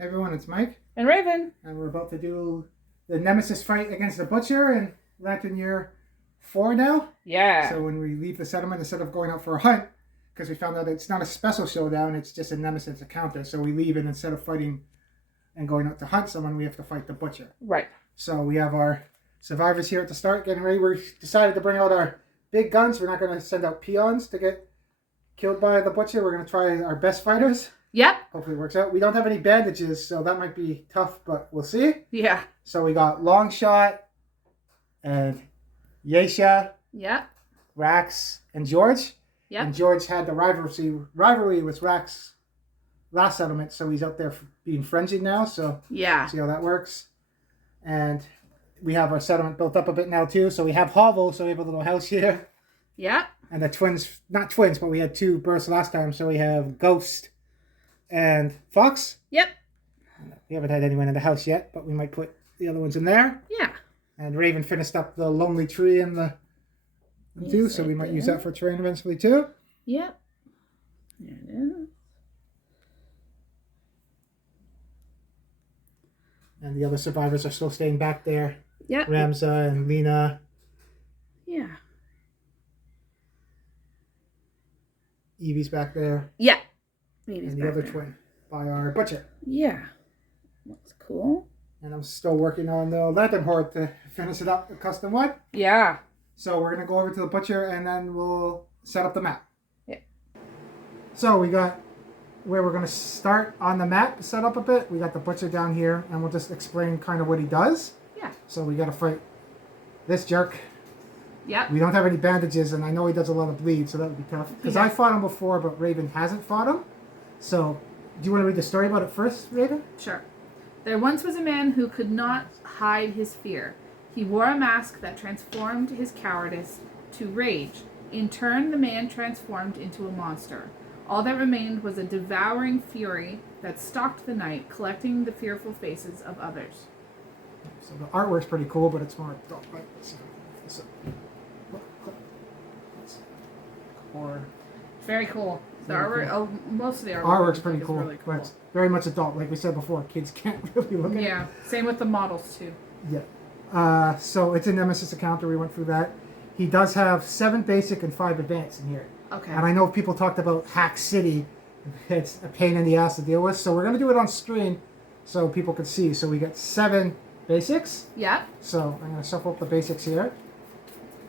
Hey everyone, it's Mike. And Ravin. And we're about to do the Nemesis fight against the Butcher in Lantern Year 4 now. Yeah. So when we leave the settlement, instead of going out for a hunt, because we found out it's not a special showdown, it's just a Nemesis encounter. So we leave, and instead of fighting and going out to hunt someone, we have to fight the Butcher. Right. So we have our survivors here at the start getting ready. We decided to bring out our big guns. We're not going to send out peons to get killed by the Butcher. We're going to try our best fighters. Yep. Hopefully it works out. We don't have any bandages, so that might be tough, but we'll see. Yeah. So we got Longshot and Yesha, Yep. Rax, and George. Yep. And George had the rivalry with Rax last settlement, so he's out there being frenzied now. So yeah, see how that works. And we have our settlement built up a bit now too. So we have Hovel, so we have a little house here. Yep. And the twins, not twins, but we had two births last time, so we have Ghost and Fox. Yep. We haven't had anyone in the house yet, but we might put the other ones in there. Yeah. And Ravin finished up the lonely tree in the zoo, so we might use that for terrain eventually too. Yep. There it is. And the other survivors are still staying back there. Yep. Ramza and Lena. Yeah. Evie's back there. Yeah. And the other twin by our Butcher. Yeah. Looks cool. And I'm still working on the Lantern Horde to finish it up, the custom one. Yeah. So we're going to go over to the Butcher and then we'll set up the map. Yeah. So we got where we're going to start on the map, set up a bit. We got the Butcher down here, and we'll just explain kind of what he does. Yeah. So we got to fight this jerk. Yep. We don't have any bandages, and I know he does a lot of bleed, so that would be tough. Because I fought him before, but Ravin hasn't fought him. So, do you want to read the story about it first, Ravin? Sure. There once was a man who could not hide his fear. He wore a mask that transformed his cowardice to rage. In turn, the man transformed into a monster. All that remained was a devouring fury that stalked the night, collecting the fearful faces of others. So the artwork's pretty cool, but it's more adult. Right? Or very cool. The artwork, cool. Most of the artwork's pretty cool. Really cool. But it's very much adult. Like we said before, kids can't really look at it. Yeah, same with the models too. Yeah. So it's a Nemesis encounter. We went through that. He does have 7 basic and 5 advanced in here. Okay. And I know people talked about Hack City. It's a pain in the ass to deal with. So we're going to do it on screen so people can see. So we get 7 basics. Yeah. So I'm going to shuffle up the basics here.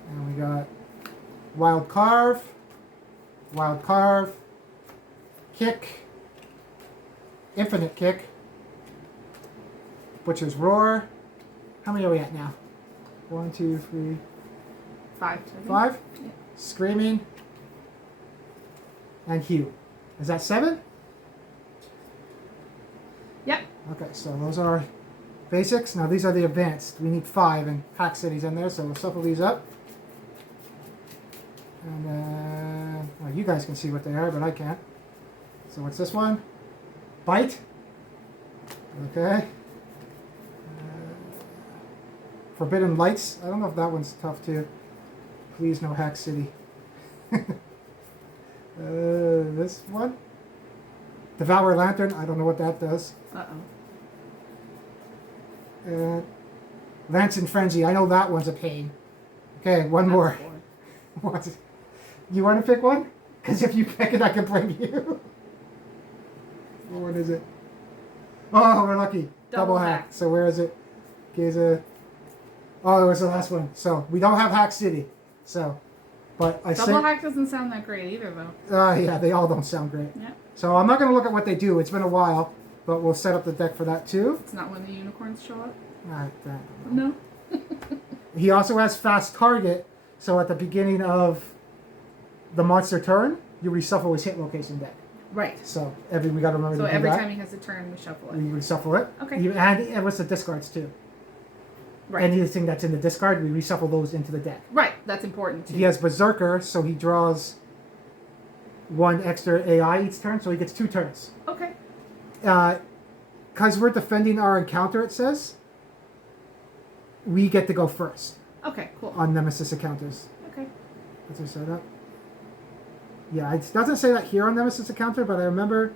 And we got Wild Carve, Kick, Infinite Kick, Butcher's Roar. How many are we at now? 1, 2, 3, 5. 5? Yeah. Screaming and Hue. Is that 7? Yep. Okay, so those are basics. Now these are the advanced. We need 5, and Hack City's in there, so we'll shuffle these up. And then, well, you guys can see what they are, but I can't. So what's this one? Bite. Okay. Forbidden Lights. I don't know if that one's tough too. Please no Hack City. This one? Devour Lantern. I don't know what that does. Lance and Frenzy. I know that one's a pain. Okay, one more. What? You want to pick one? Because if you pick it, I can blame you. What is it? Oh, we're lucky. Double hack. So where is it? Giza. Oh, it was the last one. So we don't have Hack City. So, but I Double hack doesn't sound that great either, though. Yeah, they all don't sound great. Yeah. So I'm not going to look at what they do. It's been a while, but we'll set up the deck for that too. It's not when the unicorns show up. No. He also has Fast Target. So at the beginning of the monster turn, you reshuffle his hit location deck. Right. So we got to remember to do that. So every time he has a turn, we shuffle it. We reshuffle it. Okay. And what's the discards too? Right. Anything that's in the discard, we reshuffle those into the deck. Right. That's important too. He has Berserker, so he draws 1 extra AI each turn, so he gets 2 turns. Okay. Because we're defending our encounter, it says, we get to go first. Okay, cool. On Nemesis encounters. Okay. Let's just say that. Yeah, it doesn't say that here on Nemesis encounter, but I remember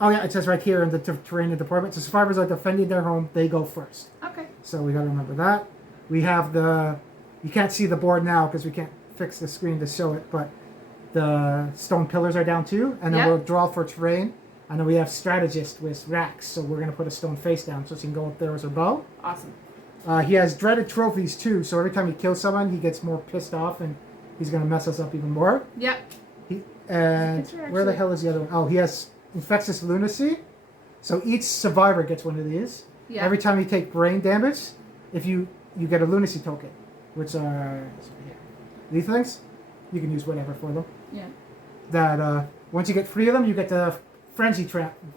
Oh yeah, it says right here in the terrain and department. So survivors are defending their home. They go first. Okay. So we got to remember that. We have you can't see the board now because we can't fix the screen to show it, but the stone pillars are down too. And then we'll draw for terrain. And then we have strategist with racks. So we're going to put a stone face down so she can go up there with her bow. Awesome. He has dreaded trophies too. So every time he kills someone, he gets more pissed off and he's going to mess us up even more. Yep. And where the hell is the other one? Oh, he has infectious lunacy. So each survivor gets one of these. Yeah. Every time you take brain damage, if you get a lunacy token, which are these things. You can use whatever for them. Yeah. That once you get 3 of them, you get the frenzy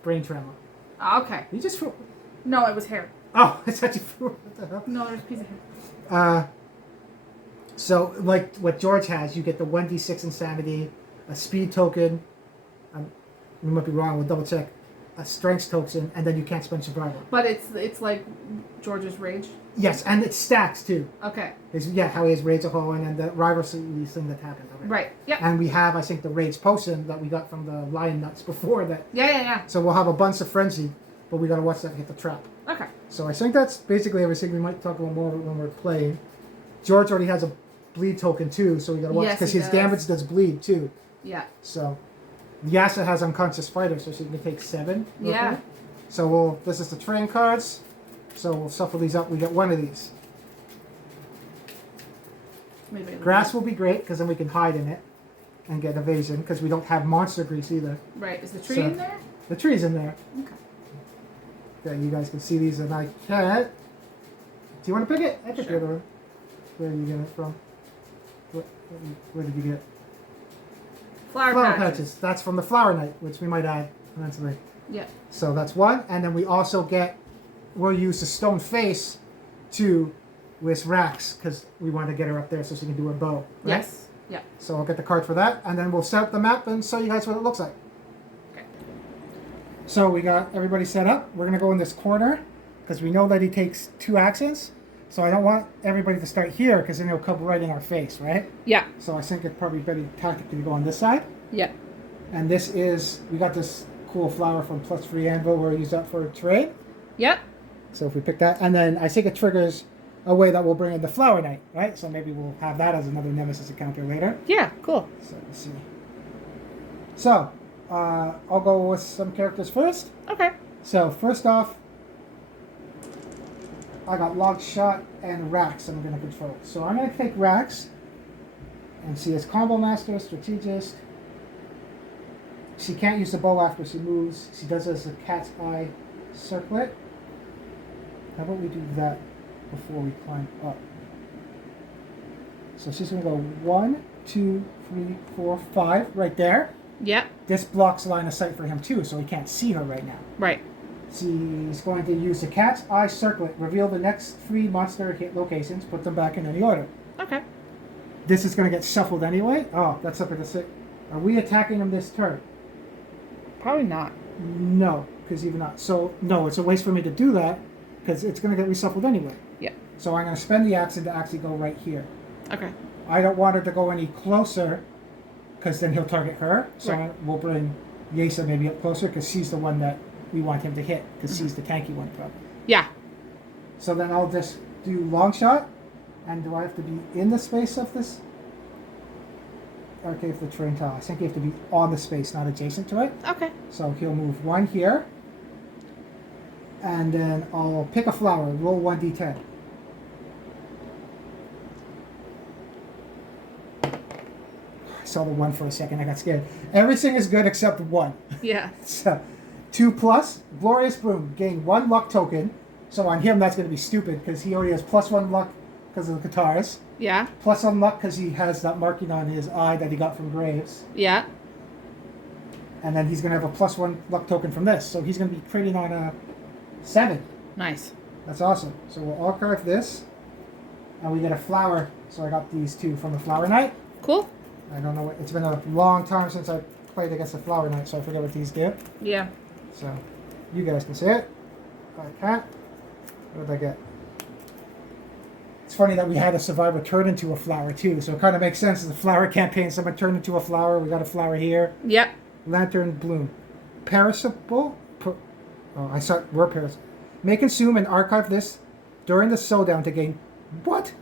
brain tremor. Okay. You just threw. No, it was hair. Oh, I thought you threw. What the hell? No, there's a piece of hair. So like what George has, you get the 1d6 insanity, a speed token. We might be wrong. We'll double check. A strength token, and then you can't spend survival. But it's like George's rage. Yes, and it stacks too. Okay. How he has rage a hole, and then the rivalry thing that happened. Okay. Right. Yep. And we have, I think, the rage potion that we got from the lion nuts before that. Yeah. So we'll have a bunch of frenzy, but we gotta watch that hit the trap. Okay. So I think that's basically everything. We might talk about more when we're playing. George already has a bleed token too, so we gotta watch because his damage does bleed too. Yeah. So Yasa has unconscious fighter, so she can take 7. Yeah. So this is the train cards. So we'll shuffle these up. We get one of these. Maybe Grass will be great because then we can hide in it and get evasion because we don't have monster grease either. Right. Is the tree in there? The tree's in there. Okay. Yeah, you guys can see these and I can't. Do you want to pick it? I pick the other one. Where are you getting it from? Where did you get it? Flower patches. That's from the Flower Knight, which we might add eventually. Yeah. So that's one. And then we also we'll use the stone face to with racks because we want to get her up there so she can do her bow. Right? Yes. Yeah. So I'll get the card for that. And then we'll set up the map and show you guys what it looks like. Okay. So we got everybody set up. We're going to go in this corner because we know that he takes 2 actions. So I don't want everybody to start here because then he'll come right in our face, right? Yeah. So I think it's probably better tactically to go on this side. Yeah. And we got this cool flower from Plus Free Anvil where we use that for trade. Yep. So if we pick that, and then I think it triggers a way that we'll bring in the Flower Knight, right? So maybe we'll have that as another Nemesis encounter later. Yeah, cool. So let's see. So, I'll go with some characters first. Okay. So first off, I got Log Shot and Rax I'm going to control. So I'm going to take Rax and see as Combo Master, Strategist. She can't use the bow after she moves. She does it as a cat's eye circlet. How about we do that before we climb up? So she's going to go 1, 2, 3, 4, 5 right there. Yep. This blocks line of sight for him too, so he can't see her right now. Right. She's going to use the cat's eye circlet, reveal the next 3 monster hit locations, put them back in any order. Okay. This is going to get shuffled anyway. Oh, that's something to say. Are we attacking him this turn? Probably not. No, because even not. So, no, it's a waste for me to do that because it's going to get reshuffled anyway. Yeah. So I'm going to spend the action to actually go right here. Okay. I don't want her to go any closer because then he'll target her. So we'll bring Yasa maybe up closer because she's the one that we want him to hit because she's the tanky one probably. Yeah. So then I'll just do long shot. And do I have to be in the space of this? Okay, for the terrain tile. I think you have to be on the space, not adjacent to it. Okay. So he'll move 1 here. And then I'll pick a flower, roll 1d10. I saw the 1 for a second, I got scared. Everything is good except 1. Yeah. So 2 plus, Glorious Bloom, gain 1 luck token. So on him that's going to be stupid because he already has +1 luck because of the guitars. Yeah. +1 luck because he has that marking on his eye that he got from Graves. Yeah. And then he's going to have a +1 luck token from this. So he's going to be trading on a 7. Nice. That's awesome. So we'll archive this. And we get a flower. So I got these 2 from the Flower Knight. Cool. I don't know. It's been a long time since I played against the Flower Knight, so I forget what these do. Yeah. So you guys can see it. I can't. What did I get? It's funny that we had a survivor turn into a flower too, so it kind of makes sense. The flower campaign, someone turned into a flower. We got a flower here. Yep. Lantern Bloom. perishable. I saw word perishable. May consume and archive this during the showdown to gain what?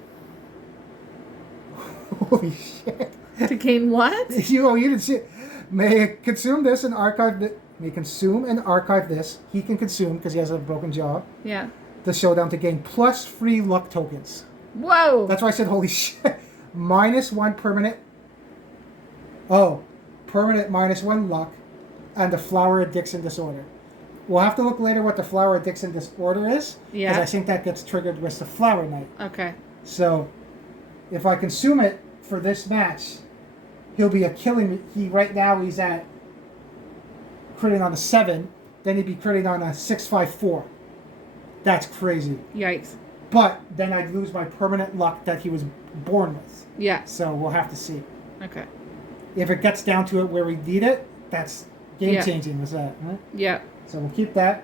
Holy shit! To gain what? You didn't see it. May consume this and archive it. May consume and archive this. He can consume because he has a broken jaw. Yeah. The showdown to gain plus free luck tokens. Whoa. That's why I said holy shit. -1 permanent. Oh, permanent -1 luck, and the flower addiction disorder. We'll have to look later what the flower addiction disorder is. Yeah. Because I think that gets triggered with the flower night. Okay. So, if I consume it for this match, he'll be a killing. Right now he's at critting on a 7. Then he'd be critting on a 6-5-4. That's crazy. Yikes. But then I'd lose my permanent luck that he was born with. Yeah. So we'll have to see. Okay. If it gets down to it where we need it, that's game changing. Was that? Right? Yeah. So we'll keep that.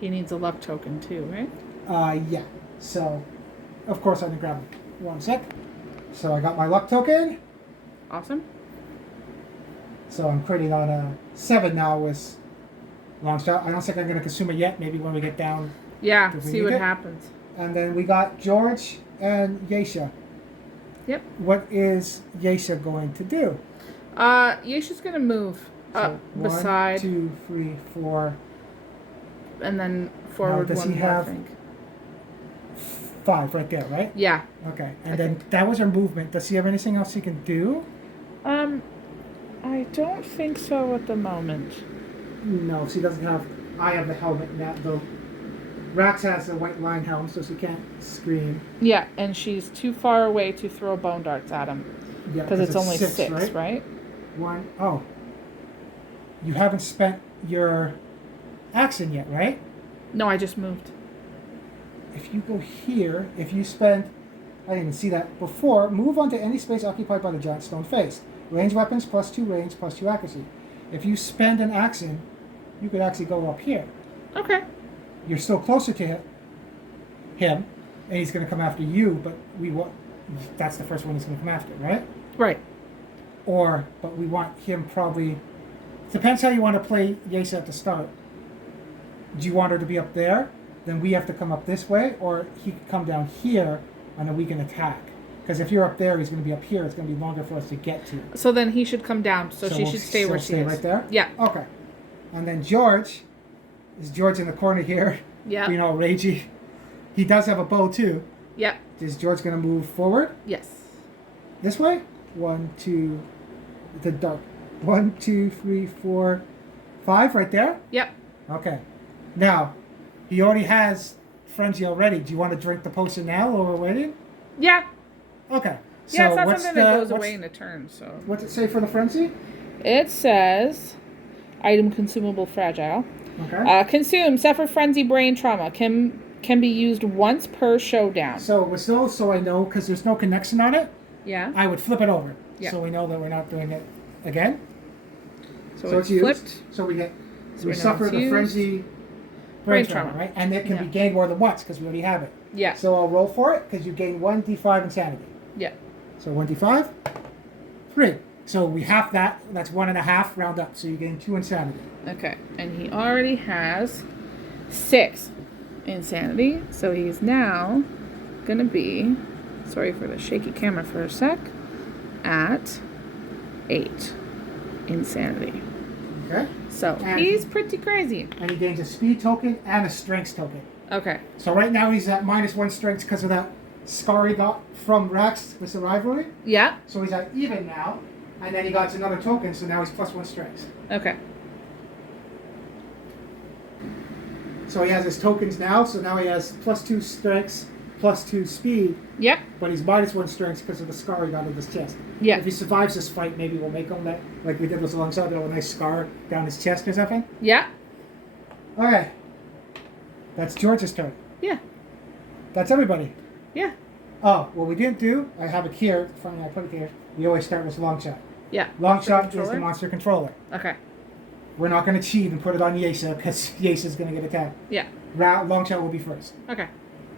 He needs a luck token too, right? Yeah. So, of course, I'm gonna grab one sec. So I got my luck token. Awesome. So I'm critting on a 7 now with long shot. I don't think I'm gonna consume it yet. Maybe when we get down. Yeah. If we See need what it. happens. And then we got George and Yesha. Yep. What is Yesha going to do? Yesha's gonna move up beside 1, 2, 3, 4, and then forward does one he more, have- I think. 5 right there, right? Yeah. Okay. And I then that was her movement. Does he have anything else he can do? I don't think so at the moment. No, she doesn't have. I have the helmet now. The Rax has a white line helm, so she can't scream. Yeah, and she's too far away to throw bone darts at him Yeah, because it's only 6, right? right? 1. Oh. You haven't spent your action yet, right? No, I just moved. If you go here, if you spend, I didn't even see that before, move onto any space occupied by the giant stone face. Range weapons +2 range, +2 accuracy. If you spend an action, you could actually go up here. Okay. You're still closer to him, and he's going to come after you, but that's the first one he's going to come after, right? Right. But we want him probably, depends how you want to play Yesa at the start. Do you want her to be up there? Then we have to come up this way, or he could come down here, and then we can attack. Because if you're up there, he's going to be up here. It's going to be longer for us to get to. So then he should come down. So she should stay where she is. Right there? Yeah. Okay. And then George, is George in the corner here? Yeah. Being all ragey. He does have a bow too. Yeah. Is George going to move forward? Yes. This way? 1, 2, the dark. 1, 2, 3, 4, 5 right there? Yep. Okay. Now, he already has frenzy already. Do you want to drink the potion now or we're waiting? Yeah. Okay. So Yeah, it's not what's something that goes what's- away in a turn, so. What's it say for the frenzy? It says, item consumable fragile. Okay. Consume, suffer frenzy brain trauma. Can be used once per showdown. So with those, so I know, because there's no connection on it, Yeah. I would flip it over. Yeah. So we know that we're not doing it again. So it's used. flipped. So we get, So we we know suffer it's the used. frenzy brain trauma, right? And it can be gained more than once, because we already have it. Yeah. So I'll roll for it, because you gain 1d5 insanity. Yeah. So 1d5, 3. So we half that. That's 1.5 round up. So you gain 2 insanity. Okay. And he already has 6 insanity. So he's now going to be, sorry for the shaky camera for a sec, at 8 insanity. Okay. So And he's pretty crazy. And he gains a speed token and a strength token. Okay. So right now he's at -1 strength because of that scar he got from Rex with the rivalry. Yeah. So he's at even now. And then he got another token, so now he's +1 strength. Okay. So he has his tokens now, so now he has +2 strength, +2 speed, Yep. but he's -1 strength because of the scar he got in his chest. Yeah. If he survives this fight, maybe we'll make him that, like we did with alongside, a nice scar down his chest or something. Yeah. Okay. That's George's turn. Yeah. That's everybody. Yeah. Oh, what we didn't do, I have it here. Funny, I put it here. We always start with long shot. Yeah. Long Monster shot is controller? the monster controller. Okay. We're not going to cheat and put it on Yesa because Yesa's going to get attacked. Yeah. Long shot will be first. Okay.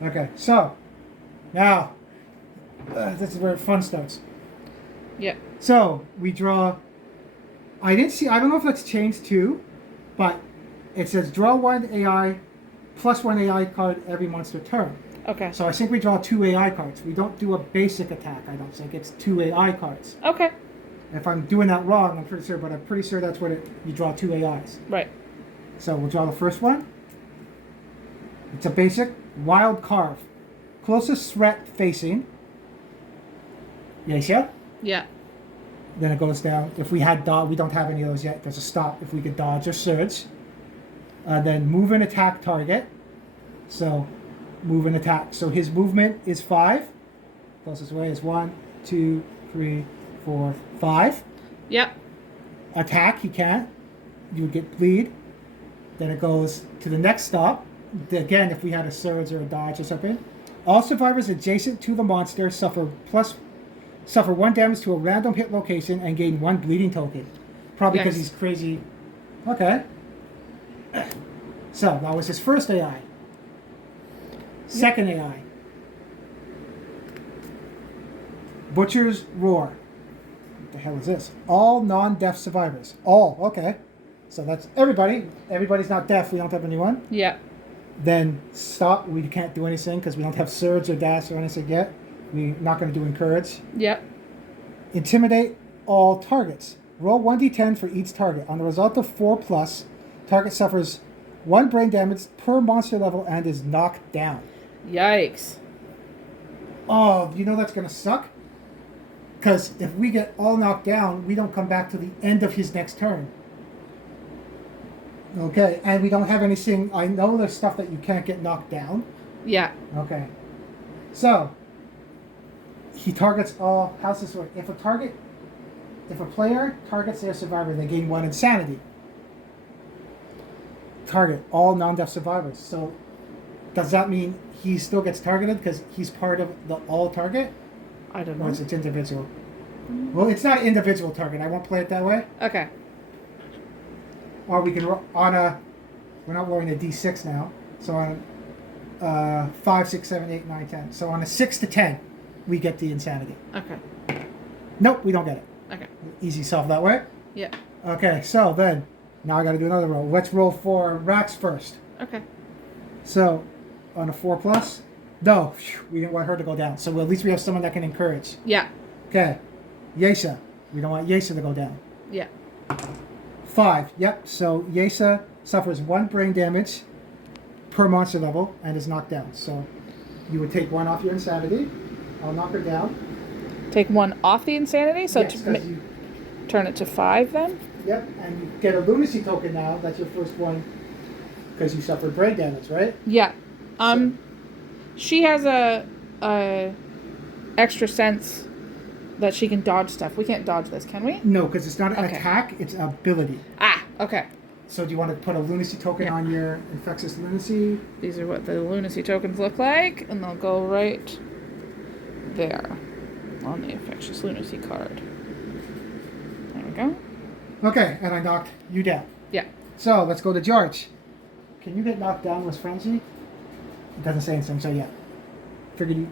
Okay, so now this is where fun starts. Yeah. So we draw. I don't know if that's changed too, But it says draw 1 AI plus 1 AI card every monster turn. Okay. So I think we draw 2 AI cards. We don't do a basic attack, I don't think. It's 2 AI cards. Okay. If I'm doing that wrong, I'm pretty sure, but I'm pretty sure that's what you draw 2 AIs. Right. So we'll draw the first one. It's a basic Wild Carve. Closest threat facing. Yes, yeah? Yeah. Then it goes down. If we had dodge, we don't have any of those yet. There's a stop if we could dodge or surge. Then move and attack target. So move and attack. So his movement is 5. Closest way is 1, 2, 3, 4, 5. Yep. Attack, he can't. You would get bleed. Then it goes to the next stop. Again, if we had a surge or a dodge or something. All survivors adjacent to the monster suffer 1 damage to a random hit location and gain 1 bleeding token. Probably because Yes. he's crazy. Okay. So that was his first AI. Second AI. Butcher's Roar. What the hell is this? All non-deaf survivors. All, okay. So that's everybody. Everybody's not deaf. We don't have anyone. Yeah. Then stop. We can't do anything because we don't have surge or dash or anything yet. We're not going to do encourage. Yep. Intimidate all targets. Roll 1d10 for each target. On the result of 4+, target suffers 1 brain damage per monster level and is knocked down. Yikes. Oh, you know that's going to suck? Because if we get all knocked down, we don't come back to the end of his next turn. Okay, and we don't have anything. I know there's stuff that you can't get knocked down. Yeah. Okay. So, he targets all. How's this work? If a player targets their survivor, they gain 1 insanity. Target all non-deaf survivors. So, does that mean he still gets targeted because he's part of the all target? I don't Or know. it's individual? Well, it's not an individual target. I won't play it that way. Okay. Or we can we're not rolling a d6 now. So on 5, 6, 7, 8, 9, 10. So on a 6 to 10, we get the insanity. Okay. Nope, we don't get it. Okay. Easy solve that way. Yeah. Okay, so then, now I gotta do another roll. Let's roll for Rax first. Okay. So, on a 4+, no, we didn't want her to go down. So at least we have someone that can encourage. Yeah. Okay, Yesa. We don't want Yesa to go down. Yeah. 5, yep. So Yesa suffers 1 brain damage per monster level and is knocked down. So you would take 1 off your insanity. I'll knock her down. Take 1 off the insanity, so Yes, to 'cause you, turn it to 5 then? yep, and you get a lunacy token now. That's your first one because you suffered brain damage, right? Yeah. She has a extra sense that she can dodge stuff. We can't dodge this, can we? No, because it's not an Okay. attack, it's an ability. Ah, okay. So do you want to put a lunacy token Yeah. on your infectious lunacy? These are what the lunacy tokens look like, and they'll go right there on the infectious lunacy card. There we go. Okay, and I knocked you down. Yeah. So let's go to George. Can you get knocked down with frenzy? It doesn't say anything, so yeah. Figured you.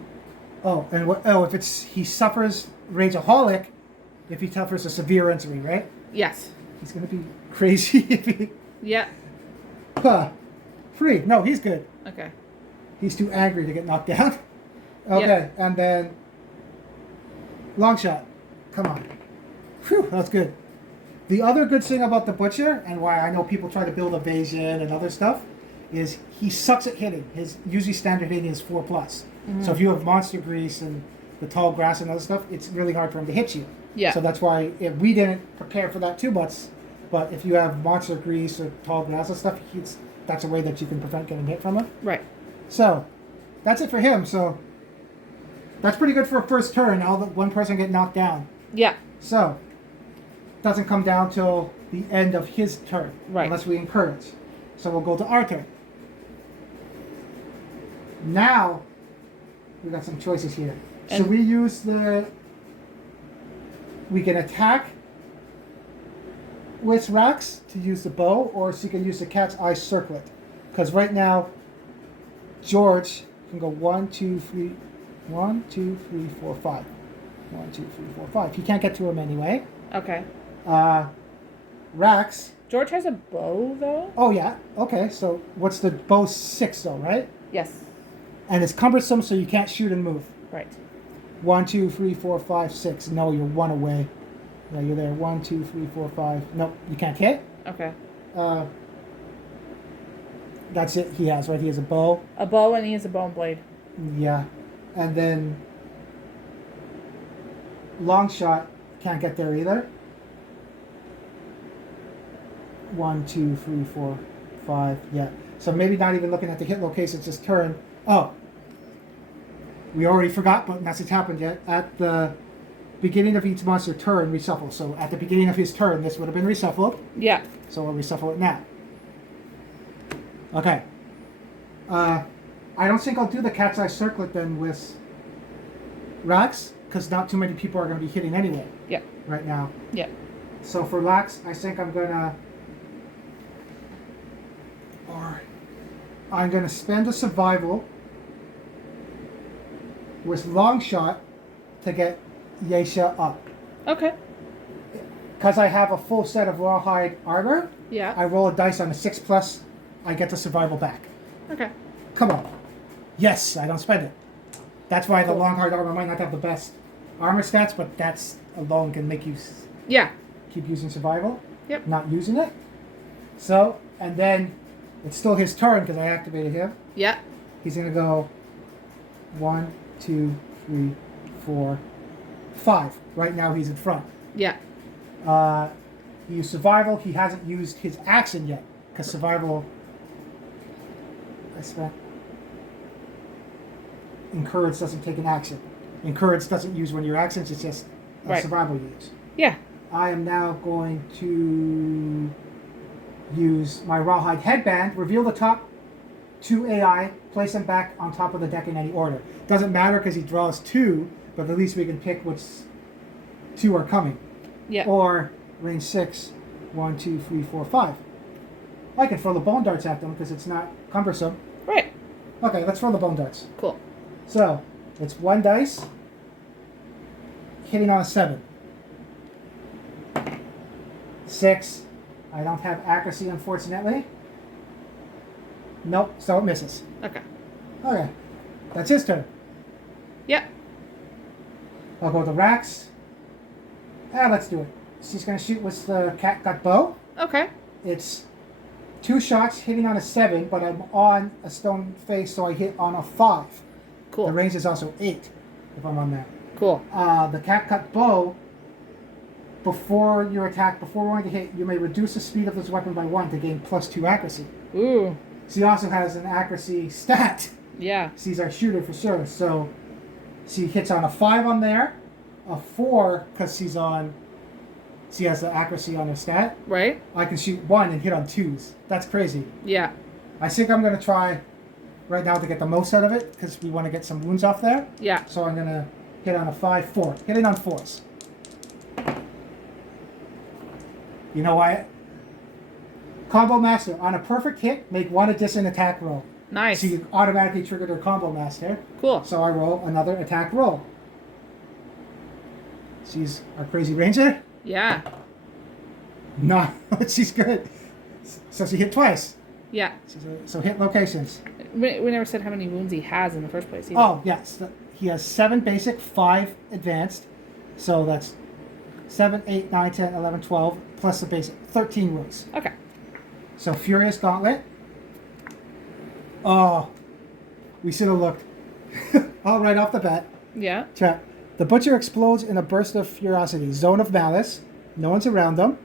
Oh, and what? Oh, if it's he suffers rageaholic, if he suffers a severe injury, right? Yes. He's gonna be crazy if he. Yeah. Huh. Free. No, he's good. Okay. He's too angry to get knocked down. Okay, and then long shot. Come on. Phew, that's good. The other good thing about the Butcher, and why I know people try to build evasion and other stuff, is he sucks at hitting. His usually standard hitting is 4+. So if you have monster grease and the tall grass and other stuff, it's really hard for him to hit you. Yeah. So that's why we didn't prepare for that too much. But if you have monster grease or tall grass and stuff, that's a way that you can prevent getting hit from it. Right. So that's it for him. So that's pretty good for a first turn. All the one person get knocked down. Yeah. So doesn't come down till the end of his turn, Right. unless we encourage. So we'll go to our turn. Now we got some choices here. And- Should we use the? We can attack with Rax to use the bow, or she can use the cat's eye circlet. Because right now, George can go 1, 2, 3, 1, 2, 3, 4, 5. 1, 2, 3, 4, 5. He can't get to him anyway. Okay. Rax George has a bow, though. Oh, yeah. Okay, so what's the bow? 6, though, right? Yes. And it's cumbersome, so you can't shoot and move. Right. 1, 2, 3, 4, 5, 6. No, you're 1 away. Yeah, you're there. 1, 2, 3, 4, 5. Nope, you can't hit. Okay. That's it. He has, right? He has a bow. A bow, and he has a bone blade. Yeah, and then long shot can't get there either. 1, 2, 3, 4, 5. Yeah. So maybe not even looking at the hit location, just turn. Oh, we already forgot, but nothing's happened yet. At the beginning of each monster turn, reshuffle. So at the beginning of his turn, this would have been reshuffled. Yeah. So we'll reshuffle it now. Okay. I don't think I'll do the cat's eye circlet then with Rax, because not too many people are going to be hitting anyway. Yeah. Right now. Yeah. So for Lax, I think I'm gonna spend a survival with long shot to get Yesha up. Okay. Because I have a full set of rawhide armor, Yeah. I roll a dice on a 6+, I get the survival back. Okay. Come on. Yes, I don't spend it. That's why the Cool. long hard armor might not have the best armor stats, but that's alone can make you Yeah. keep using survival. Yep. Not using it. So, and then it's still his turn because I activated him. Yeah. He's going to go 1, 2, 3, 4, 5. Right now he's in front. Yeah. He used survival. He hasn't used his action yet because survival. I spent. Encourage doesn't take an action. Encourage doesn't use one of your actions. It's just a Right. survival use. Yeah. I am now going to use my rawhide headband, reveal the top 2 AI, place them back on top of the deck in any order. Doesn't matter because he draws 2, but at least we can pick which 2 are coming. Yeah. Or range 6, 1, 2, 3, 4, 5. I can throw the bone darts at them because it's not cumbersome. Right. Okay, let's throw the bone darts. Cool. So, it's 1 dice, hitting on a 7. 6. I don't have accuracy, unfortunately. Nope, so it misses. Okay. Okay, that's his turn. Yeah. I'll go to Rax. Let's do it. She's going to shoot with the cat bow. Okay. It's 2 shots hitting on a 7, but I'm on a stone face, so I hit on a 5. Cool. The range is also 8 if I'm on that. Cool. The cat bow, before your attack, before going to hit, you may reduce the speed of this weapon by 1 to gain +2 accuracy. Ooh. She also has an accuracy stat. Yeah. She's our shooter for sure. So she hits on a 5 on there, a 4 because she has the accuracy on her stat. Right. I can shoot 1 and hit on 2s. That's crazy. Yeah. I think I'm going to try right now to get the most out of it because we want to get some wounds off there. Yeah. So I'm going to hit on a 5, 4. Hitting on 4s. You know why? Combo Master. On a perfect hit, make 1 addition attack roll. Nice. She automatically triggered her Combo Master. Cool. So I roll another attack roll. She's our crazy ranger. Yeah. No, she's good. So she hit twice. Yeah. So hit locations. We never said how many wounds he has in the first place either. Oh, yes. He has 7 basic, 5 advanced. So that's 7, 8, 9, 10, 11, 12, plus the basic. 13 wounds. Okay. So Furious Gauntlet. Oh, we should have looked. All right off the bat. Yeah. Chat. The Butcher explodes in a burst of ferocity. Zone of Malice. No one's around them.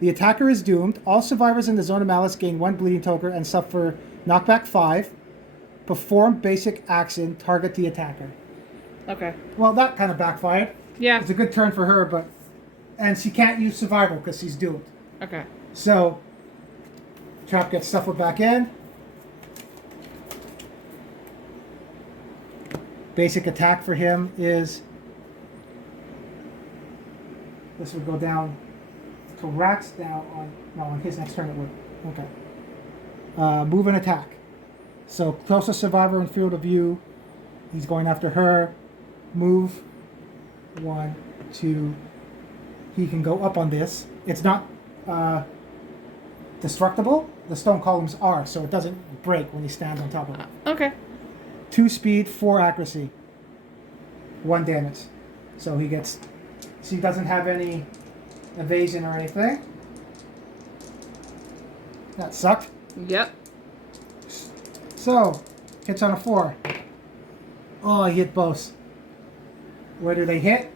The attacker is doomed. All survivors in the Zone of Malice gain 1 bleeding token and suffer knockback 5. Perform basic action. Target the attacker. Okay. Well, that kind of backfired. Yeah. It's a good turn for her, but... And she can't use survival because she's doomed. Okay. So, Trap gets shuffled back in. Basic attack for him is... This would go down to Rax down on... No, on his next turn it would. Okay. Move and attack. So, closest survivor in field of view. He's going after her. Move. 1, 2... He can go up on this. It's not destructible, the stone columns are, so it doesn't break when he stands on top of it. Okay. 2 speed, 4 accuracy, 1 damage. So he doesn't have any evasion or anything. That sucked. Yep. So, hits on a 4. Oh, he hit both. Where do they hit?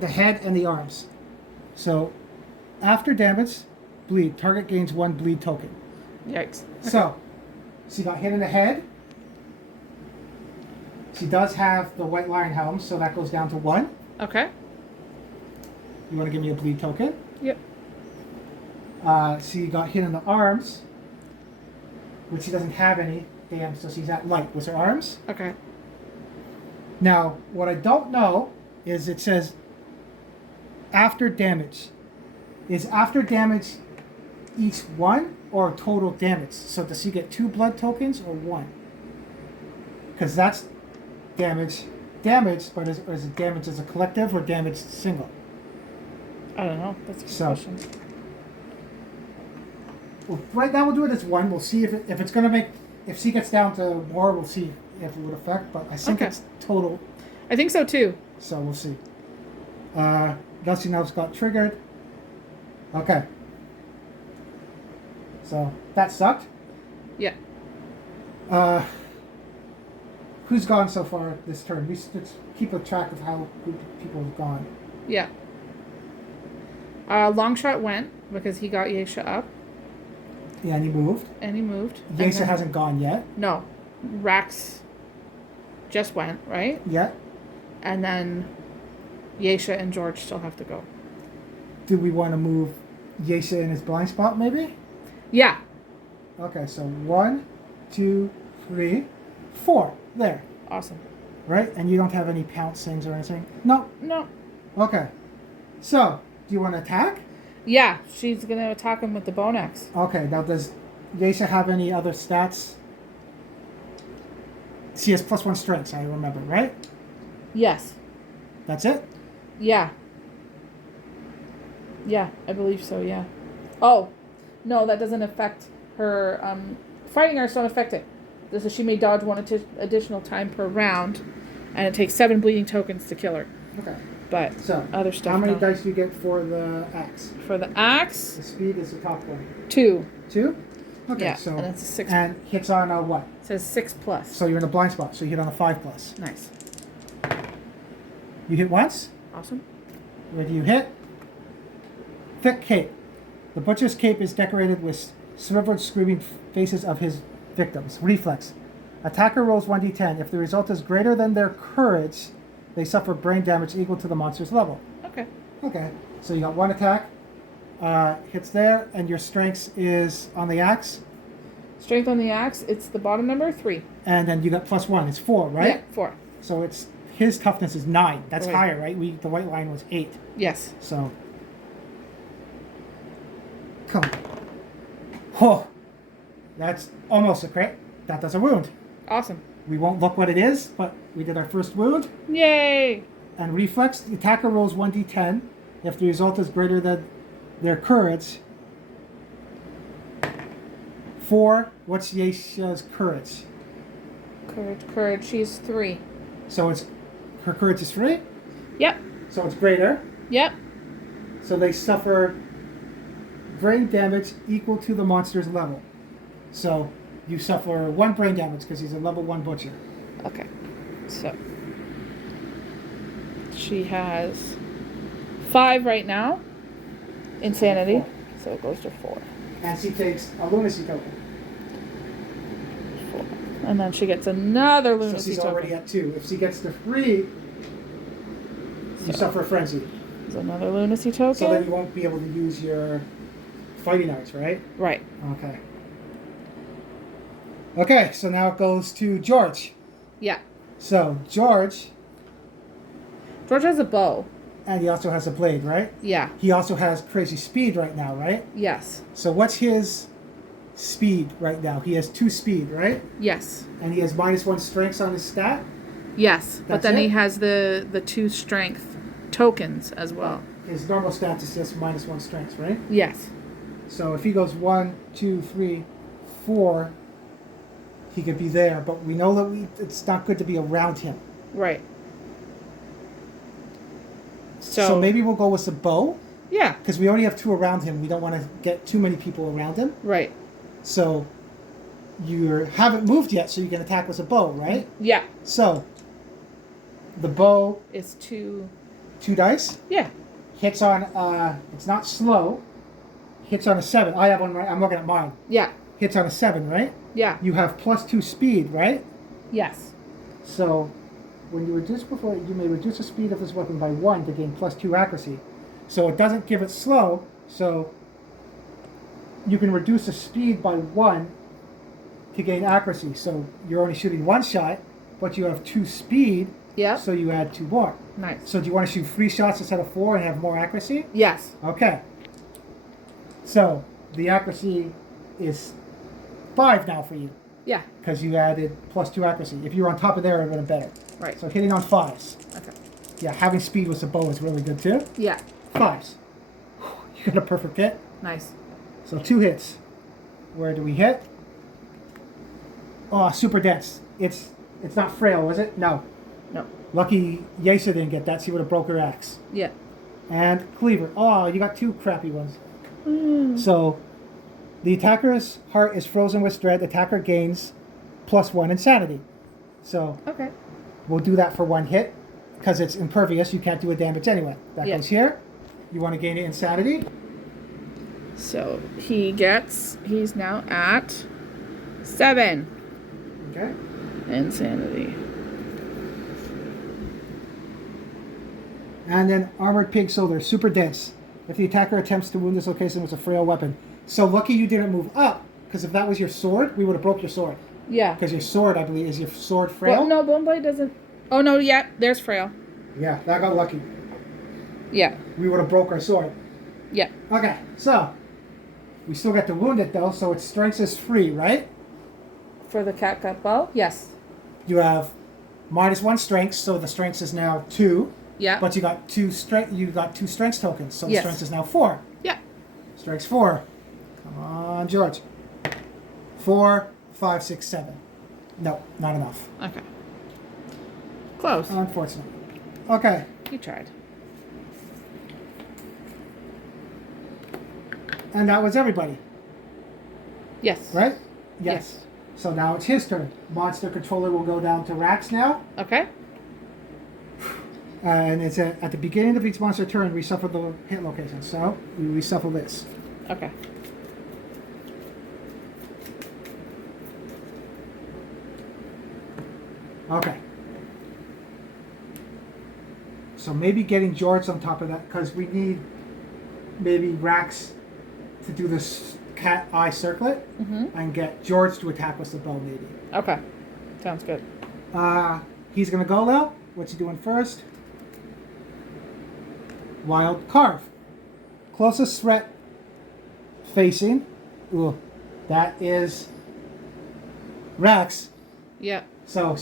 The head and the arms. So, after damage, bleed. Target gains 1 bleed token. Yikes. Okay. So, she got hit in the head. She does have the white lion helm, so that goes down to 1. Okay. You want to give me a bleed token? Yep. She got hit in the arms, which she doesn't have any. Damn, so she's at light with her arms. Okay. Now, what I don't know is it says after damage. Is after damage each 1 or total damage? So does she get 2 blood tokens or 1? Because that's damage, but is it damage as a collective or damage single? I don't know. That's a good question. Well, right now we'll do it as 1. We'll see if it's going to make... If she gets down to more, we'll see if it would affect. But I think it's total. I think so too. So we'll see. Gusty Nubs got triggered. Okay. So that sucked. Yeah. Who's gone so far this turn? Let's keep a track of how people have gone. Yeah. Longshot went because he got Yesha up. Yeah, and he moved. Yesa hasn't gone yet. No. Rax just went, right? Yeah. And then Yesha and George still have to go. Do we want to move Yesha in his blind spot, maybe? Yeah. Okay, so 1, 2, 3, 4. There. Awesome. Right? And you don't have any pouncings or anything? No. No. Okay. So, do you want to attack? Yeah, she's going to attack him with the bone axe. Okay, now does Yesha have any other stats? She has +1 strength, I remember, right? Yes. That's it? Yeah. Yeah, I believe so, yeah. Oh, no, that doesn't affect her. Fighting arts don't affect it. This is she may dodge 1 additional time per round, and it takes 7 bleeding tokens to kill her. Okay. But so, other stuff. How many dice do you get for the axe? For the axe? The speed is the top one. 2. 2? Okay, yeah, so. And it's a 6. And hits on a what? It says 6+. So you're in a blind spot, so you hit on a 5+. Nice. You hit once? Awesome. Where do you hit? Thick cape. The butcher's cape is decorated with slivered, screaming faces of his victims. Reflex. Attacker rolls 1d10. If the result is greater than their courage, they suffer brain damage equal to the monster's level. Okay. Okay. So you got 1 attack. Hits there, and your strength is on the axe. Strength on the axe, it's the bottom number, 3. And then you got +1. It's 4, right? Yeah, 4. So it's his toughness is 9. That's Right. higher, right? The white line was 8. Yes. So, come on. Oh, that's almost a crit. That does a wound. Awesome. We won't look what it is, but we did our first wound. Yay! And reflex, the attacker rolls 1d10. If the result is greater than their courage. 4, what's Yesha's courage? Courage, she's 3. So her courage is 3? Yep. So it's greater. Yep. So they suffer brain damage equal to the monster's level. So you suffer 1 brain damage because he's a level 1 butcher. Okay. So she has 5 right now. Insanity. 4. So it goes to 4. And she takes a lunacy token. 4. And then she gets another So lunacy she's token. already at 2. If she gets to 3, you suffer frenzy. There's another lunacy token. So then you won't be able to use your fighting arts, right? Right. Okay. Okay, so now it goes to George. Yeah. So George, George has a bow. and he also has a blade, right? Yeah. He also has crazy speed right now, right? Yes. So what's his speed right now? He has 2 speed, right? Yes. And he has -1 strengths on his stat. Yes. But That's then it? he has the 2 strength tokens as well. his normal stats is just -1 strength, right? Yes. So if he goes 1, 2, 3, 4, he could be there. But we know that it's not good to be around him. Right. So maybe we'll go with the bow. Yeah. Because we already have 2 around him. We don't want to get too many people around him. Right. So you haven't moved yet, so you can attack with a bow, right? Yeah. So the bow It's 2. 2 dice. Yeah. Hits on, it's not slow. Hits on a 7. I have one right. I'm looking at mine. Yeah. Hits on a 7, right? Yeah. You have +2 speed, right? Yes. So when you reduce before, you may reduce the speed of this weapon by 1 to gain +2 accuracy. So it doesn't give it slow, so you can reduce the speed by 1 to gain accuracy. So you're only shooting 1 shot, but you have 2 speed, Yeah. so you add 2 more. Nice. So do you want to shoot 3 shots instead of 4 and have more accuracy? Yes. Okay. So the accuracy is 5 now for you, Yeah. because you added +2 accuracy. If you were on top of there, it would have been better. Right. So hitting on 5s. Okay. Yeah, having speed with the bow is really good too. Yeah. 5s. You got a perfect hit. Nice. So 2 hits. Where do we hit? Oh, super dense. It's not frail, was it? No. No. Lucky Yasa didn't get that, so he would have broke her axe. Yeah. And Cleaver. Oh, you got 2 crappy ones. Mm. So the attacker's heart is frozen with dread. Attacker gains +1 insanity. So Okay. we'll do that for 1 hit. Because it's impervious, you can't do a damage anyway. That Yeah. goes here. You want to gain insanity. So he's now at 7 Okay. insanity. And then Armored Pig Soldier, super dense. If the attacker attempts to wound this location with a frail weapon. So lucky you didn't move up, because if that was your sword, we would have broke your sword. Yeah. Because your sword, I believe, is your sword frail? Well, no, Bone Blade doesn't. Oh no, yeah, there's frail. Yeah, that got lucky. Yeah. We would have broke our sword. Yeah. Okay, so we still get to wound it though, so its strength is 3, right? For the cat gut bow? Yes. You have -1 strength, so the strength is now 2. Yeah. But you got 2 strength. You got 2 strength tokens, so the Yes. strength is now 4. Yeah. Strength's 4. Come on, George. 4, 5, 6, 7. No, not enough. Okay. Close. Unfortunately. Okay. You tried. And that was everybody, Yes. right? Yes. So now it's his turn. Monster controller will go down to Rax now. Okay. And it's at the beginning of each monster turn, we suffer the hit location. So we reshuffle this. Okay. Okay. So maybe getting George on top of that, because we need maybe Rax to do this cat eye circlet and get George to attack with the bow maybe. Okay. Sounds good. He's going to go now. What's he doing first? Wild Carve. Closest threat facing. Ooh, that is Rax. Yeah. So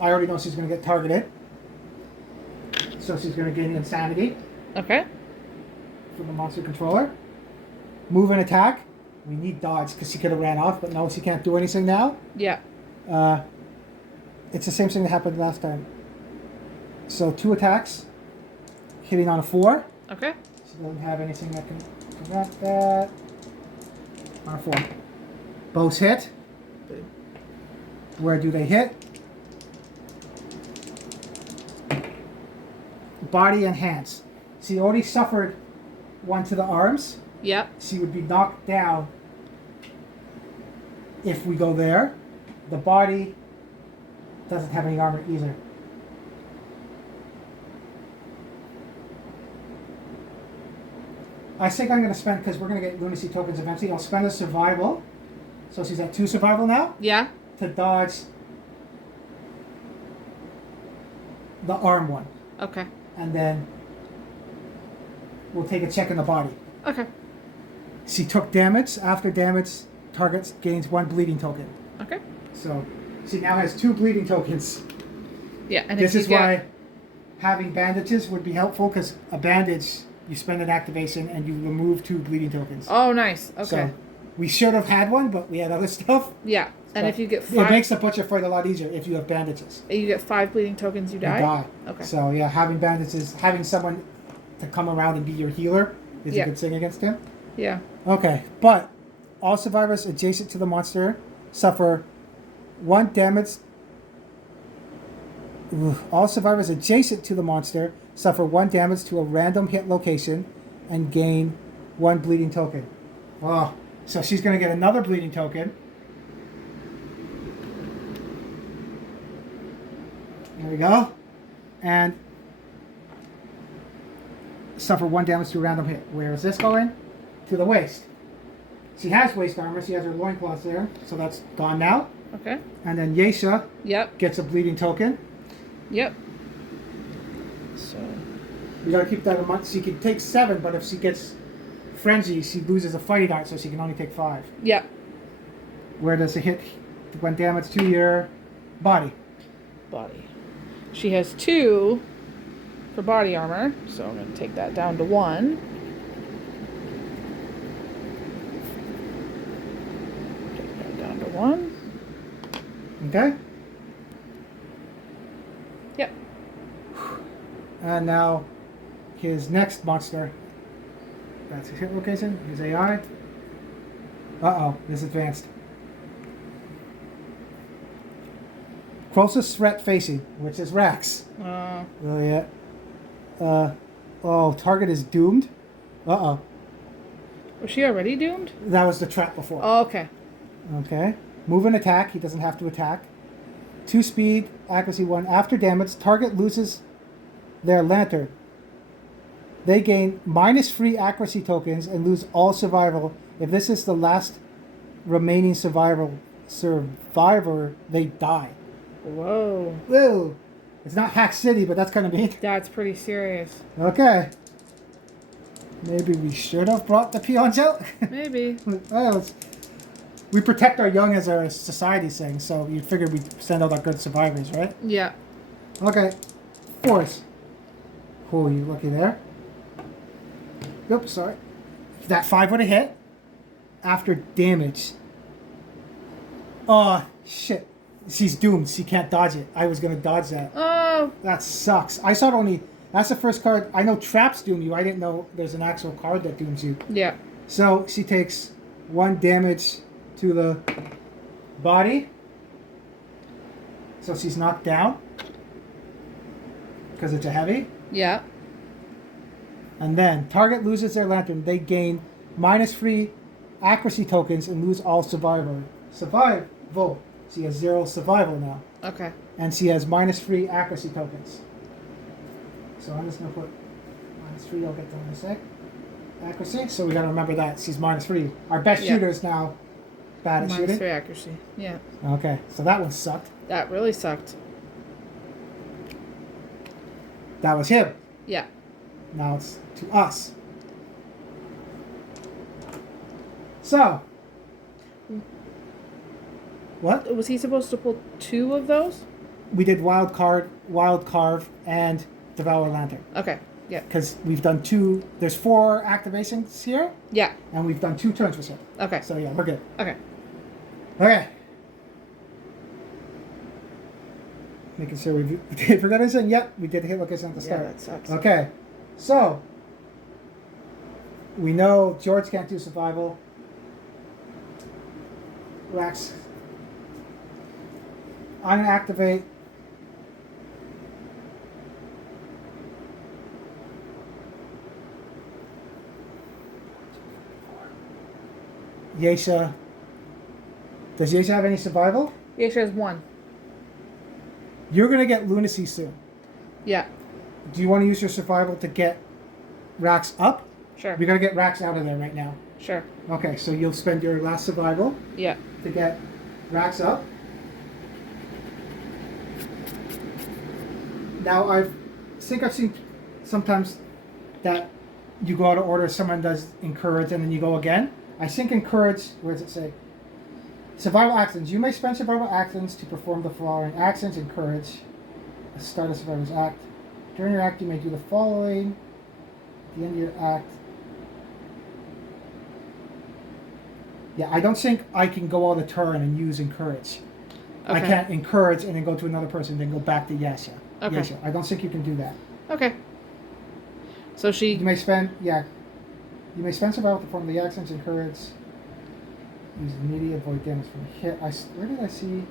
I already know she's going to get targeted. So she's going to gain insanity Okay. from the monster controller. Move and attack. We need dodge because she could have ran off, but no, she can't do anything now. Yeah. It's the same thing that happened last time. So 2 attacks, hitting on a 4. Okay. She doesn't have anything that can prevent that. On a 4. Bows hit. Where do they hit? Body and hands. She already suffered 1 to the arms. Yep. She would be knocked down if we go there. The body doesn't have any armor either. I think I'm going to spend, because we're going to get lunacy tokens eventually, I'll spend a survival. So she's at 2 survival now. Yeah. To dodge the arm one. Okay. And then we'll take a check in the body. Okay. She took damage. After damage, target gains 1 bleeding token. Okay. So she now has 2 bleeding tokens. Yeah. And This if is you why having bandages would be helpful, because a bandage you spend an activation, and you remove 2 bleeding tokens. Oh, nice. Okay. So we should have had one, but we had other stuff. Yeah. And But if you get it 5, makes the butcher fight a lot easier if you have bandages. you get 5 bleeding tokens, you die. You die. Okay. So yeah, having bandages, having someone to come around and be your healer is Yeah. a good thing against him. Yeah. Okay, but all survivors adjacent to the monster suffer 1 damage. All survivors adjacent to the monster suffer 1 damage to a random hit location and gain 1 bleeding token. Oh, so she's going to get another bleeding token. There we go. And suffer 1 damage to a random hit. Where is this going? To the waist. She has waist armor. She has her loincloth there. So that's gone now. Okay. And then Yesha Yep. gets a bleeding token. Yep. So. We gotta keep that in mind. She can take 7, but if she gets frenzy, she loses a fighting art, so she can only take 5. Yep. Where does it hit 1 damage to your body? Body. She has 2 for body armor, so I'm going to take that down to 1. Take that down to 1. Okay. Yep. And now his next monster. That's his hit location. His AI. Uh-oh, this advanced. Closest threat facing, which is Rax. Oh yeah. Oh, target is doomed. Uh-oh. Was she already doomed? That was the trap before. Oh, okay. Okay. Move and attack. He doesn't have to attack. 2 speed, accuracy 1. After damage, target loses their lantern. They gain -3 accuracy tokens and lose all survival. If this is the last remaining survivor, they die. Whoa. Whoa. It's not Hack City, but that's kind of mean. That's pretty serious. Okay. Maybe we should have brought the peons out. Maybe. Well, we protect our young as our society saying, so you'd figure we'd send out our good survivors, right? Yeah. Okay. Force. Oh, you lucky there. Oops, sorry. That 5 would have hit. After damage. Oh, shit. She's doomed. She can't dodge it. I was going to dodge that. Oh. That sucks. I saw it only... That's the first card. I know traps doom you. I didn't know there's an actual card that dooms you. Yeah. So she takes 1 damage to the body. So she's knocked down. Because it's a heavy. Yeah. And then target loses their lantern. They gain -3 accuracy tokens and lose all survival. She has 0 survival now. Okay. And she has -3 accuracy tokens. So I'm just going to put -3. I'll get them in a sec. Accuracy. So we got to remember that. She's -3. Our best shooter is now bad at shooting. -3 accuracy. Yeah. Okay. So that one sucked. That really sucked. That was him. Yeah. Now it's to us. So. What? Was he supposed to pull 2 of those? We did wild carve, and devour lantern. Okay. Yeah. Because we've done 2. There's 4 activations here, Yeah. and we've done 2 turns with him. Okay. So yeah, we're good. Okay. Okay. Making sure we forgot anything. Yep, we did hit location at the start. Yeah, that sucks. Okay. So we know George can't do survival. Rax. I'm gonna activate. Yesha. Does Yesha have any survival? Yeah, she has 1. You're gonna get lunacy soon. Yeah. Do you want to use your survival to get Rax up? Sure. We gotta get Rax out of there right now. Sure. Okay, so you'll spend your last survival Yeah. to get Rax up. Now I've seen sometimes that you go out of order, someone does encourage and then you go again. I think encourage, where does it say? Survival actions. You may spend survival actions to perform the following actions. Encourage. Start a survivor's act. During your act, you may do the following. the end of your act. Yeah, I don't think I can go on the turn and use encourage. I Okay. can't encourage and then go to another person, then go back to Yasha. Okay. Yasha. I don't think you can do that. Okay. So she. You may spend, yeah. You may spend survival to perform the actions, encourage, use immediate, avoid damage from a hit. Where did I see?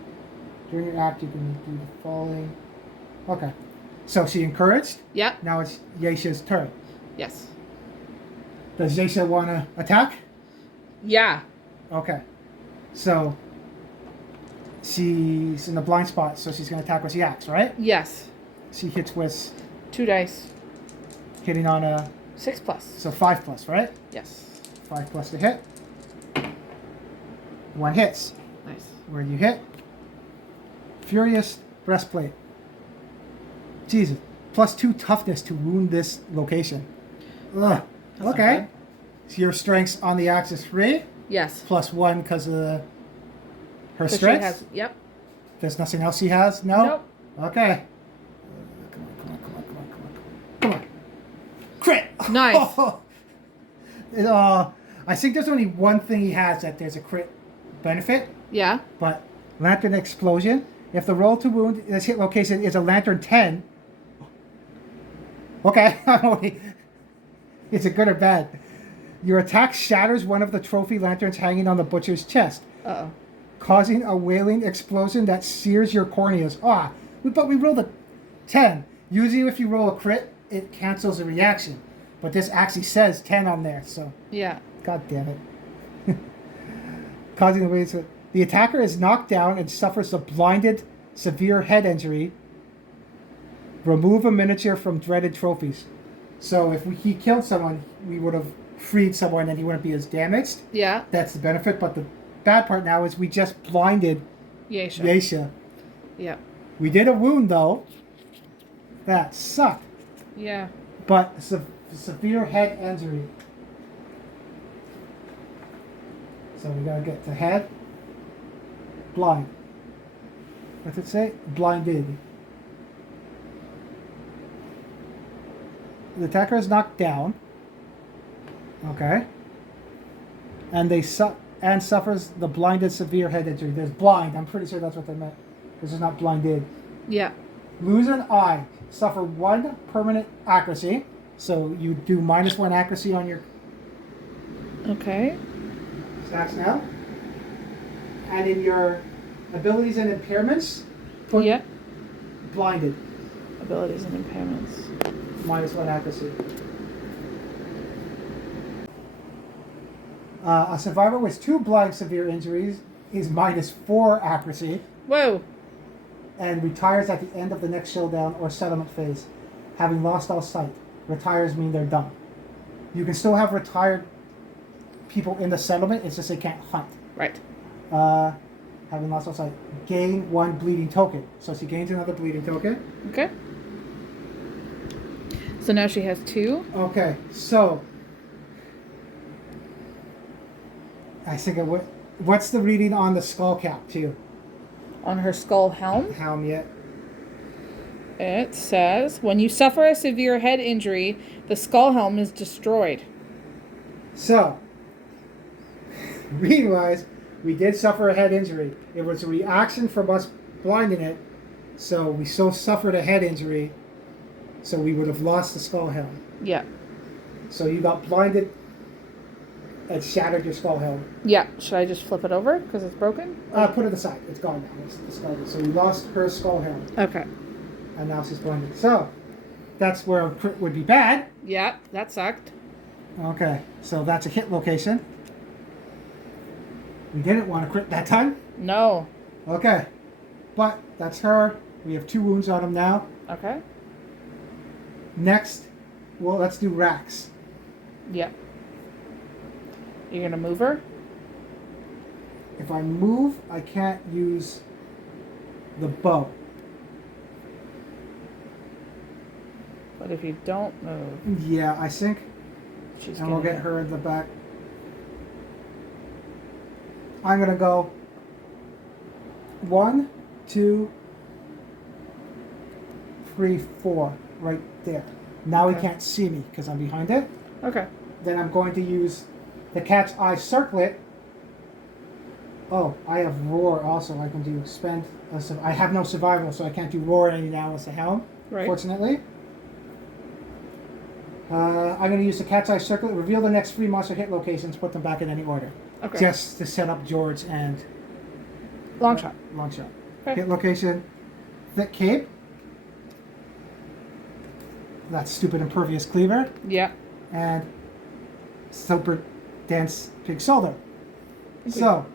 During your act, you can do the following. Okay. So she encouraged. Yep. Now it's Yasha's turn. Yes. Does Yasha want to attack? Yeah. Okay. So she's in the blind spot, so she's going to attack with the axe, right? Yes. She hits with 2 dice. hitting on a 6+. so 5+, right? Yes. 5+ to hit. 1 hits. Nice. Where you hit? Furious breastplate. Jesus. +2 toughness to wound this location. Ugh. That's not Okay. bad. So your strengths on the axe is 3, Yes. +1 because of her So she strength. has. Yep. There's nothing else she has? No? Nope. Okay. Come on. Crit! Nice. I think there's only one thing he has that there's a crit benefit, Yeah. but Lantern Explosion. If the roll to wound this hit location is a Lantern 10. Okay. Is it good or bad? Your attack shatters one of the trophy lanterns hanging on the butcher's chest, Uh-oh. causing a wailing explosion that sears your corneas. But we rolled a 10. Usually if you roll a crit, it cancels the reaction. But this actually says 10 on there, so Yeah. god damn it. Causing the waves. The attacker is knocked down and suffers a blinded, severe head injury. Remove a miniature from dreaded trophies. So if he killed someone, we would have freed someone and he wouldn't be as damaged. Yeah. That's the benefit, but the bad part now is we just blinded Yasha. Yasha. Yeah. We did a wound though. That sucked. Yeah. But severe head injury. So we gotta get to head. Blind. What's it say? Blinded. The attacker is knocked down. Okay. And suffers the blinded severe head injury. There's blind. I'm pretty sure that's what they meant. This is not blinded. Yeah. Lose an eye. Suffer 1 permanent accuracy. So you do -1 accuracy on your Okay. stats now. And in your abilities and impairments, put Yeah. blinded. Abilities and impairments. -1 accuracy. A survivor with 2 blind severe injuries is -4 accuracy Whoa. and retires at the end of the next showdown or settlement phase, having lost all sight. Retires mean they're done. You can still have retired people in the settlement, it's just they can't hunt. Right. Having lost all sight. Gain 1 bleeding token. So she gains another bleeding token. Okay. So now she has 2. Okay, so I think what's the reading on the skull cap too? On her skull helm, Helm yet? it says, when you suffer a severe head injury, the skull helm is destroyed. So, reading wise, we did suffer a head injury. It was a reaction from us blinding it, so we still suffered a head injury, so we would have lost the skull helm. Yeah. So you got blinded and shattered your skull helm. Yeah. Should I just flip it over because it's broken? Put it aside. It's gone now. It's discarded. So we lost her skull helm, Okay. and now she's blinded. So that's where a crit would be bad. Yeah, that sucked. Okay, so that's a hit location. We didn't want to crit that time. No. Okay, but that's her. We have 2 wounds on him now. Okay. Next, well, let's do Rax. Yeah. You're gonna move her? If I move, I can't use the bow. But if you don't move, Yeah, I think, she's and we'll gonna get her in the back. I'm gonna go 1, 2, 3, 4, right there. Now Okay. he can't see me because I'm behind it. Okay. Then I'm going to use the cat's eye circlet. Oh, I have roar also. I can do spend. I have no survival, so I can't do roar any now as a helm. Right. Fortunately. I'm going to use the cat's eye circlet. Reveal the next 3 monster hit locations. Put them back in any order. Okay. Just to set up George and Long shot. long shot. Okay. Hit location. Thick cape. That stupid impervious cleaver. Yeah. And super dense pig shoulder. Okay. So,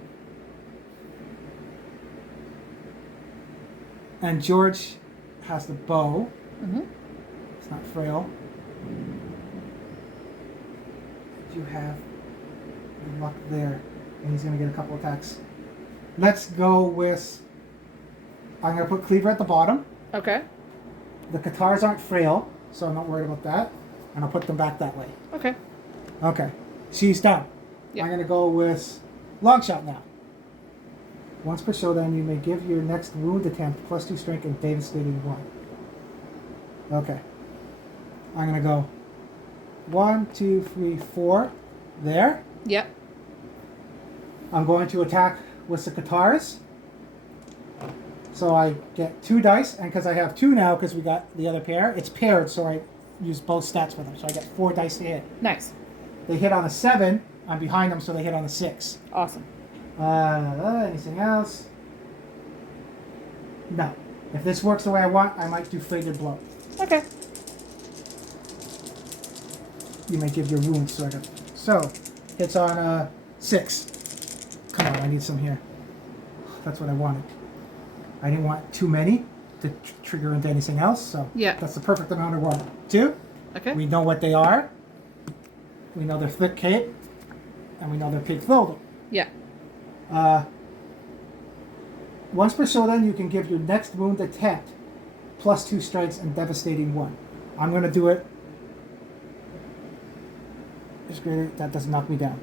and George has the bow. Mm-hmm. It's not frail. You have the luck there, and he's going to get a couple attacks. Let's go with. I'm going to put cleaver at the bottom. Okay. The Katars aren't frail, so I'm not worried about that. And I'll put them back that way. Okay. Okay. She's done. Yeah. I'm going to go with long shot now. Once per showdown, you may give your next wound attempt +2 strength and devastating 1. Okay. I'm going to go 1, 2, 3, 4. There. Yep. I'm going to attack with the Katars. So I get 2 dice, and because I have 2 now, because we got the other pair, it's paired, so I use both stats with them. So I get 4 dice to hit. Nice. They hit on a 7. I'm behind them, so they hit on a 6. Awesome. Anything else? No. If this works the way I want, I might do Fated Blow. Okay. You may give your wounds sort of. So, hits on 6. Come on, I need some here. That's what I wanted. I didn't want too many to trigger into anything else, so Yeah. that's the perfect amount of 1. 2. Okay. We know what they are. We know their thick cape, and we know their pig shoulder. Yeah. Once per showdown, you can give your next wound attempt +2 strikes and devastating 1. I'm going to do it. It's great. That doesn't knock me down.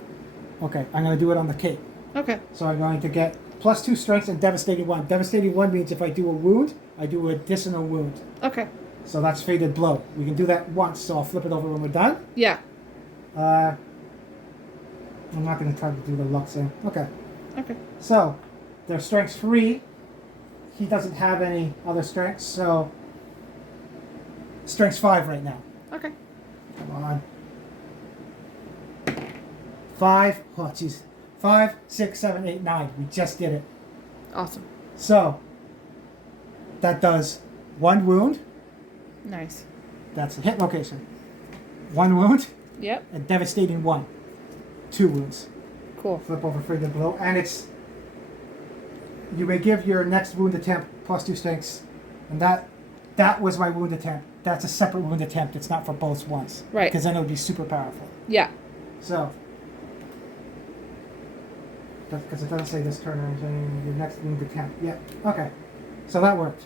Okay, I'm going to do it on the cape. Okay. So I'm going to get +2 strengths and devastating 1. Devastating 1 means if I do a wound, I do an additional wound. Okay. So that's Fated Blow. We can do that once, so I'll flip it over when we're done. Yeah. I'm not going to try to do the luck thing. Okay. Okay. So, their strength's 3. He doesn't have any other strengths, so strength's 5 right now. Okay. Come on. 5. Oh, jeez. 5, 6, 7, 8, 9. We just did it. Awesome. So, that does 1 wound. Nice. That's the hit location. 1 wound Yep. and devastating 1. 2 wounds. Cool. Flip over Fated Blow, and it's. You may give your next wound attempt +2 strengths, and that was my wound attempt. That's a separate wound attempt. It's not for both ones. Right. Because then it would be super powerful. Yeah. So. Because it doesn't say this turn or anything. Your next wound attempt. Yeah. Okay. So that worked.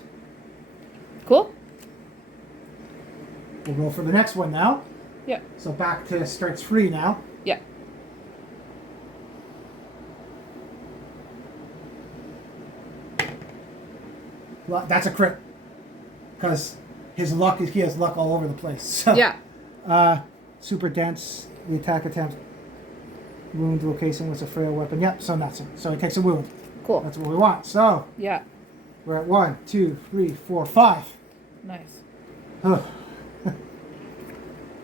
Cool. We'll roll for the next one now. Yeah. So back to strength 3 now. Yeah. Well, that's a crit. Because his luck is he has luck all over the place. So, Yeah. Super dense. The attack attempt. Wound location was a frail weapon. Yep, so nothing. So he takes a wound. Cool. That's what we want. So Yeah. we're at 1, 2, 3, 4, 5. Nice.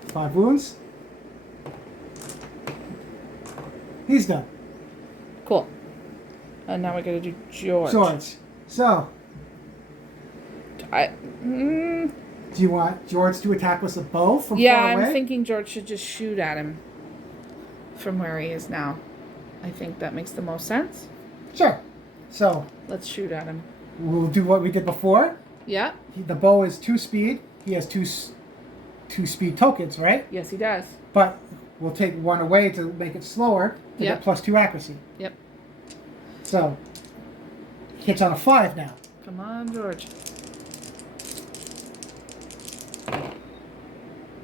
5 wounds. He's done. Cool. And now we gotta do George. George. So, I, do you want George to attack with a bow from yeah, far away? I'm thinking George should just shoot at him from where he is now. I think that makes the most sense. Sure. So, Let's shoot at him. we'll do what we did before. Yeah. The bow is 2 speed. He has 2 speed tokens, right? Yes, he does. But we'll take 1 away to make it slower to Yep. get +2 accuracy. Yep. So, hits on a 5 now. Come on, George.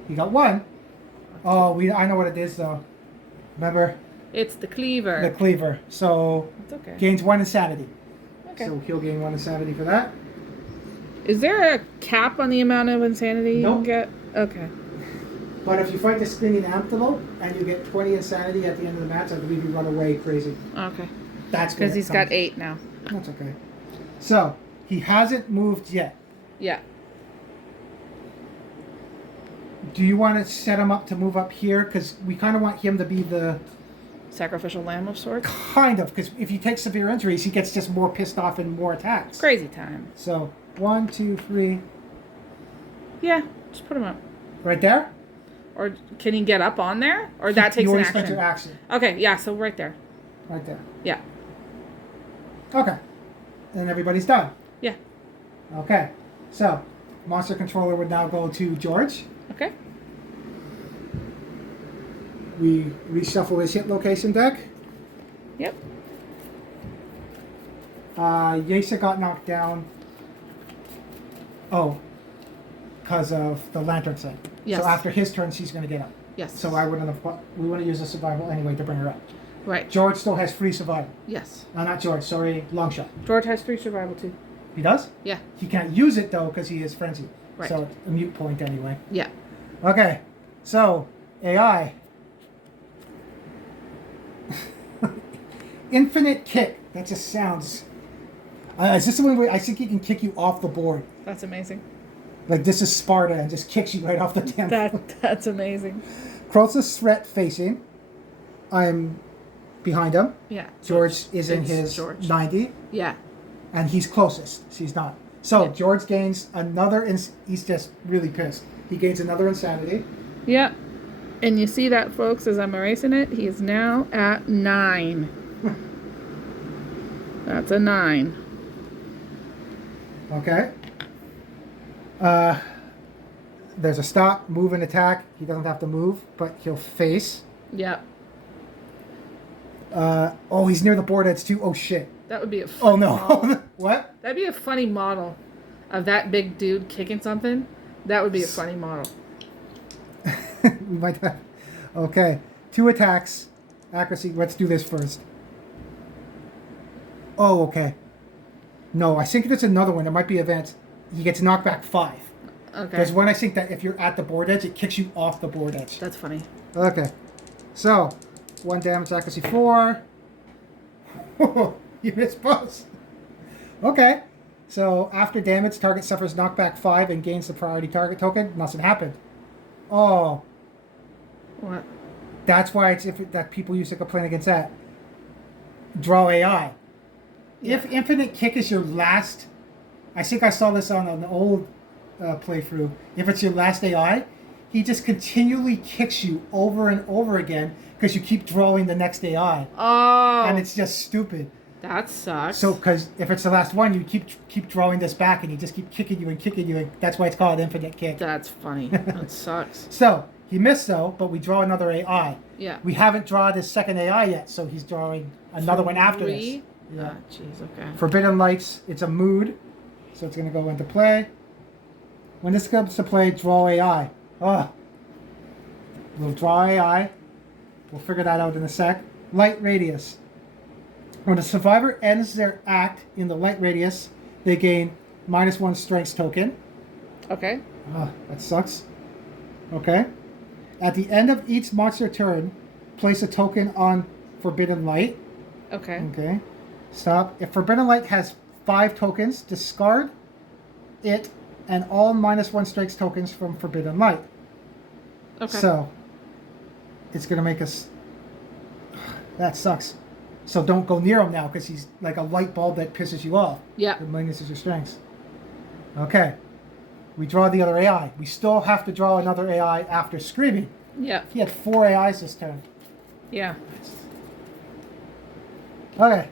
He got 1. Oh, I know what it is though. Remember It's the cleaver. the cleaver. So It's okay. gains 1 insanity. Okay. So he'll gain 1 insanity for that. Is there a cap on the amount of insanity you Nope. can get? Okay. But if you fight the screaming antelope and you get 20 insanity at the end of the match, I believe you run away crazy. Okay. That's Because he's got 8 now. That's okay. So, he hasn't moved yet. Yeah. Do you want to set him up to move up here? Because we kind of want him to be the... Sacrificial lamb of sorts? Kind of, because if he takes severe injuries, he gets just more pissed off and more attacks. Crazy time. So, 1, 2, 3. Yeah, just put him up. Right there? Or can he get up on there? Or that takes you an already spent your action? action. Okay, yeah, so right there. Right there. Yeah. Okay. And everybody's done. Yeah. Okay. So, monster controller would now go to George. Okay. We reshuffle his hit location deck. Yep. Yesa got knocked down. Oh. Because of the lantern set. Yes. So after his turn, she's going to get up. Yes. So we wouldn't use a survival anyway to bring her up. Right. George still has free survival. Yes. Not George, sorry, Longshot. George has 3 survival too. He does? Yeah. He can't use it though because he is frenzied. Right. So it's a mute point anyway. Yeah. Okay. So, AI. Infinite kick. That just sounds... is this the one where I think he can kick you off the board? That's amazing. Like this is Sparta and just kicks you right off the damn board. That's amazing. Closest threat facing. I'm behind him. Yeah. George is in It's his George. 90. Yeah. And he's closest. She's not. So Yeah. George gains another... he's just really pissed. He gains another insanity. Yeah. And you see that, folks, as I'm erasing it, he is now at 9. That's a 9. Okay. There's a stop, move, and attack. He doesn't have to move, but he'll face. Yeah. He's near the board edge too. Oh shit. That would be a Oh funny model. no. What? That'd be a funny model of that big dude kicking something. That would be a funny model. We might have. Okay. 2 attacks. Accuracy. Let's do this first. Oh, okay. No, I think there's another one. There might be events. He gets knocked back 5. Okay. There's one I think that if you're at the board edge, it kicks you off the board edge. That's funny. Okay. So, 1 damage, accuracy 4. You missed both. Okay. So, after damage, target suffers knockback 5 and gains the priority target token. Nothing happened. Oh. What? That's why that people used to complain against that. Draw AI. Yeah. If Infinite Kick is your last... I think I saw this on an old playthrough. If it's your last AI, he just continually kicks you over and over again because you keep drawing the next AI. Oh. And it's just stupid. That sucks. So, because if it's the last one, you keep drawing this back and you just keep kicking you, and that's why it's called Infinite Kick. That's funny. That sucks. So, he missed though, but we draw another AI. Yeah. We haven't drawn his second AI yet, so he's drawing another one after this. 3? Yeah. Ah, jeez, okay. Forbidden Lights, it's a mood, so it's going to go into play. When this comes to play, draw AI. We'll draw AI. We'll figure that out in a sec. Light Radius. When a survivor ends their act in the light radius, they gain -1 strength token. Okay. That sucks. Okay. At the end of each monster turn, place a token on Forbidden Light. Okay. Okay. Stop. If Forbidden Light has 5 tokens, discard it and all -1 strength tokens from Forbidden Light. Okay. So, it's going to make us... That sucks. So don't go near him now because he's like a light bulb that pisses you off. Yeah. It minuses your strengths. Okay. We draw the other AI. We still have to draw another AI after Screaming. Yeah. He had 4 AIs this turn. Yeah. Okay.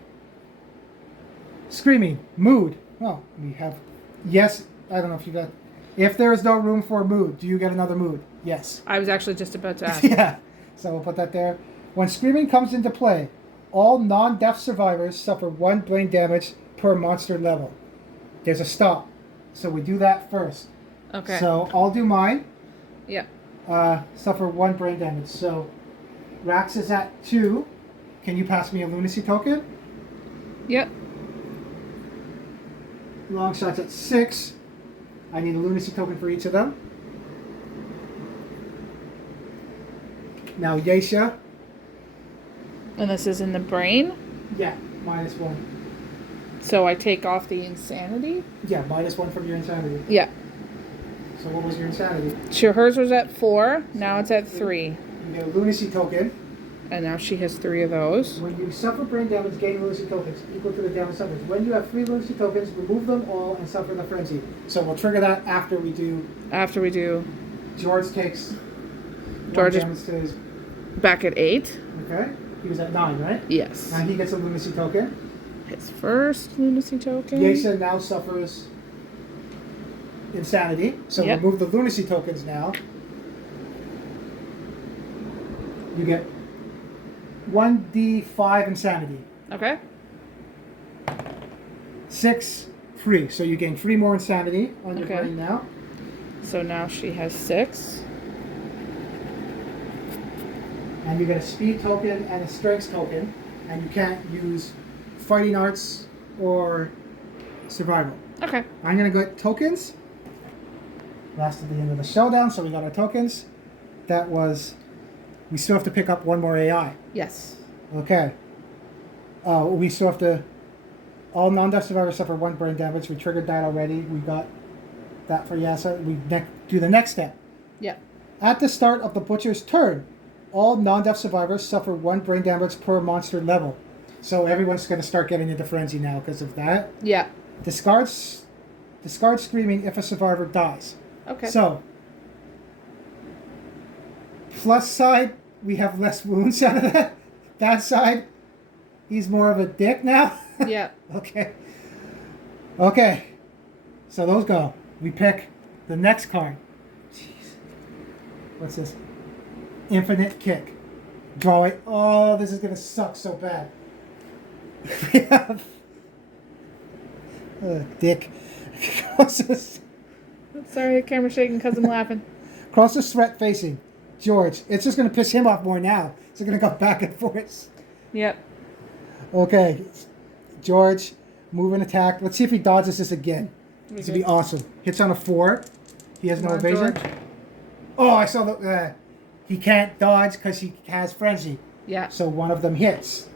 Screaming. Mood. Well, we have... Yes. I don't know if you got... If there is no room for mood, do you get another mood? Yes. I was actually just about to ask. Yeah. So we'll put that there. When Screaming comes into play, all non-death survivors suffer 1 brain damage per monster level. There's a stop. So we do that first. Okay. So I'll do mine. Yeah. Suffer 1 brain damage. So Rax is at 2. Can you pass me a lunacy token? Yep. Longshot's at 6. I need a lunacy token for each of them. Now Yeisha. And this is in the brain. Yeah, -1. So I take off the insanity. Yeah, -1 from your insanity. Yeah. So what was your insanity? Sure, hers was at 4. Now it's at 3. You get a lunacy token. And now she has 3 of those. When you suffer brain damage, gain lunacy tokens equal to the damage suffered. When you have 3 lunacy tokens, remove them all and suffer the frenzy. So we'll trigger that after we do. After we do. George takes. George is damage to his. back at 8. Okay. He was at 9, right? Yes. And he gets a lunacy token. His first lunacy token. Yesa now suffers insanity. So Yep. remove the lunacy tokens now. You get 1d5 insanity. Okay. 6, 3. So you gain 3 more insanity on your Okay. brain now. So now she has 6. And you get a speed token and a strength token. And you can't use fighting arts or survival. Okay. I'm going to get tokens. Last at the end of the showdown, so we got our tokens. That was... We still have to pick up 1 more AI. Yes. Okay. We still have to... All non-death survivors suffer 1 brain damage. We triggered that already. We got that for Yasa. We do the next step. Yeah. At the start of the Butcher's turn, all non-death survivors suffer 1 brain damage per monster level. So everyone's going to start getting into frenzy now because of that. Yeah. Discard screaming if a survivor dies. Okay. So, plus side, we have less wounds out of that. That side, he's more of a dick now. Yeah. Okay. Okay. So those go. We pick the next card. Jeez. What's this? Infinite kick. Draw it. Oh, this is going to suck so bad. We have... dick. Sorry, the camera's shaking because I'm laughing. Crosses threat facing. George. It's just going to piss him off more now. It's going to go back and forth. Yep. Okay. George, move and attack. Let's see if he dodges this again. This would be good. awesome. Hits on a 4. He has Come no on, evasion. George. Oh, I saw the... he can't dodge because he has frenzy. Yeah. So one of them hits.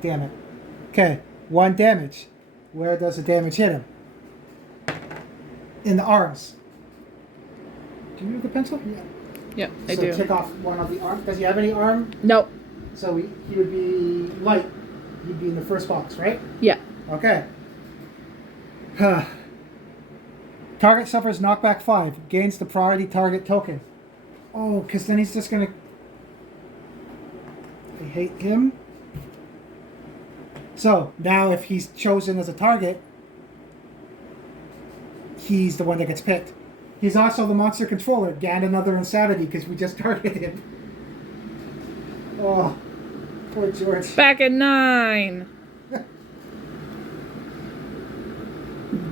Damn it. Okay. 1 damage. Where does the damage hit him? In the arms. Do you have the pencil? Yeah. Yep, I So do. kick off one of the arms. Does he have any arm? Nope. So he would be light. He'd be in the first box, right? Yeah. Okay. Target suffers knockback 5. Gains the priority target token. Oh, because then he's just going to... I hate him. So, now if he's chosen as a target, he's the one that gets picked. He's also the monster controller. Gained another insanity because we just targeted him. Oh, poor George. Back at 9.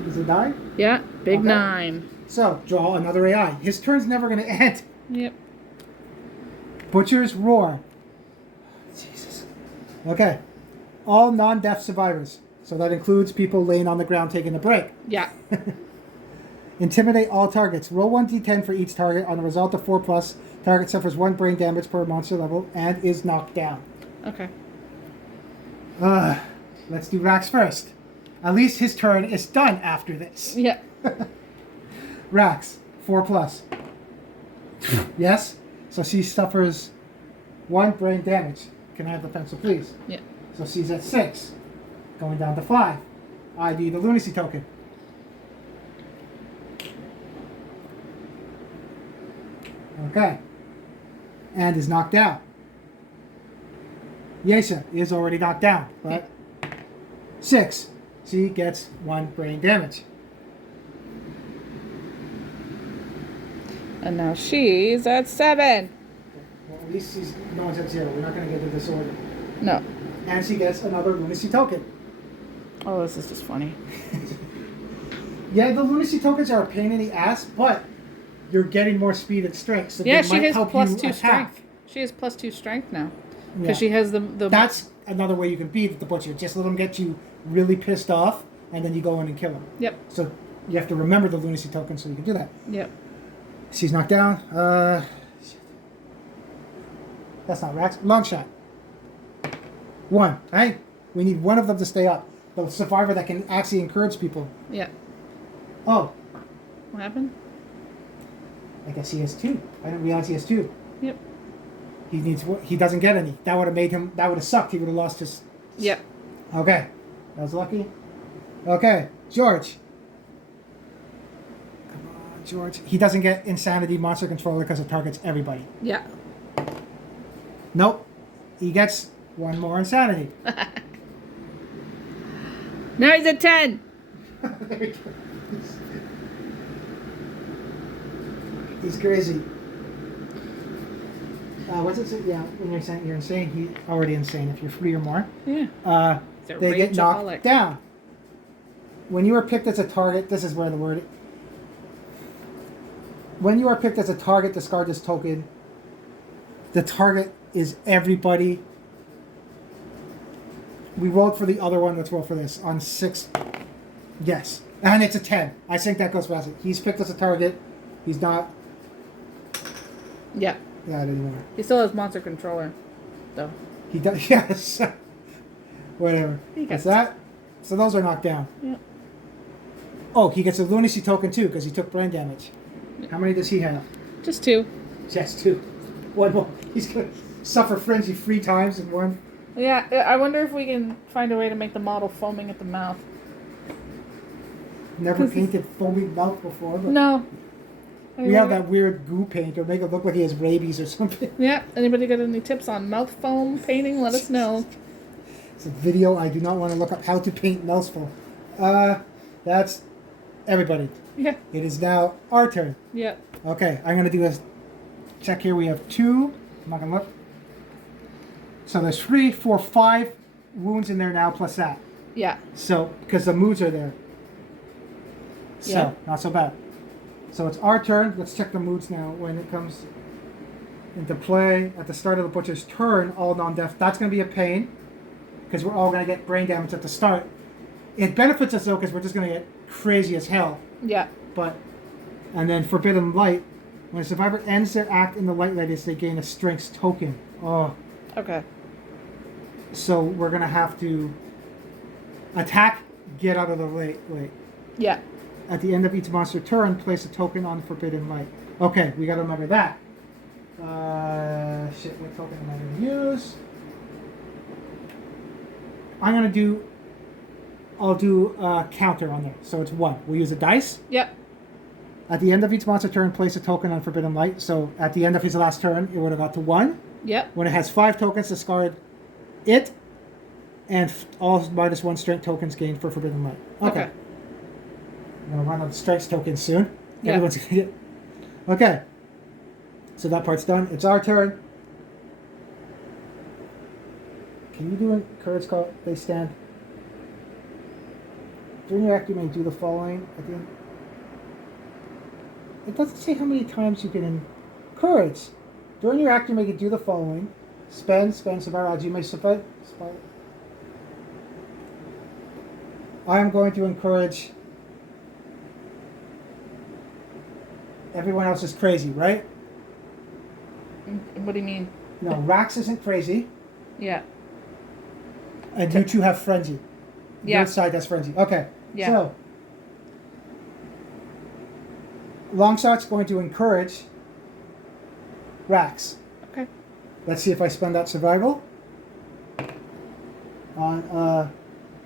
Is it 9? Yeah, big Okay. 9. So, draw another AI. His turn's never going to end. Yep. Butcher's Roar. Jesus. Okay. All non-death survivors. So that includes people laying on the ground taking a break. Yeah. Intimidate all targets. Roll 1d10 for each target. On a result of 4+, target suffers 1 brain damage per monster level and is knocked down. Okay. Let's do Rax first. At least his turn is done after this. Yeah. Rax, 4+. Yes? So she suffers 1 brain damage. Can I have the pencil, please? Yeah. So she's at 6. Going down to 5. ID the lunacy token. Okay. And is knocked down. Yesa is already knocked down, but 6. She gets 1 brain damage. And now she's at 7. Well, at least no one's at 0. We're not going to get the disorder. No. And she gets another lunacy token. Oh, this is just funny. Yeah, the lunacy tokens are a pain in the ass, but you're getting more speed and strength. So Yeah, they she might has help plus you 2 attack. strength. She has plus 2 strength now. Yeah. Because she has the That's another way you can beat the butcher. Just let him get you really pissed off, and then you go in and kill him. Yep. So you have to remember the lunacy token so you can do that. Yep. She's knocked down. That's not Rax. Long shot. 1. Right? We need one of them to stay up. The survivor that can actually encourage people. Yeah. Oh, What happened? I guess he has 2. I didn't realize he has 2. Yep. He doesn't get any. That would have made him. That would have sucked. He would have lost his. Yep. Okay. That was lucky. Okay, George. Come on, George. He doesn't get Insanity Monster Controller because it targets everybody. Yeah. Nope. He gets 1 more Insanity. Now he's at 10. There he goes. He's crazy. What's it? Yeah, when you're saying you're insane, he's already insane. If you're 3 or more, Yeah. they get knocked down. When you are picked as a target, this is where the word. When you are picked as a target, discard this token. The target is everybody. We rolled for the other one. Let's roll for this on 6. Yes, and it's a 10. I think that goes past it. He's picked as a target. He's not. Yeah. That anymore. He still has monster controller, though. He does. Yes. Whatever. That's that. So those are knocked down. Yeah. Oh, he gets a lunacy token too because he took brain damage. How many does he have? Just 2. Yes, 2. 1 more. He's gonna suffer frenzy 3 times in 1. Yeah, I wonder if we can find a way to make the model foaming at the mouth. Never painted foaming mouth before. But No. we have that weird goo paint or make it look like he has rabies or something. Yeah. Anybody got any tips on mouth foam painting? Let us know. It's a video. I do not want to look up how to paint mouth foam. That's everybody. Yeah. It is now our turn. Yeah. Okay, I'm going to do a check here. We have 2. I'm not going to look. So there's 3, 4, 5 wounds in there now plus that. Yeah. So, because the moods are there. So, Yeah. not so bad. So it's our turn. Let's check the moods now when it comes into play. At the start of the butcher's turn, all non-death. That's going to be a pain because we're all going to get brain damage at the start. It benefits us though because we're just going to get crazy as hell. Yeah. But, and then Forbidden Light. When a survivor ends their act in the light radius, they gain a strength token. Oh. Okay. So we're going to have to attack, get out of the light. Yeah. At the end of each monster turn, place a token on Forbidden Light. Okay, we got to remember that. Shit, what token am I going to use? I'll do a counter on there. So it's 1. We'll use a dice. Yep. At the end of each monster turn, place a token on Forbidden Light. So at the end of his last turn, it would have got to 1. Yep. When it has 5 tokens, discard it. And all -1 strength tokens gained for Forbidden Light. Okay. I'm going to run out of strength tokens soon. Yeah. Everyone's going to get... Okay. So that part's done. It's our turn. Can you do a courage call? They stand. During your act, you may do the following. At the end. It doesn't say how many times you can encourage. During your act, you may do the following. Spend, survival odds. You may survive. I am going to encourage. Everyone else is crazy, right? What do you mean? No, Rax isn't crazy. Yeah. And you 2 have frenzy. Yeah. Your side has frenzy. Okay. Yeah. So, Longshot's going to encourage Rax. Okay. Let's see if I spend that survival. On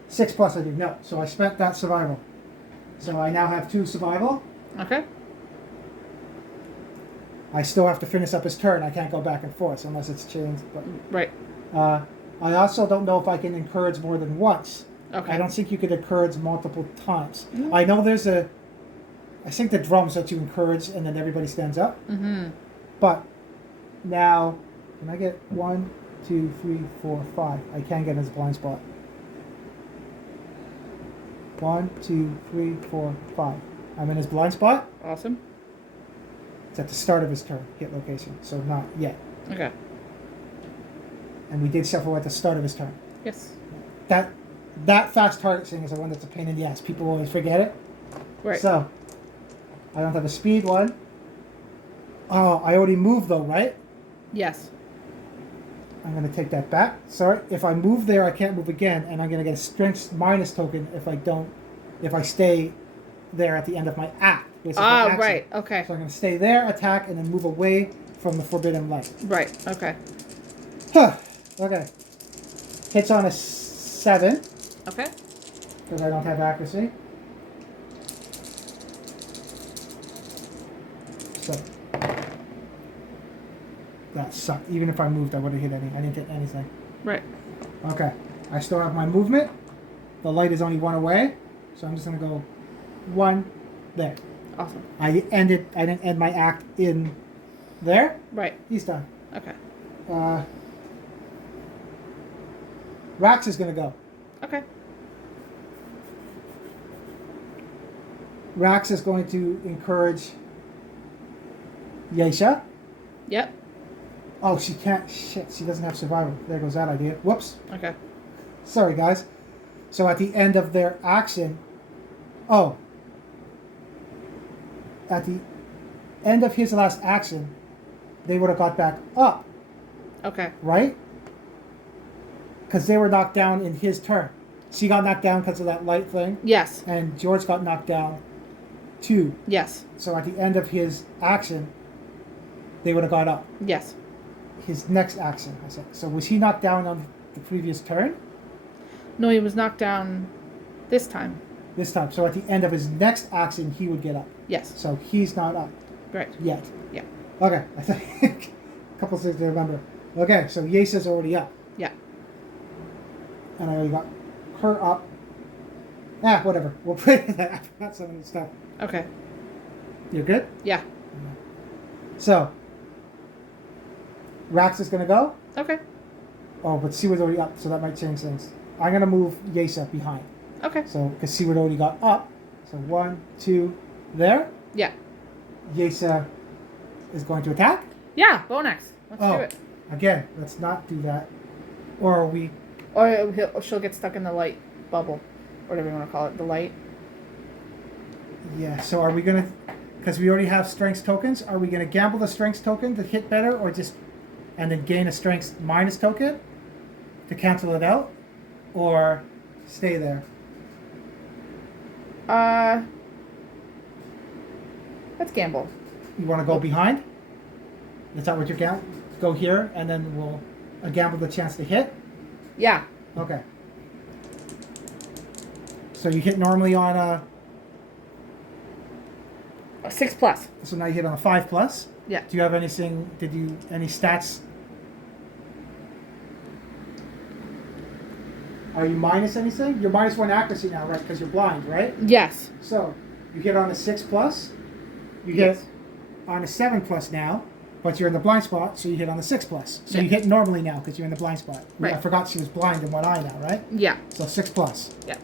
6 plus I do. No. So I spent that survival. So I now have 2 survival. Okay. I still have to finish up his turn. I can't go back and forth unless it's changed. But Right. I also don't know if I can encourage more than once. Okay. I don't think you could encourage multiple times. Mm-hmm. I know there's a... I think the drums that you encourage and then everybody stands up. Mm-hmm. But now, can I get 1, 2, 3, 4, 5? I can get his blind spot. 1, 2, 3, 4, 5. I'm in his blind spot. Awesome. It's at the start of his turn, hit location, so not yet. Okay. And we did shuffle at the start of his turn. Yes. That fast target thing is the one that's a pain in the ass. People always forget it. Right. So, I don't have a speed one. Oh, I already moved though, right? Yes. I'm going to take that back. Sorry, if I move there, I can't move again, and I'm going to get a strength minus token if I stay there at the end of my act. Right. Okay. So I'm going to stay there, attack, and then move away from the forbidden light. Right. Okay. Huh. Okay. Hits on a 7. Okay. Because I don't have accuracy. So that sucked. Even if I moved, I would have hit any. I didn't hit anything. Right. Okay. I still have my movement. The light is only 1 away, so I'm just gonna go 1 there. Awesome. I didn't end my act in there. Right. He's done. Okay. Rax is gonna go. Okay. Rax is going to encourage Yesha. Yep. Oh, she can't. Shit, she doesn't have survival. There goes that idea. Whoops. Okay. Sorry, guys. So at the end of their action. Oh. At the end of his last action, they would have got back up. Okay. Right? Because they were knocked down in his turn. She got knocked down because of that light thing. Yes. And George got knocked down too. Yes. So at the end of his action, they would have got up. Yes. His next action, I said. So was he knocked down on the previous turn? No, he was knocked down this time. This time. So at the end of his next action, he would get up. Yes. So he's not up Right. yet. Yeah. Okay. I think a couple things to remember. Okay, so Yesa's already up. Yeah. And I already got her up. Whatever. We'll put that. I forgot some of the stuff. Okay. You're good? Yeah. So, Rax is going to go. Okay. Oh, but Seward's already up, so that might change things. I'm going to move Yesa behind. Okay. So, because Seward already got up. So, 1, 2, there. Yeah. Yesa is going to attack. Yeah. Bonex. Let's do it. Again, let's not do that. Or are we... Or she'll get stuck in the light bubble, whatever you want to call it, the light. Yeah, so are we going to... Because we already have strengths tokens, are we going to gamble the strengths token to hit better, or just... and then gain a strengths minus token to cancel it out? Or stay there? Let's gamble. You want to go behind? Is that what you're gamble? Go here, and then we'll gamble the chance to hit? Yeah. Okay. So you hit normally on a... 6 plus. So now you hit on a 5 plus. Yeah. Do you have anything... any stats? Are you minus anything? You're minus 1 accuracy now, right? Because you're blind, right? Yes. So you hit on a 6 plus. You hit on a 7 plus now, but you're in the blind spot, so you hit on the 6 plus. So you hit normally now because you're in the blind spot. Right. I forgot she was blind in one eye now, right? Yeah. So 6 plus. Yeah.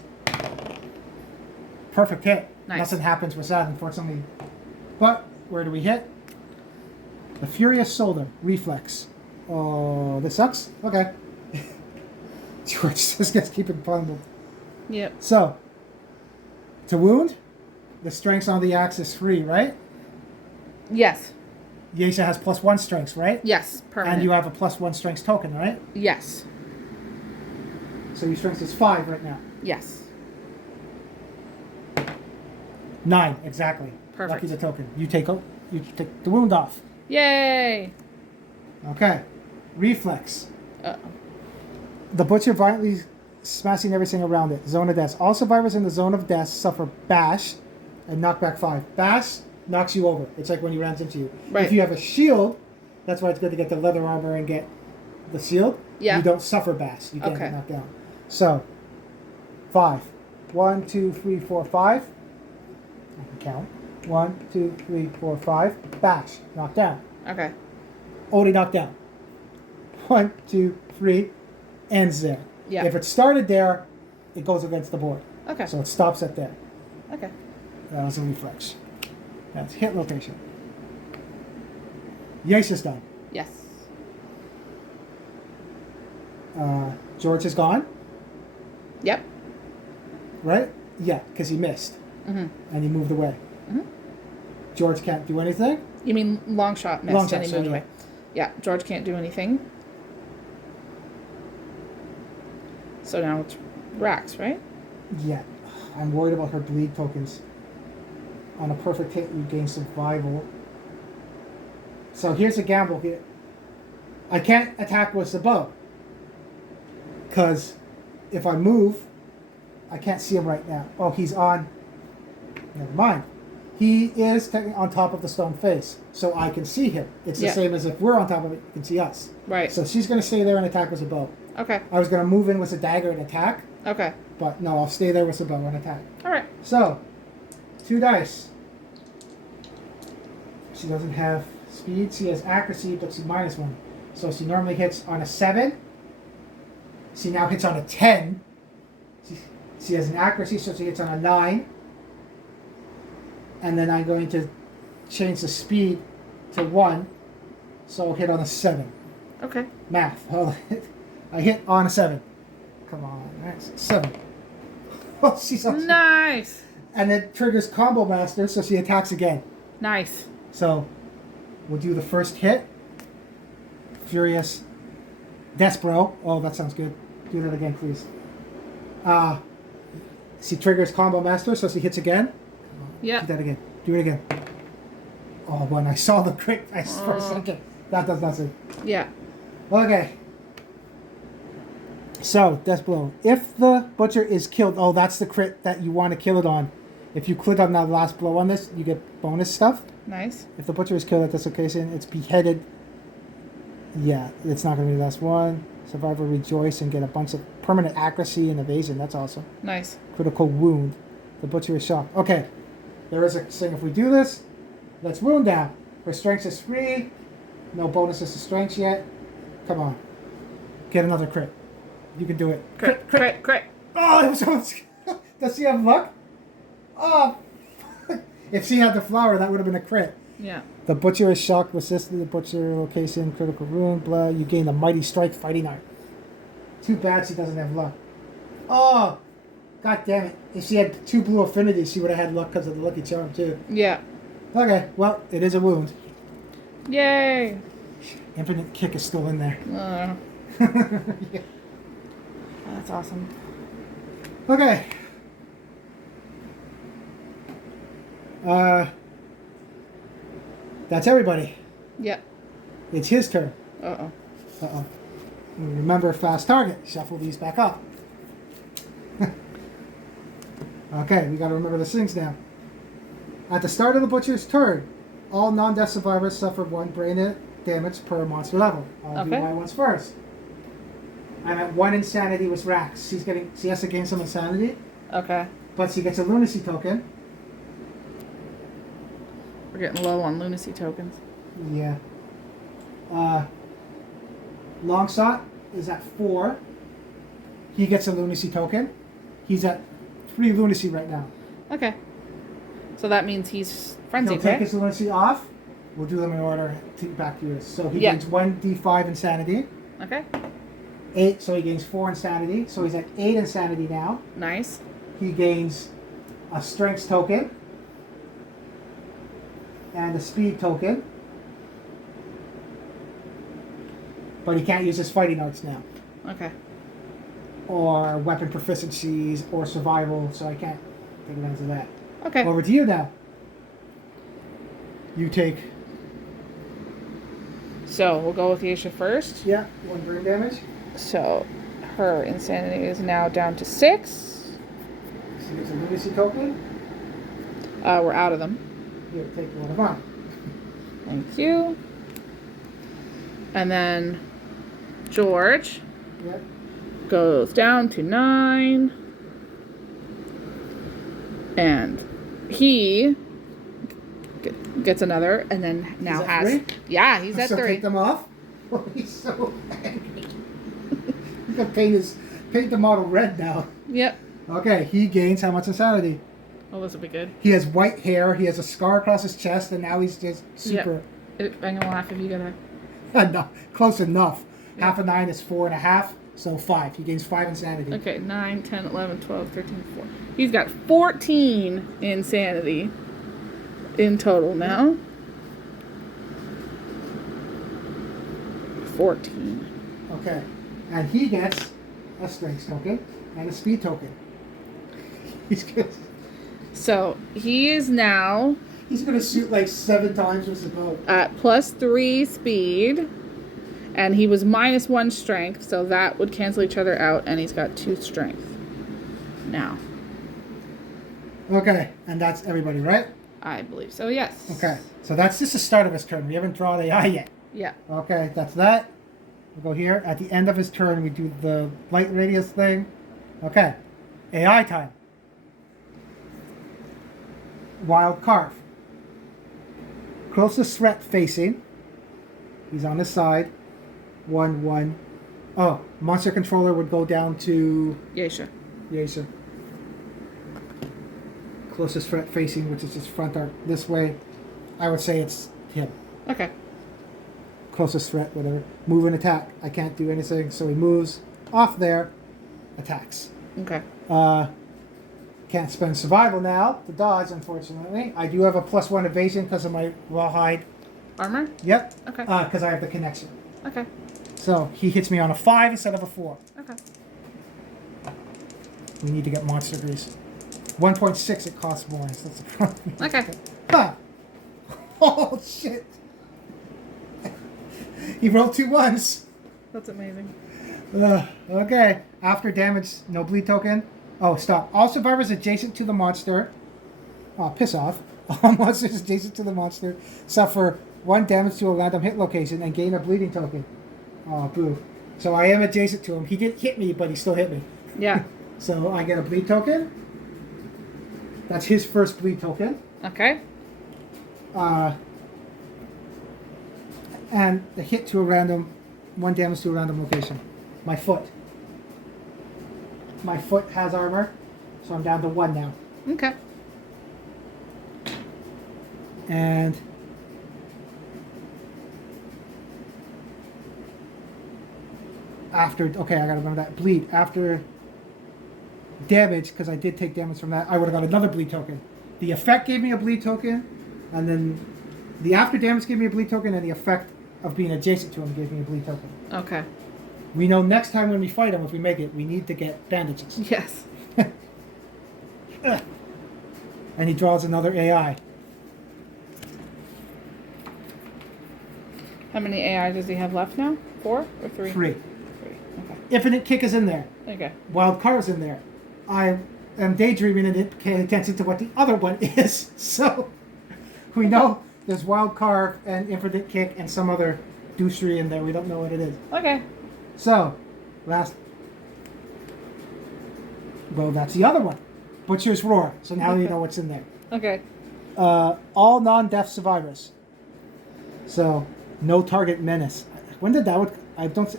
Perfect hit. Nice. Nothing happens with that, unfortunately. But where do we hit? The Furious Shoulder. Reflex. Oh, this sucks? Okay. George just gets keeping pummeled. Yep. So, to wound, the strength's on the axis free, right? Yes. Yesha has +1 strengths, right? Yes. Permanent. And you have a +1 strengths token, right? Yes. So your strength is 5 right now. Yes. 9, exactly. Perfect. Lucky the token. You take the wound off. Yay. Okay. Reflex. Uh-oh. The butcher violently smashing everything around it. Zone of death. All survivors in the zone of death suffer bash and knockback 5. Bash knocks you over. It's like when he runs into you. Right. If you have a shield, that's why it's good to get the leather armor and get the shield. Yeah. You don't suffer bash. You can't Okay. get knocked down. So, 5. 1, 2, 3, 4, 5. I can count. 1, 2, 3, 4, 5. Bash. Knocked down. Okay. Already knocked down. 1, 2, 3. Ends there. Yeah. If it started there, it goes against the board. Okay. So it stops at there. Okay. That was a reflex. That's hit location. Yace is done. Yes. George is gone, Yep. right? Yeah, because he missed. Mm-hmm. And he moved away. Mm-hmm. George can't do anything. You mean long shot missed Long shot, and he sorry, moved away. Yeah. George can't do anything. So now it's Rax, right? Yeah. I'm worried about her bleed tokens. On a perfect hit, you gain survival. So here's a gamble here. I can't attack with the bow. Because if I move, I can't see him right now. Oh, he's on. Never mind. He is technically on top of the stone face, so I can see him. It's the same as if we're on top of it, you can see us. Right. So she's going to stay there and attack with a bow. Okay. I was going to move in with a dagger and attack. Okay. But no, I'll stay there with a bow and attack. All right. So, 2 dice. She doesn't have speed. She has accuracy, but she's -1. So she normally hits on a 7. She now hits on a 10. She has an accuracy, so she hits on a 9. And then I'm going to change the speed to 1. So I'll hit on a 7. Okay. Math. I hit on a 7. Come on. That's 7. Oh, she's awesome. Nice. And it triggers Combo Master, so she attacks again. Nice. So we'll do the first hit. Furious. Despero. Oh, that sounds good. Do that again, please. She triggers Combo Master, so she hits again. Yeah. Do that again. Do it again. Oh, when I saw the crit for a second. That does nothing. Yeah. Okay. So, Death Blow. If the Butcher is killed, oh, that's the crit that you want to kill it on. If you click on that last blow on this, you get bonus stuff. Nice. If the Butcher is killed at this occasion, it's beheaded. Yeah, it's not going to be the last one. Survivor rejoice and get a bunch of permanent accuracy and evasion. That's awesome. Nice. Critical wound. The Butcher is shocked. Okay. There is a thing. If we do this, let's wound down. Her strength is 3. No bonuses to strength yet. Come on. Get another crit. You can do it. Crit. Oh, it was almost... Does she have luck? Oh. If she had the flower, that would have been a crit. Yeah. The Butcher is shocked, resisted. The Butcher location, critical wound, blood. You gain a mighty strike fighting art. Too bad she doesn't have luck. Oh. God damn it. If she had 2 blue affinities, she would have had luck because of the lucky charm, too. Yeah. Okay, well, it is a wound. Yay. Infinite kick is still in there. Yeah. That's awesome. Okay. That's everybody. Yeah. It's his turn. Uh-oh. Uh-oh. Remember, fast target. Shuffle these back up. Okay, we gotta remember the things now. At the start of the Butcher's turn, all non-death survivors suffer 1 brain damage per monster level. I'll do my ones first. I'm at 1 insanity with Rax. She has to gain some insanity. Okay. But she gets a lunacy token. We're getting low on lunacy tokens. Yeah. Longshot is at 4. He gets a lunacy token. He's at 3 lunacy right now. Okay. So that means he's frenzied, He'll take right? his lunacy off. We'll do them in order back to yours. So he gains 1d5 insanity. Okay. 8, so he gains 4 insanity. So he's at 8 insanity now. Nice. He gains a strength token and a speed token. But he can't use his fighting arts now. Okay. Or weapon proficiencies or survival, so I can't take advantage of that. Okay. Over to you now. You take... So we'll go with Yesha first. Yeah, 1 burn damage. So her insanity is now down to 6. She gets a lunacy token. We're out of them. Here, take one of mine. Thank you. And then George Yep. goes down to 9. And he gets another, and then now at has... 3? Yeah, he's at So 3. take them off. Oh, he's so angry. He's gonna paint the model red now. Yep. Okay, he gains how much insanity? Oh, this will be good. He has white hair, he has a scar across his chest, and now he's just super... I'm gonna laugh if you get a... No, close enough. Half of 9 is 4.5, so 5. He gains 5 insanity. Okay, 9, 10, 11, 12, 13, 14. He's got 14 insanity in total now. 14. Okay, and he gets a strength token, and a speed token. He's good. So he is now He's gonna shoot like 7 times with the bow. at +3 speed, and he was -1 strength, so that would cancel each other out, and he's got 2 strength now. Okay, and that's everybody, right? I believe so, yes. Okay, so that's just the start of his turn. We haven't drawn AI yet. Yeah. Okay, that's that. We'll go here. At the end of his turn, we do the light radius thing. Okay, AI time. Wild Carve. Closest threat facing. He's on his side. 1/1. Oh, monster controller would go down to Yasha. Yasha. Closest threat facing, which is just front arc this way. I would say it's him. Okay. Closest threat, whatever. Move and attack. I can't do anything, so he moves off there, attacks. Okay. Can't spend survival now to dodge, unfortunately. I do have a +1 evasion because of my rawhide. Armor? Yep. Okay. Because I have the connection. Okay. So he hits me on a 5 instead of a 4. Okay. We need to get monster grease. 1.6 it costs more. So that's a problem. Okay. Ha! Oh shit! He rolled 2 1s. That's amazing. Okay. After damage, no bleed token. Oh, stop. All survivors adjacent to the monster. Oh, piss off. All monsters adjacent to the monster suffer 1 damage to a random hit location and gain a bleeding token. Oh, boo. So I am adjacent to him. He didn't hit me, but he still hit me. Yeah. So I get a bleed token. That's his first bleed token. Okay. And the hit to a random, 1 damage to a random location. My foot. My foot has armor, so I'm down to 1 now. Okay. And after, okay, I gotta remember that. Bleed. After damage, because I did take damage from that, I would have got another bleed token. The effect gave me a bleed token, and then the after damage gave me a bleed token, and the effect of being adjacent to him gave me a bleed token. Okay. We know next time when we fight him, if we make it, we need to get bandages. Yes. And he draws another AI. How many AI does he have left now? 4 or 3? 3. 3. Okay. Infinite Kick is in there. Okay. Wild Carve's in there. I am daydreaming and didn't pay attention to what the other one is. So we know there's Wild Carve and Infinite Kick and some other douchery in there. We don't know what it is. Okay. So, last. Well, that's the other one. Butcher's Roar. So now you know what's in there. Okay. All non-death survivors. So, no target menace. When did that would? I don't.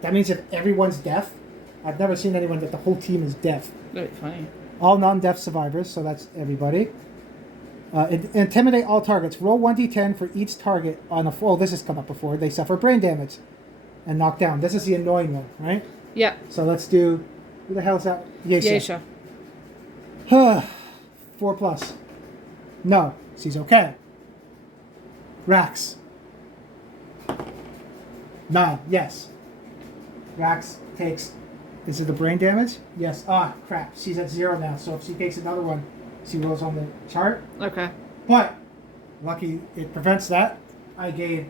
That means if everyone's deaf. I've never seen anyone that the whole team is deaf. That'd be funny. All non-deaf survivors. So that's everybody. Intimidate all targets. Roll 1d10 for each target on a. Oh, this has come up before. They suffer brain damage and knock down. This is the annoying one, right? Yeah. So let's do. Who the hell is that? Yasha. 4+. No, she's okay. Rax. 9. Yes. Rax takes. Is it the brain damage? Yes. Ah, crap. She's at 0 now. So if she takes another one, she rolls on the chart. Okay. But lucky it prevents that. I gave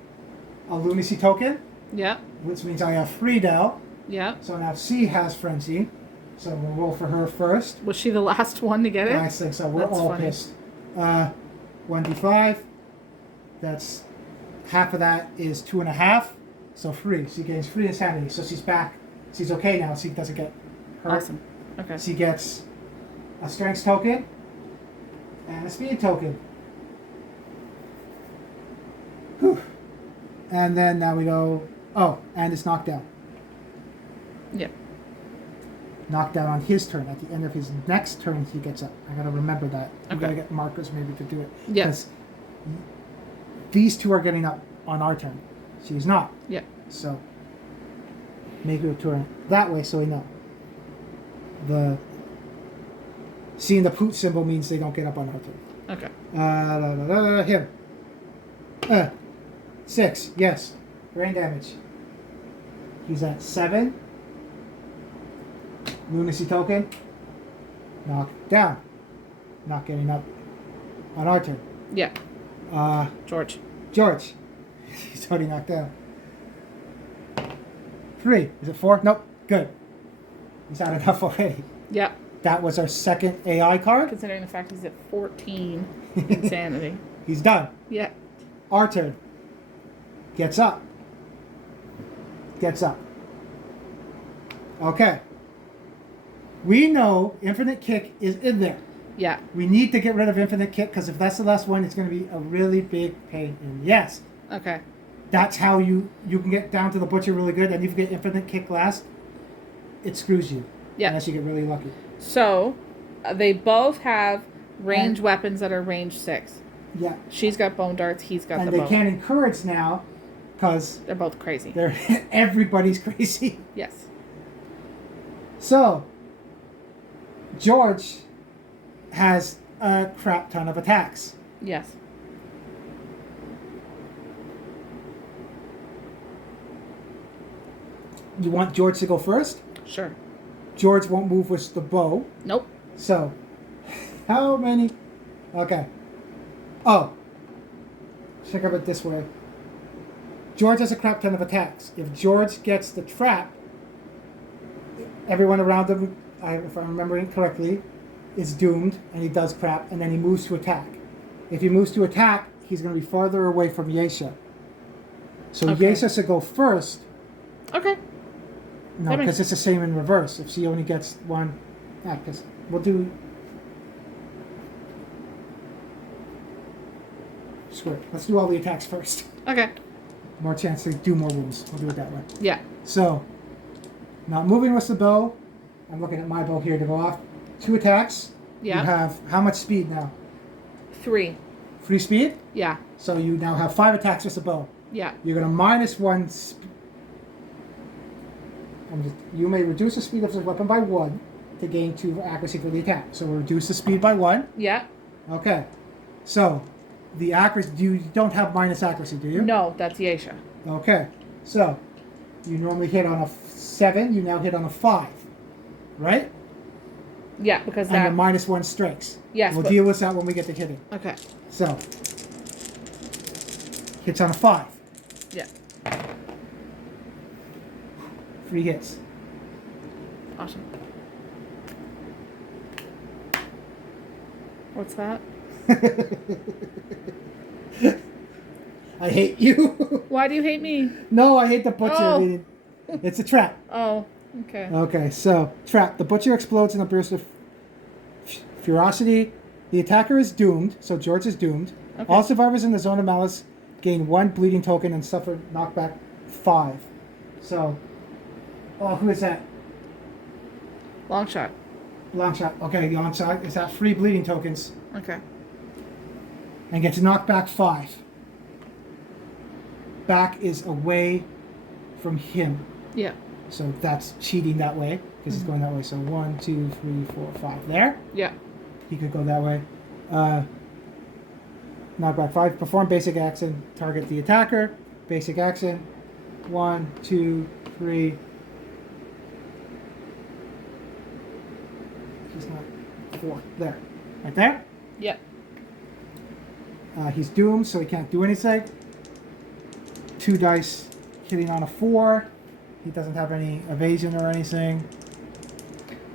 a lunacy token, Yeah. which means I have 3 now. Yeah. So now she has frenzy. So we'll roll for her first. Was she the last one to get it? I think so. We're That's all funny. pissed. 1d5. That's half of that is 2.5. So 3. She gains 3 insanity. So she's back. She's okay now. She doesn't get hurt. Awesome. Okay. She gets a strength token and a speed token. Whew. And then now we go. Oh, and it's knockdown. Yeah. Knockdown on his turn. At the end of his next turn, he gets up. I gotta remember that. We Okay. gotta get markers maybe to do it. Yes. 'Cause these 2 are getting up on our turn. She's not. Yeah. So make your turn that way so we know. The seeing the poot symbol means they don't get up on our turn. Okay. Him. 6. Yes. Brain damage. He's at 7. Lunacy token. Knock down. Not getting up on our turn. Yeah. George. George. He's already knocked down. 3. Is it 4? Nope. Good. He's had enough already. Yeah. That was our second AI card. Considering the fact he's at 14 insanity. He's done. Yeah. Our turn. Gets up. Gets up. Okay. We know Infinite Kick is in there. Yeah. We need to get rid of Infinite Kick because if that's the last one, it's going to be a really big pain in the ass. Okay. That's how you can get down to the butcher really good, and if you get Infinite Kick last, it screws you. Yeah. Unless you get really lucky. So, they both have range weapons that are range 6. Yeah. She's got bone darts, he's got and the they bow. can't encourage now because They're both crazy. everybody's crazy. Yes. So, George has a crap ton of attacks. Yes. You want George to go first? Sure. George won't move with the bow. Nope. So, how many? Okay. Oh. Think of it this way. George has a crap ton of attacks. If George gets the trap, everyone around him, if I'm remembering correctly, is doomed, and he does crap, and then he moves to attack. If he moves to attack, he's going to be farther away from Yesha. So Okay. Yesha should go first. Okay. No, That makes- because it's the same in reverse. If she only gets one, because we'll do. Screw it. Let's do all the attacks first. Okay. More chance to do more wounds. We'll do it that way. Yeah. So, not moving with the bow. I'm looking at my bow here to go off. 2 attacks. Yeah. You have how much speed now? 3. Free speed. Yeah. So you now have 5 attacks with the bow. Yeah. You're going to minus 1. You may reduce the speed of the weapon by 1 to gain 2 accuracy for the attack. So we'll reduce the speed by 1. Yeah. Okay. So the accuracy. You don't have minus accuracy, do you? No, that's Yesha. Okay. So you normally hit on a 7. You now hit on a 5. Right? Yeah, because And the that. minus 1 strikes. Yes, We'll but- deal with that when we get to hitting. Okay. So hits on a 5. Yeah. 3 hits. Awesome. What's that? I hate you. Why do you hate me? No, I hate the butcher. Oh. I mean, it's a trap. Oh, okay. Okay, so trap. The butcher explodes in a burst of ferocity. The attacker is doomed, so George is doomed. Okay. All survivors in the zone of malice gain 1 bleeding token and suffer knockback 5. So, who is that? Long shot. Long shot. Okay, the long shot is that 3 bleeding tokens Okay. and gets knocked back 5. Back is away from him. Yeah. So that's cheating that way because it's going that way. So 1, 2, 3, 4, 5. There. Yeah. He could go that way. Knockback 5. Perform basic action. Target the attacker. Basic action. 1, 2, 3. He's not 4. There. Right there. Yeah. He's doomed, so he can't do anything. 2 dice hitting on a 4. He doesn't have any evasion or anything.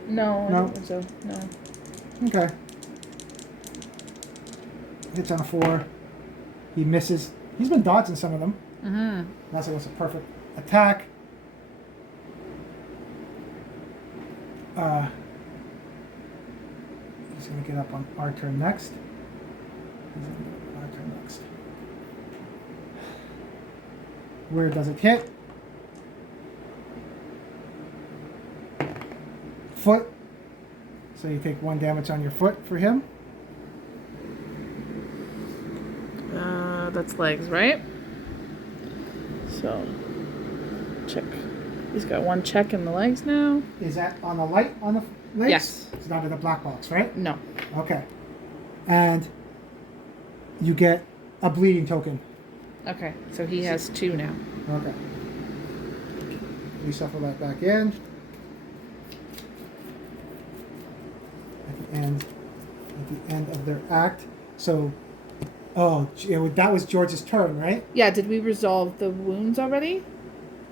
No, I No. don't think so. No. Okay. Hits on a 4. He misses. He's been dodging some of them. Mm-hmm. Unless it was a perfect attack. He's going to get up on our turn next. He's going to get up on our turn next. Where does it hit? Foot. So you take 1 damage on your foot for him. That's legs, right? So, check. He's got 1 check in the legs now. Is that on the light on the legs? Yes. It's not in the black box, right? No. Okay. And you get a bleeding token. Okay, so he has 2 now. Okay. We shuffle that back in. the end of their act. So, that was George's turn, right? Yeah, did we resolve the wounds already?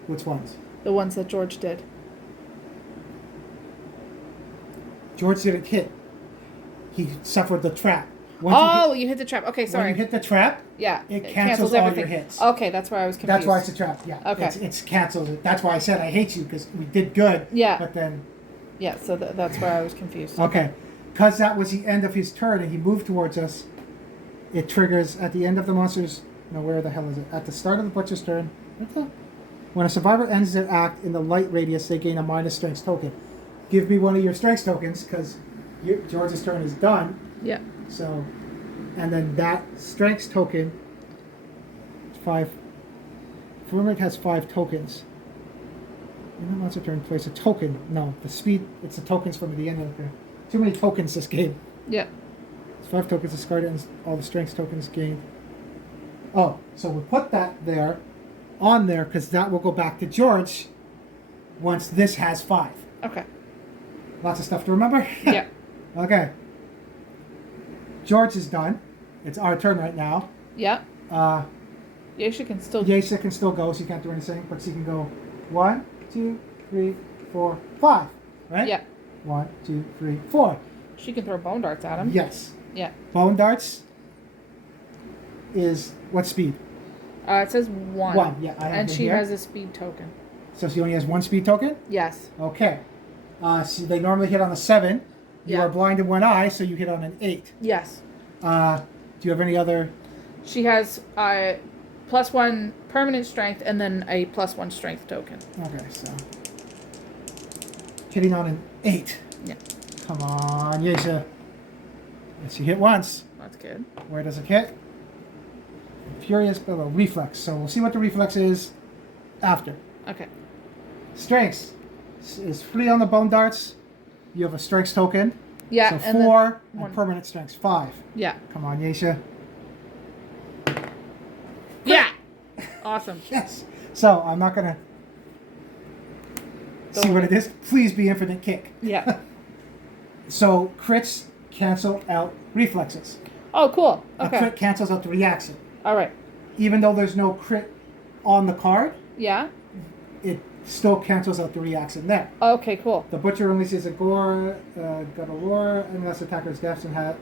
Which ones? The ones that George did. George didn't hit. He suffered the trap. You hit the trap. Okay, sorry. When you hit the trap, yeah, it cancels all your hits. Okay, that's why I was confused. That's why it's a trap. Yeah. Okay. It's canceled. That's why I said I hate you, because we did good. Yeah. But then. Yeah, so that's where I was confused. Okay. Because that was the end of his turn and he moved towards us, it triggers at the end of the monster's. No, where the hell is it? At the start of the butcher's turn. When a survivor ends their act in the light radius, they gain a minus strength token. Give me one of your strength tokens, because George's turn is done. Yeah. So, and then that strength token, 5. Furman has 5 tokens. In the monster turn, place a token. No, the speed, it's the tokens from the end of the turn. Too many tokens this game. Yeah. It's 5 tokens discarded and all the strength tokens gained. Oh, so we put that there, on there, because that will go back to George once this has 5. Okay. Lots of stuff to remember? Yeah. Okay. George is done. It's our turn right now. Yeah. Yesha can still. Yesha can still go, so you can't do anything, but she can go 1, 2, 3, 4, 5. Right? Yeah. 1, 2, 3, 4. She can throw bone darts at him. Yes. Yeah. Bone darts is what speed? It says 1. 1, yeah. I have and it she here. has a speed token. So she only has 1 speed token? Yes. Okay. So they normally hit on a 7. You Yeah. are blind in one eye, so you hit on an 8. Yes. Do you have any other? She has +1 permanent strength and then a +1 strength token. Okay, so hitting on an 8. Yeah. Come on, Yesha. Yes, you hit once. That's good. Where does it hit? Furious Billow, reflex. So we'll see what the reflex is after. Okay. Strengths is 3 on the bone darts. You have a strengths token. Yeah. So and 4 then and permanent strengths 5. Yeah. Come on, Yesha. Yeah. Awesome. Yes. So I'm not gonna see what it is. Please be infinite kick. Yeah. So crits cancel out reflexes. Oh, cool. A Okay. crit cancels out the reaction. All right. Even though there's no crit on the card, Yeah. it still cancels out the reaction there. Okay, cool. The butcher releases a gore, got a roar, unless attacker's deaths and has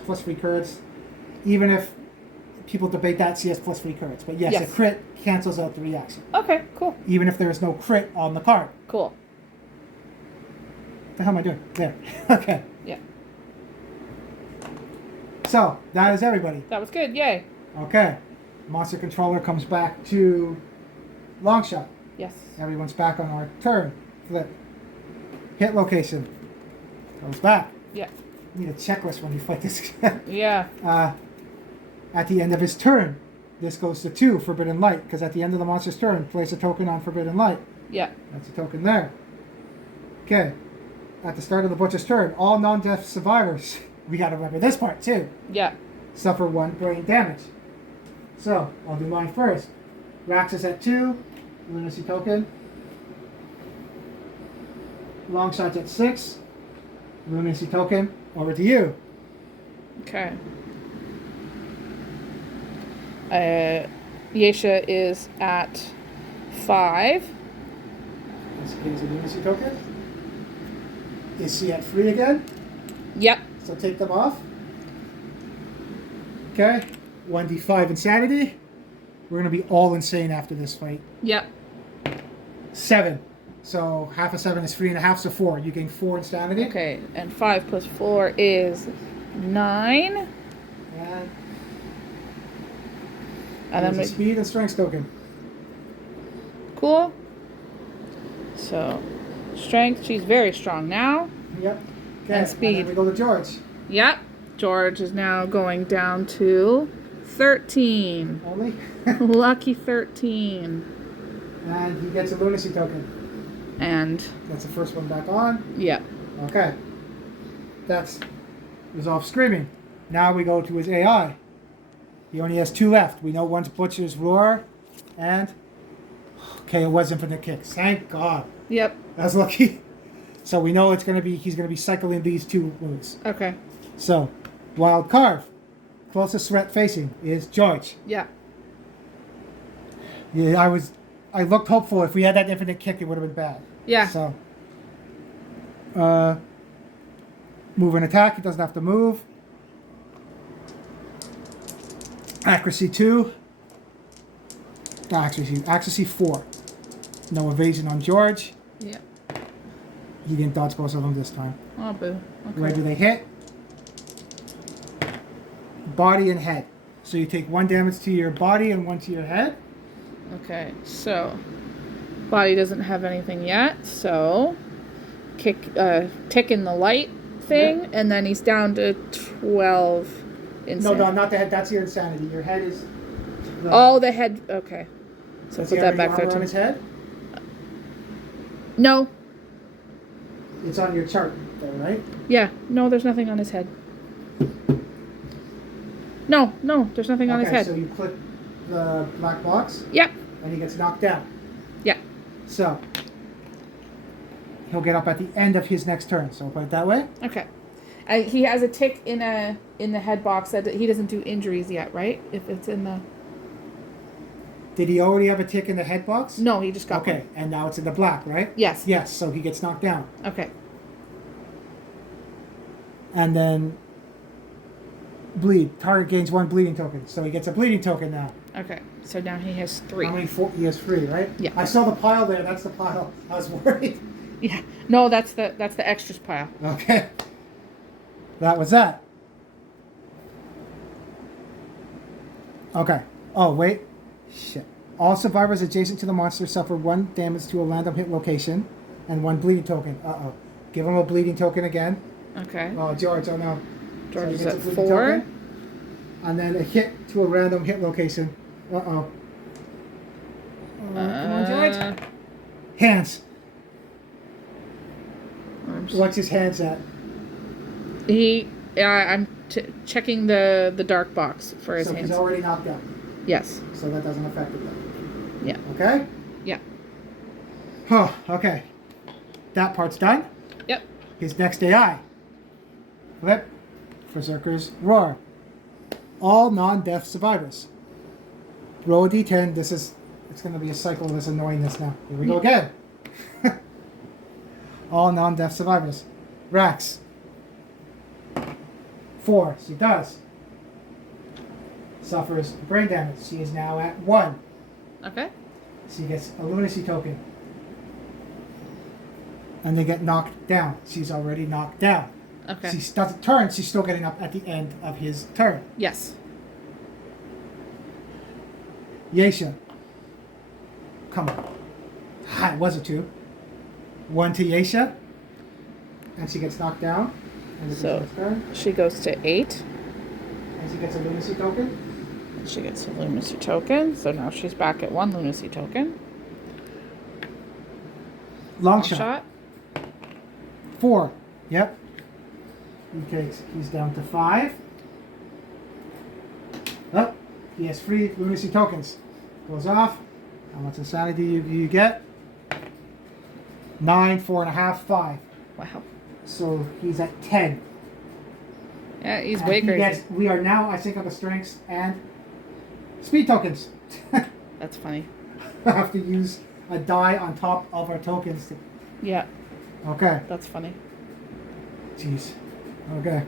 +3 cards. Even if people debate that, she has +3 cards. But yes, Yes. a crit cancels out the reaction. Okay, cool. Even if there is no crit on the card. Cool. What the hell am I doing? There. Okay. Yeah. So, that is everybody. That was good. Yay. Okay. Monster controller comes back to Longshot. Yes. Everyone's back on our turn. Flip. Hit location. Goes back. Yeah. You need a checklist when you fight this. Yeah. At the end of his turn, this goes to 2, Forbidden Light, because at the end of the monster's turn, place a token on Forbidden Light. Yeah. That's a token there. Okay. At the start of the butcher's turn, all non-death survivors, we got to remember this part too, Yeah. suffer 1 brain damage. So, I'll do mine first. Rax is at 2, lunacy token. Longshot's at 6, lunacy token. Over to you. Okay. Yesha is at 5. This is a lunacy token. Is she at 3 again? Yep. So take them off. Okay. 1d5 insanity. We're going to be all insane after this fight. Yep. 7. So half of 7 is 3.5, so 4. You gain 4 insanity. Okay, and 5 plus 4 is 9. And And there's a speed and strength token. cool. So, strength, she's very strong now. Yep. Okay. And speed. And then we go to George. Yep. George is now going down to 13. Only. Lucky 13. And he gets a lunacy token. And, That's the first one back on. yeah. Okay. That's resolve screaming. Now we go to his AI. He only has 2 left. We know one's Butcher's Roar, and okay, it was infinite kicks. Thank God. Yep. That's lucky. So we know he's going to be cycling these two wounds. Okay. So, wild carve. Closest threat facing is George. Yeah. Yeah, I looked hopeful. If we had that infinite kick, it would have been bad. Yeah. So, move and attack. He doesn't have to move. Accuracy 2. Accuracy 4. No evasion on George. Yeah. He didn't dodge both of them this time. Oh, boo. Okay. Where do they hit? Body and head. So you take 1 damage to your body and 1 to your head. Okay, so body doesn't have anything yet, so tick in the light thing, Yeah. and then he's down to 12 insanity. No, not the head. That's your insanity. Your head is. The head. Okay, so Does put he that have any back there armor on too. his head? No. It's on your chart, though, right? Yeah. No, there's nothing on his head. No, there's nothing on his head. So you click the black box, Yep. and he gets knocked down. Yeah. So he'll get up at the end of his next turn. So we'll put it that way. Okay. He has a tick in the head box that he doesn't do injuries yet, right? If it's in the. Did he already have a tick in the head box? No, he just got Okay, one. and now it's in the black, right? Yes. Yes, so he gets knocked down. Okay. And then bleed. Target gains 1 bleeding token. So he gets a bleeding token now. Okay. So now he has 3. How many? 4? He has 3, right? Yeah. I saw the pile there. That's the pile. I was worried. Yeah. No, that's the extras pile. Okay. That was that. Okay. Oh, wait. Shit. All survivors adjacent to the monster suffer 1 damage to a random hit location and 1 bleeding token. Uh-oh. Give him a bleeding token again. Okay. Oh, George, oh no. George he is gets at a bleeding 4. token. And then a hit to a random hit location. Uh-oh. Come on, George. Hands. What's his hands at? I'm checking the dark box for his So hands. he's already knocked out. Yes. So that doesn't affect it then. Yeah. Okay? Yeah. Oh, okay. That part's done. Yep. His next AI. Flip. Berserker's Roar. All non-death survivors. Roll a d10. It's going to be a cycle of this annoyingness now. Here we go again. All non-death survivors. Rax. 4. She does. Suffers brain damage. She is now at 1. Okay. She gets a lunacy token. And they get knocked down. She's already knocked down. Okay. She doesn't turn. She's still getting up at the end of his turn. Yes. Yesha. Come on. Ah, it was a 2. 1 to Yesha. And she gets knocked down. And it's So her turn. she goes to 8. And she gets a lunacy token. And she gets a lunacy token. So now she's back at 1 lunacy token. Long shot. 4. Yep. He's down to 5. Oh, he has 3 lunacy tokens. Goes off. How much insanity do you get? 9, 4.5, 5. Wow. So he's at 10. Yeah, he's And way he crazy. gets, we are now, I think, on the strengths and speed tokens. That's funny. I have to use a die on top of our tokens. Yeah, Okay. that's funny. Jeez. Okay.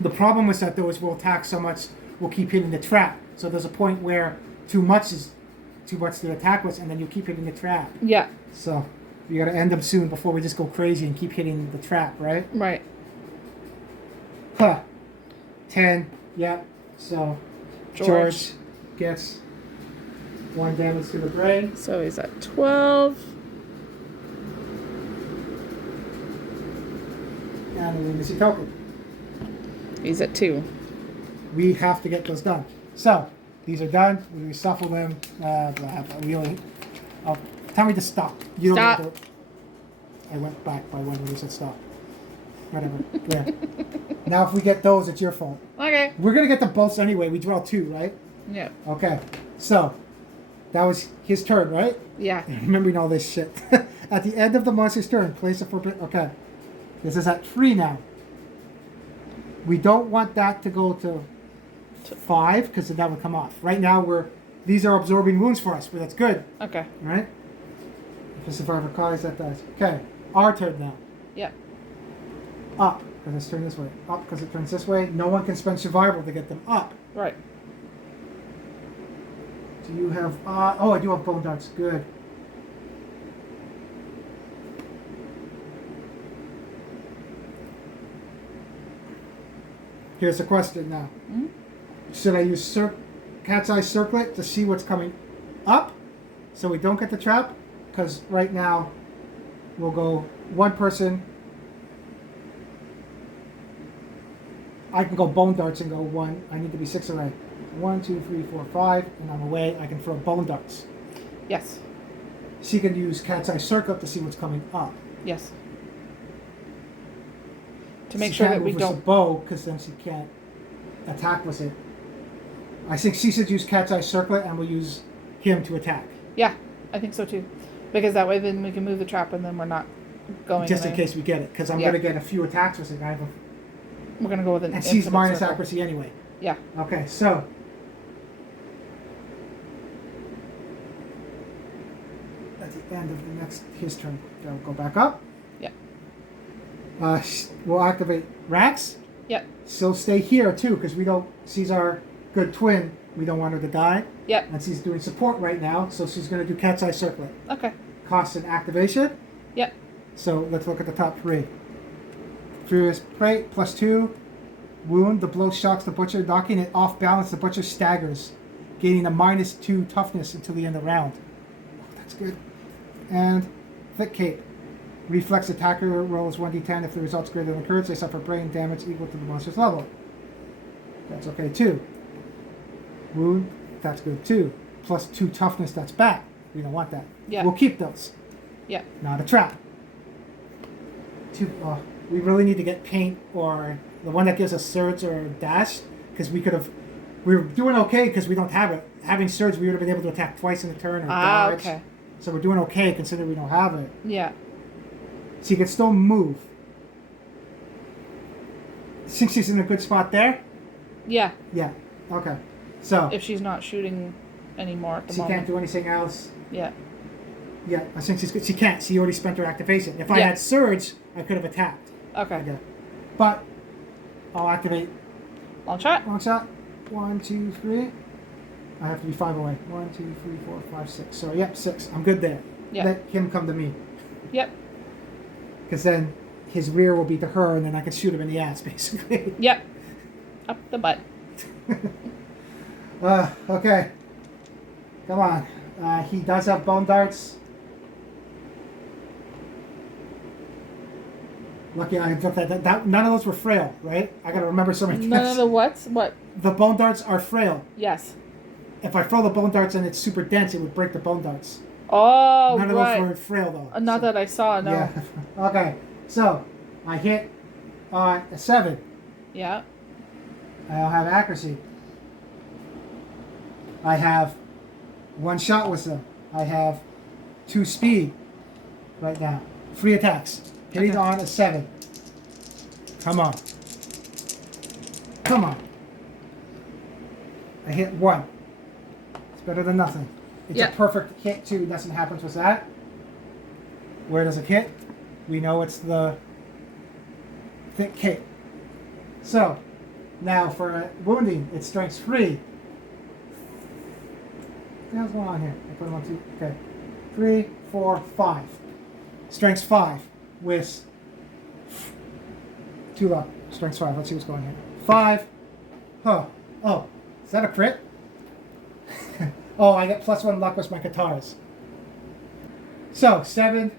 The problem with that, though, is we'll attack so much, we'll keep hitting the trap. So there's a point where too much to attack us, and then you keep hitting the trap. Yeah, So we got to end them soon before we just go crazy and keep hitting the trap, right? right. Huh. 10. Yep. So George gets 1 damage to the brain. So he's at 12. And a lunacy token. He's at 2. We have to get those done. So these are done. We reshuffle them. Tell me to stop. You Stop. Don't have to. I went back by when we said stop. Whatever. There. Now, if we get those, it's your fault. Okay. We're gonna get the bolts anyway. We draw 2, right? Yeah. Okay. So that was his turn, right? Yeah. Remembering all this shit. At the end of the monster's turn, place a forbidden. Okay. This is at 3 now. We don't want that to go to 5 because that would come off. Right now, these are absorbing wounds for us, but that's good. Okay. Right? If a survivor causes that dies. Okay. Our turn now. Yep. Up, because it's turned this way. Up, because it turns this way. No one can spend survival to get them up. Right. Do you have... oh, I do have bone darts. Good. Here's the question now. Mm-hmm. Should I use cat's eye circlet to see what's coming up so we don't get the trap? Because right now we'll go one person. I can go bone darts and go 1. I need to be 6 away. 1, 2, 3, 4, 5, and I'm away. I can throw bone darts. Yes. She can use cat's eye circlet to see what's coming up. Yes. To make sure that we She can't don't. move with the bow because then she can't attack with it. I think she should use cat's eye circlet and we'll use him to attack. Yeah, I think so too. Because that way then we can move the trap and then we're not going Just away. in case we get it, because I'm going to get a few attacks with it. We're going to go with an And she's infinite minus circle. accuracy anyway. Yeah. Okay, so. At the end of his turn, they'll go back up. Yeah. We'll activate Rax. Yep. She'll stay here too, because she's our good twin. We don't want her to die. Yep. And she's doing support right now, so she's going to do cat's eye circlet. Okay. Cost and activation. Yep. So let's look at the top 3. Furious Plate, +2. Wound, the blow shocks the butcher, knocking it off balance. The butcher staggers, gaining a -2 toughness until the end of the round. Oh, that's good. And Thick Cape. Reflex attacker rolls 1d10. If the result's greater than the curse, they suffer brain damage equal to the monster's level. That's okay too. Wound, that's good too. +2 toughness, that's bad. We don't want that. Yeah. We'll keep those. Yeah. Not a trap. We really need to get paint or the one that gives us surge or dash, because we were doing okay because we don't have it. Having surge, we would have been able to attack twice in a turn or dodge. Okay. So we're doing okay considering we don't have it. Yeah. So you can still move. Since she's in a good spot there? Yeah. Yeah. Okay. So If she's not shooting anymore at the she moment. can't do anything else. Yeah. Yeah, I think she's good. She can't. She already spent her activation. If I Yeah. had surge, I could have attacked. Okay. Okay. But I'll activate Long shot. long shot. 1, 2, 3. I have to be 5 away. 1, 2, 3, 4, 5, 6. So, yep, 6. I'm good there. Yeah. Let him come to me. Yep. Because then his rear will be to her, and then I can shoot him in the ass, basically. Yep. Up the butt. Okay. Come on. He does have bone darts. Lucky I looked at that. None of those were frail, right? I gotta remember so many None things. of the what's? What? The bone darts are frail. Yes. If I throw the bone darts and it's super dense, it would break the bone darts. Oh, None of right. those were frail though. Not that I saw, no. Yeah. Okay. So I hit on a 7. Yeah. I'll have accuracy. I have 1 shot wisdom. I have 2 speed right now. 3 attacks. Hitting Okay. on a 7. Come on. Come on. I hit 1. It's better than nothing. It's Yep. a perfect hit too. Nothing happens with that. Where does it hit? We know it's the Thick Cape. So, now for wounding, it's strength 3. What the hell's going on here? I put them on 2. Okay. 3, 4, 5. Strength 5 with 2 luck. Strength 5. Let's see what's going here. 5. Oh. Oh. Is that a crit? Oh, I get +1 luck with my guitars. So, 7.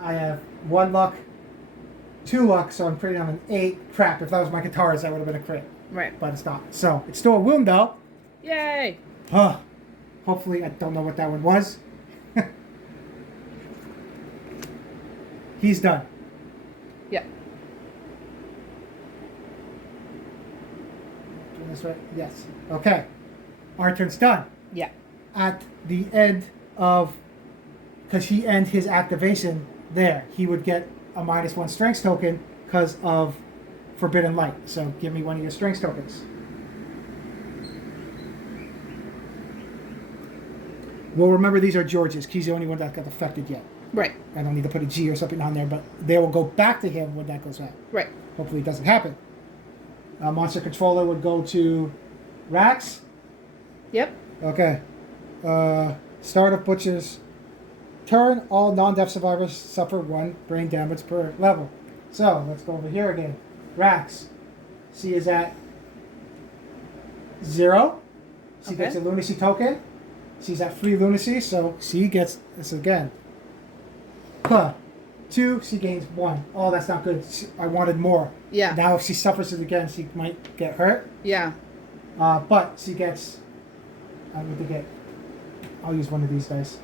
I have 1 luck. 2 luck, so I'm pretty on an 8. Crap, if that was my guitars, that would have been a crit. Right. But it's not. So, it's still a wound though. Yay! Hopefully, I don't know what that one was. He's done. Yeah. Doing this right? Yes. Okay. Our turn's done. Yeah. At the end of because he end his activation there. He would get a -1 strength token because of Forbidden Light. So give me one of your strength tokens. Well, remember these are George's. He's the only one that got affected yet. Right. I don't need to put a G or something on there, but they will go back to him when that goes out. Right. Hopefully it doesn't happen. Monster Controller would go to Rax. Yep. Okay. Start of Butcher's turn. All non-death survivors suffer 1 brain damage per level. So let's go over here again. Rax. She is at 0. She gets a lunacy token. She's at 3 lunacy, so she gets this again. 2, she gains 1. Oh, that's not good. I wanted more. Yeah. Now if she suffers it again, she might get hurt. Yeah. But she gets... I'm going to get... I'll use one of these dice.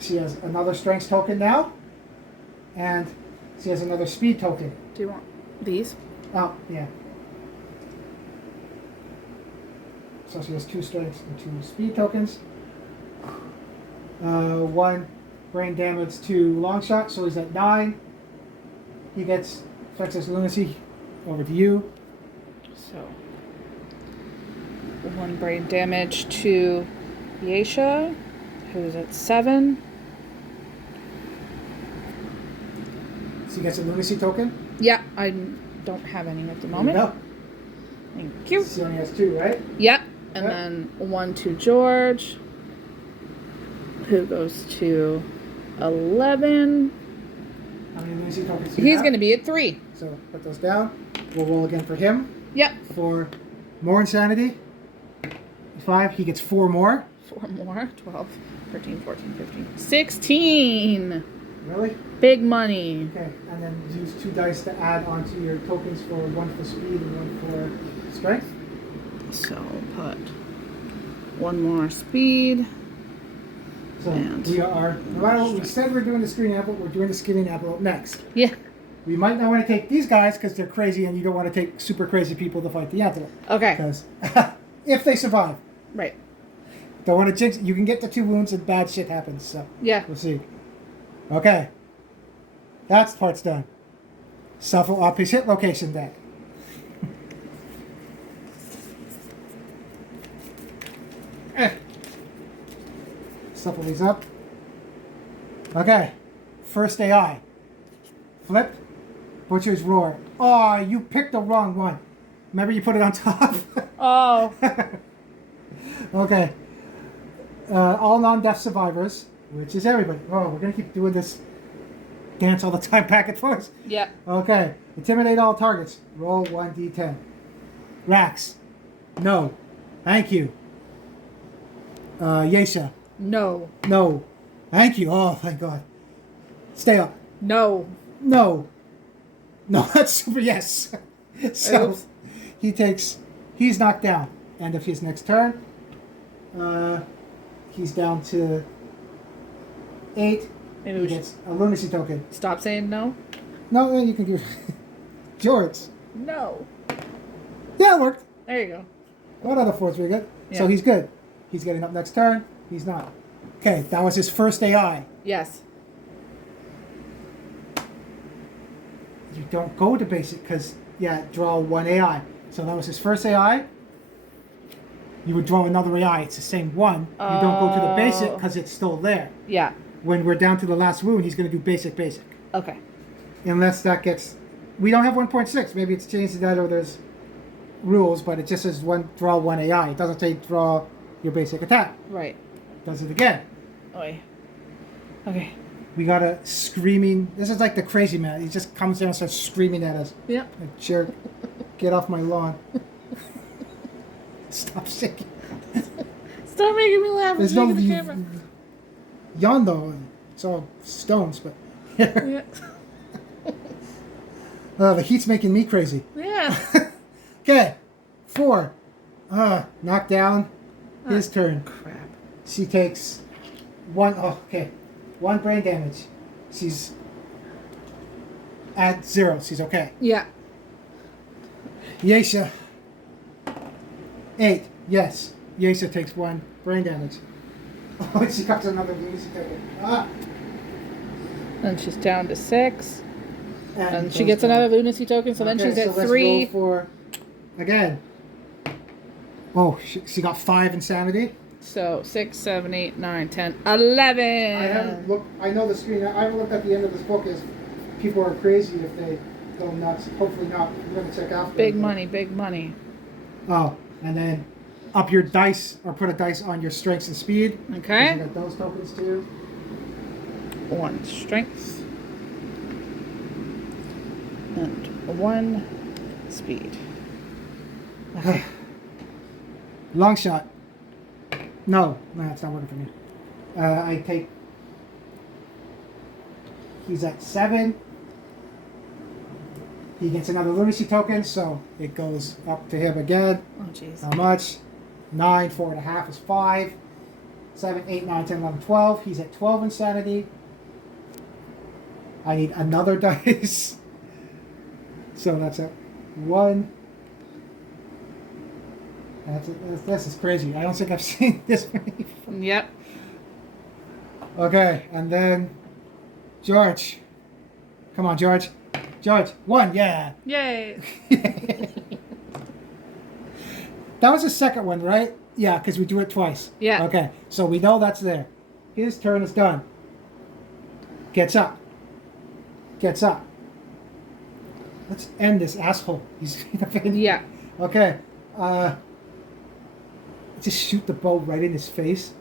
She has another strength token now. And she has another speed token. Do you want these? Oh, yeah. So she has 2 strengths and 2 speed tokens. 1 brain damage to Longshot, so he's at 9. He gets Flexus Lunacy. Over to you. So 1 brain damage to Yesha, who's at 7. She gets a Lunacy token. Yeah, I don't have any at the moment. No. Thank you. She only has 2, right? Yep. And Yep. then 1 to George, who goes to 11. How many Lunacy tokens do you He's have? going to be at 3. So put those down. We'll roll again for him. Yep. For more insanity. 5. He gets 4 more. 4 more. 12, 13, 14, 15, 16. Really? Big money. Okay. And then use 2 dice to add onto your tokens for 1 for speed and 1 for strength. So put 1 more speed. So And- we are, no matter what we said we're doing the screen envelope, we're doing the screen envelope next. Yeah. We might not want to take these guys because they're crazy and you don't want to take super crazy people to fight the antelope. Okay. Because if they survive. Right. Don't want to jinx it. You can get the 2 wounds and bad shit happens. So Yeah. we'll see. Okay. That's part's done. Shuffle up his hit location deck. Shuffle these up. Okay. First AI. Flip. Butcher's Roar. Oh, you picked the wrong one. Remember you put it on top? Oh. Okay. All non-death survivors, which is everybody. Oh, we're going to keep doing this dance all the time back and forth. Yeah. Okay. Intimidate all targets. Roll 1d10. Rax. No. Thank you. Yesha. No. No. Thank you. Oh, thank God. Stay up. No. No. No, that's super yes. So Oops. he's knocked down. End of his next turn. He's down to 8. Maybe He we should gets a lunacy token. stop saying no. No, you can do George. No. Yeah, it worked. There you go. One out of 4 is really good. So Yeah. he's good. He's getting up next turn. He's not. Okay, that was his first AI. Yes. You don't go to basic because, yeah, draw 1 AI. So that was his first AI. You would draw another AI. It's the same one. You don't go to the basic because it's still there. Yeah. When we're down to the last wound, he's going to do basic. Okay. Unless that gets... We don't have 1.6. Maybe it's changed to that or there's rules, but it just says draw 1 AI. It doesn't say draw your basic attack. Right. Does it again. Oi. Okay. We got a screaming... This is like the crazy man. He just comes down and starts screaming at us. Yep. Like, jerk. Get off my lawn. Stop shaking. Stop making me laugh. There's It's no making the camera. yawn though. It's all stones, but... Yeah. The heat's making me crazy. Yeah. Okay. 4. Knocked down. His turn. Crap. She takes 1... Oh, okay. 1 brain damage. She's at 0. She's okay. Yeah. Yesha. 8. Yes. Yesha takes 1 brain damage. Oh, she got another lunacy token. Ah! And she's down to 6. And she goes gets down. another lunacy token, so then Okay, she's at so let's 3. roll for again. Oh, she got 5 insanity. So 6, 7, 8, 9, 10, 11. I haven't looked. I know the screen. I haven't looked at the end of this book. As people are crazy if they go nuts. Hopefully not. I'm going to check after. Big money, big money. Oh, and then up your dice or put a dice on your strengths and speed. Okay. You got those tokens too. 1 strength. And 1 speed. Okay. Long shot. No, it's not working for me. I take. He's at 7. He gets another lunacy token, so it goes up to him again. Oh, jeez. How much? 9, 4.5 is 5. 7, 8, 9, 10, 11, 12. He's at 12 insanity. I need another dice. So that's a 1. This is crazy. I don't think I've seen this many before. Yep. Okay, and then George. Come on, George. George, 1, yeah. Yay. That was the second one, right? Yeah, because we do it twice. Yeah. Okay, so we know that's there. His turn is done. Gets up. Gets up. Let's end this asshole. He's Yeah. Okay. Just shoot the bow right in his face.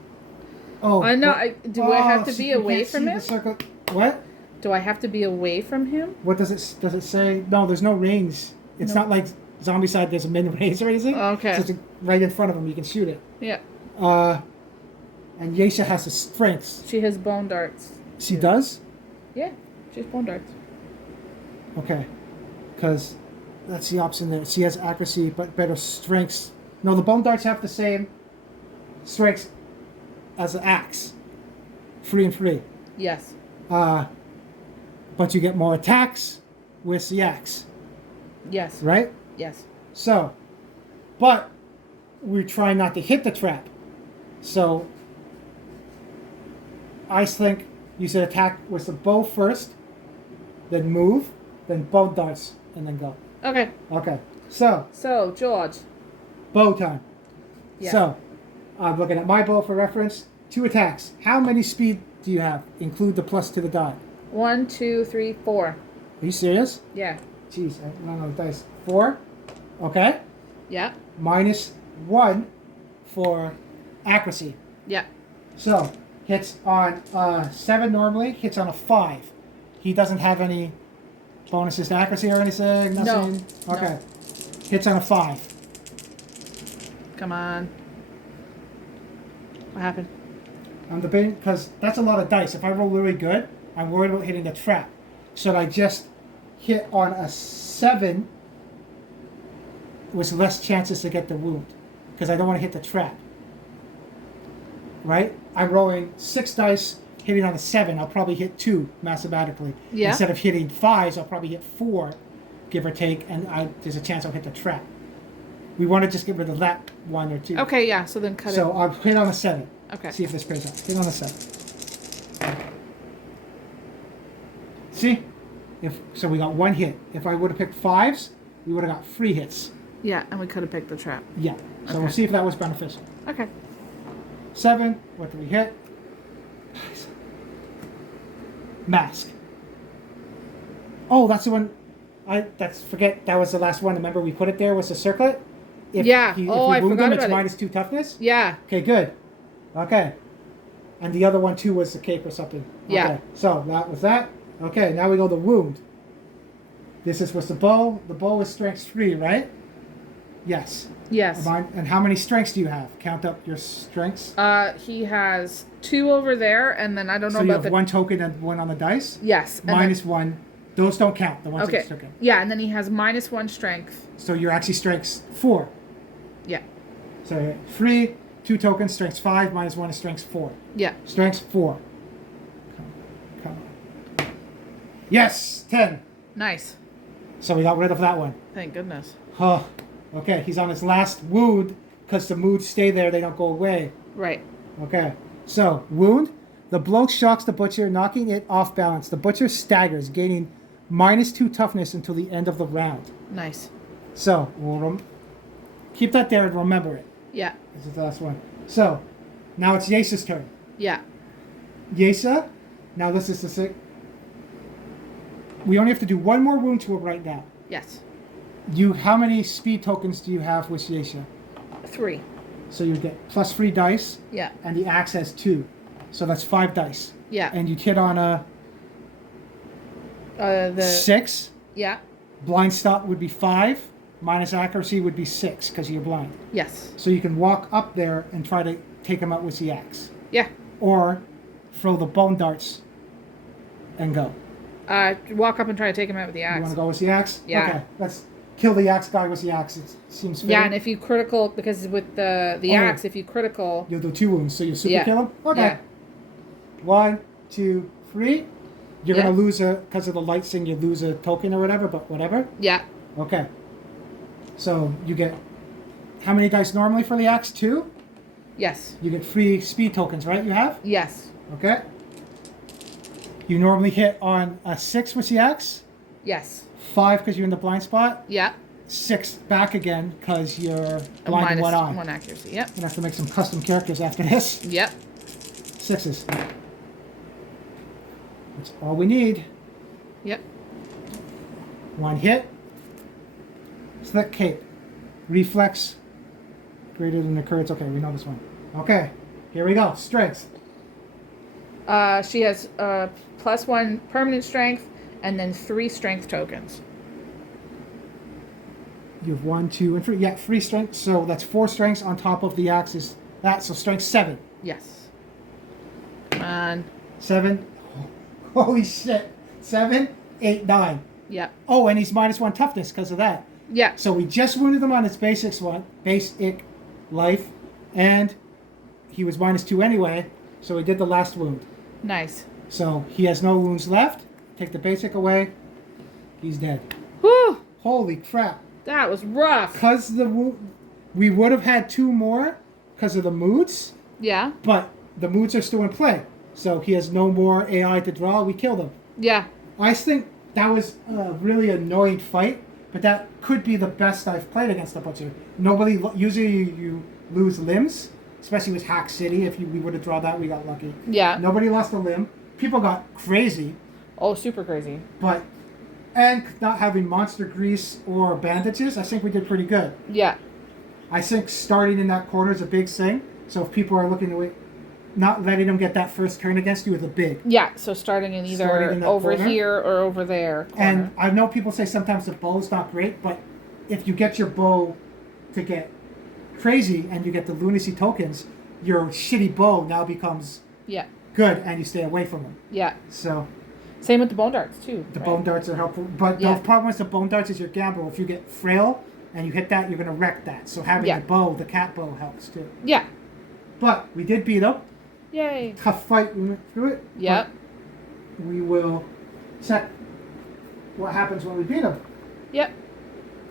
Oh. I know. what- Do I have to see, be you away can't from see him? the circle. What? Do I have to be away from him? What does it say? No, there's no range. It's No. not like Zombie Side. There's a min range or anything. Okay. It's just right in front of him. You can shoot it. Yeah. And Yesha has the strengths. She has bone darts. She does. Yeah. She has bone darts. Okay. Because that's the option there. She has accuracy, but better strengths. No, the bone darts have the same strengths as the axe. 3 and 3. Yes. But you get more attacks with the axe, Yes. right? Yes. So, but we try not to hit the trap. So, I think you should attack with the bow first, then move, then bow darts, and then go. Okay. Okay. So, So, George. bow time. Yeah. So, I'm looking at my bow for reference. 2 attacks. How many speed do you have? Include the plus to the die. 1, 2, 3, 4. Are you serious? Yeah. Jeez, I don't know the dice. 4. Okay. Yeah. -1 for accuracy. Yeah. So, hits on 7 normally, hits on a 5. He doesn't have any bonuses to accuracy or anything? Nothing? No. Okay. Hits on a 5. Come on. What happened? I'm debating, because that's a lot of dice. If I roll really good, I'm worried about hitting the trap. Should I just hit on a 7 with less chances to get the wound? Because I don't want to hit the trap. Right? I'm rolling 6 dice, hitting on a 7. I'll probably hit 2 mathematically. Yeah. Instead of hitting 5s, I'll probably hit 4, give or take, and there's a chance I'll hit the trap. We want to just get rid of that 1 or 2. Okay, yeah, so then cut So I'll hit on a 7. it. Okay. See if this pays off. Hit on a 7. See? So we got 1 hit. If I would have picked 5s, we would have got 3 hits. Yeah, and we could have picked the trap. Yeah. So Okay. we'll see if that was beneficial. Okay. 7. What do we hit? Mask. Oh, that's the one. Forget that was the last one. Remember we put it there was the circlet? Yeah. If Oh, we I wound forgot him, about it's it. -2 toughness? Yeah. Okay, good. Okay. And the other one too was the cape or something. Yeah. Okay. So that was that. Okay, now we go to wound. This was the bow. The bow is strength 3, right? Yes. Yes. And how many strengths do you have? Count up your strengths. He has 2 over there, and then I don't know So you about have 1 token and 1 on the dice? Yes. and -1. Those don't count, the ones Okay. that you took in. Yeah, and then he has -1 strength. So you're actually strengths 4. Yeah. So 3, 2 tokens, strengths 5, -1 is strengths 4. Yeah. Strengths 4. Come on. Yes, 10. Nice. So we got rid of that one. Thank goodness. Huh. Okay, he's on his last wound because the moods stay there, they don't go away. Right. Okay. So, wound. The blow shocks the butcher, knocking it off balance. The butcher staggers, gaining -2 toughness until the end of the round. Nice. So, we'll keep that there and remember it. Yeah. This is the last one. So, now it's Yesa's turn. Yeah. Yesa, now this is the sick. We only have to do one more wound to it right now. Yes. How many speed tokens do you have with Yesa? 3. So you get +3 dice, Yeah. and the axe has 2. So that's 5 dice. Yeah. And you'd hit on a The 6. Yeah. Blind stop would be 5. Minus accuracy would be 6 because you're blind. Yes. So you can walk up there and try to take him out with the axe. Yeah. Or throw the bone darts and go. Walk up and try to take him out with the You axe. want to go with the axe? Yeah. Okay. Let's kill the axe guy with the axe. It seems fair. Yeah, and if you critical, because with the axe, if you critical, You'll do 2 wounds, so you super Yeah. kill him? Okay. Yeah. 1, 2, 3. You're Yeah. going to lose because of the light thing, you lose a token or whatever, but whatever. yeah, Okay. So you get, how many dice normally for the axe? 2? yes, You get 3 speed tokens, right? You have? yes, Okay. You normally hit on a 6 with the axe. yes, 5 because you're in the blind spot. yeah. 6 back again because you're A blind in minus one eye. 1 accuracy. Yep, Gonna have to make some custom characters after this. yep, 6s. That's all we need. yep. 1 hit. Slick cape. Reflex. Greater than the currents. Okay, we know this one. Okay, here we go. Strength. She has +1 permanent strength, and then 3 strength tokens. You have 1, 2, and 3. Yeah, 3 strength. So that's 4 strengths on top of the axis. That, so strength 7. Yes. And 7. Holy shit. 7, 8, 9. yep, Oh, and he's -1 toughness because of that. yeah, So we just wounded him on his basic life, and he was -2 anyway, so he did the last wound. nice. So he has no wounds left. Take the basic away. He's dead. Whew, Holy crap. that was rough. Because we would have had 2 more because of the moods, Yeah, but the moods are still in play. So he has no more AI to draw. We killed him. yeah, I think that was a really annoying fight, but that could be the best I've played against a butcher. Usually you lose limbs, especially with Hack City. If we would have drawn that, we got lucky. yeah. Nobody lost a limb. People got crazy, Oh, super crazy. and not having monster grease or bandages, I think we did pretty good. Yeah, I think starting in that corner is a big thing. So if people are looking to wait, not letting them get that first turn against you is a big. yeah. So starting in either Starting in that over corner. here or over there. Corner. And I know people say sometimes the bow's not great, but if you get your bow to get crazy and you get the lunacy tokens, your shitty bow now becomes yeah, good and you stay away from them. yeah. So Same with the bone darts too. the right? bone darts are helpful. But Yeah. the problem with the bone darts is your gamble. If you get frail and you hit that, you're going to wreck that. So having Yeah. the bow, the cat bow, helps too. Yeah. But we did beat him. Yay. Tough fight. We went through it. Yep. But we will check what happens when we beat him. Yep.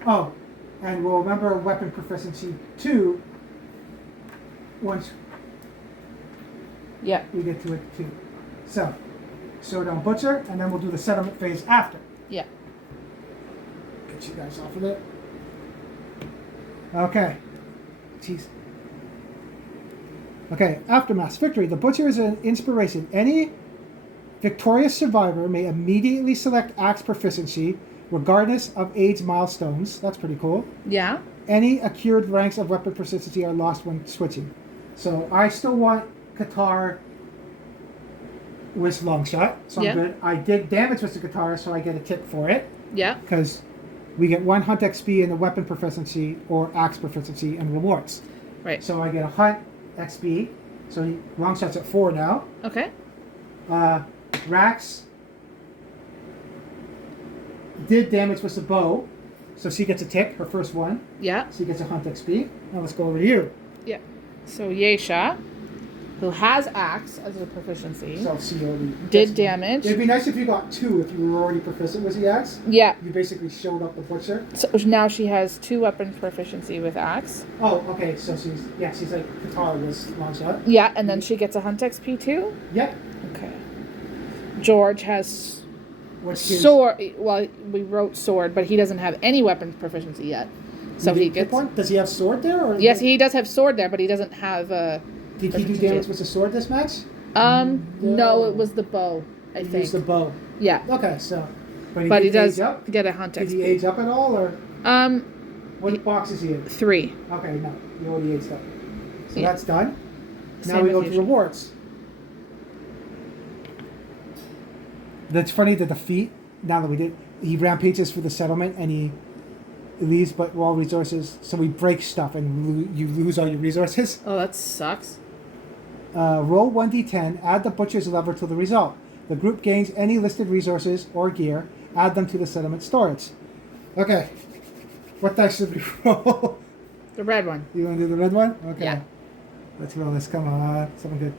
Oh, and we'll remember weapon proficiency 2 once Yep. we get to it too. So, Showdown Butcher, and then we'll do the settlement phase after. Yep. Get you guys off of it. Okay. Jeez. Okay, Aftermath. Victory. The Butcher is an inspiration. Any victorious survivor may immediately select Axe proficiency, regardless of age milestones. That's pretty cool. Yeah. Any accrued ranks of weapon proficiency are lost when switching. So I still want Qatar with long shot, so Yeah. I'm good. I did damage with the guitar, so I get a tip for it Yeah. because we get 1 hunt XP in the weapon proficiency or axe proficiency and rewards. Right. So I get a hunt XP. So long shot's at 4 now. Okay. Rax did damage with the bow, so she gets a tick, her first one. Yeah. She gets a hunt XP. Now let's go over to you. Yeah. So Yesha. who has axe as a proficiency, So she already did damage. It'd be nice if you got 2 if you were already proficient with the axe. Yeah. You basically showed up the butcher. So now she has 2 weapons proficiency with axe. Oh, okay. So she's like Katara was long shot. Yeah, and then she gets a hunt XP too. Yep. Okay. George has What's his sword. Well, we wrote sword, but he doesn't have any weapons proficiency yet. So he gets one. Does he have sword there? Or yes, he does have sword there, but he doesn't have. Did he do damage with the sword this match? No, it was the bow. I think. Used the bow. Yeah. Okay, so. But he does age up? get a hunt Did XP. he age up at all, or Um, what box is he in? 3. Okay, no, he already aged up. So Yeah. that's done. Now Same we go as to usual. rewards. That's funny, the defeat. Now that we did, he rampages for the settlement and he leaves, but raw resources. So we break stuff and you lose all your resources. Oh, that sucks. Roll 1d10, add the butcher's lever to the result. The group gains any listed resources or gear, add them to the settlement storage. Okay. What dice should we roll? The red one. You want to do the red one? Okay. Yeah. Let's roll this. Come on. Something good.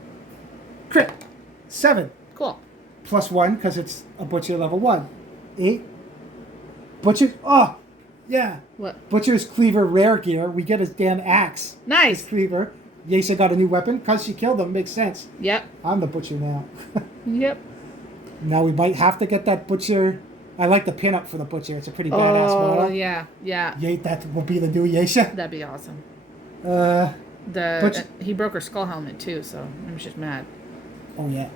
Crit. 7. Cool. Plus 1 because it's a butcher level 1. 8. Butcher. Oh! Yeah. What? Butcher's cleaver rare gear. We get his damn axe. Nice. His cleaver. Yasha got a new weapon because she killed him. Makes sense. Yep. I'm the butcher now. Yep. Now we might have to get that butcher. I like the pin up for the butcher. It's a pretty badass Oh, model. yeah. Yeah. That will be the new Yasha. That'd be awesome. Butcher. He broke her skull helmet too, so I'm just mad. Oh yeah.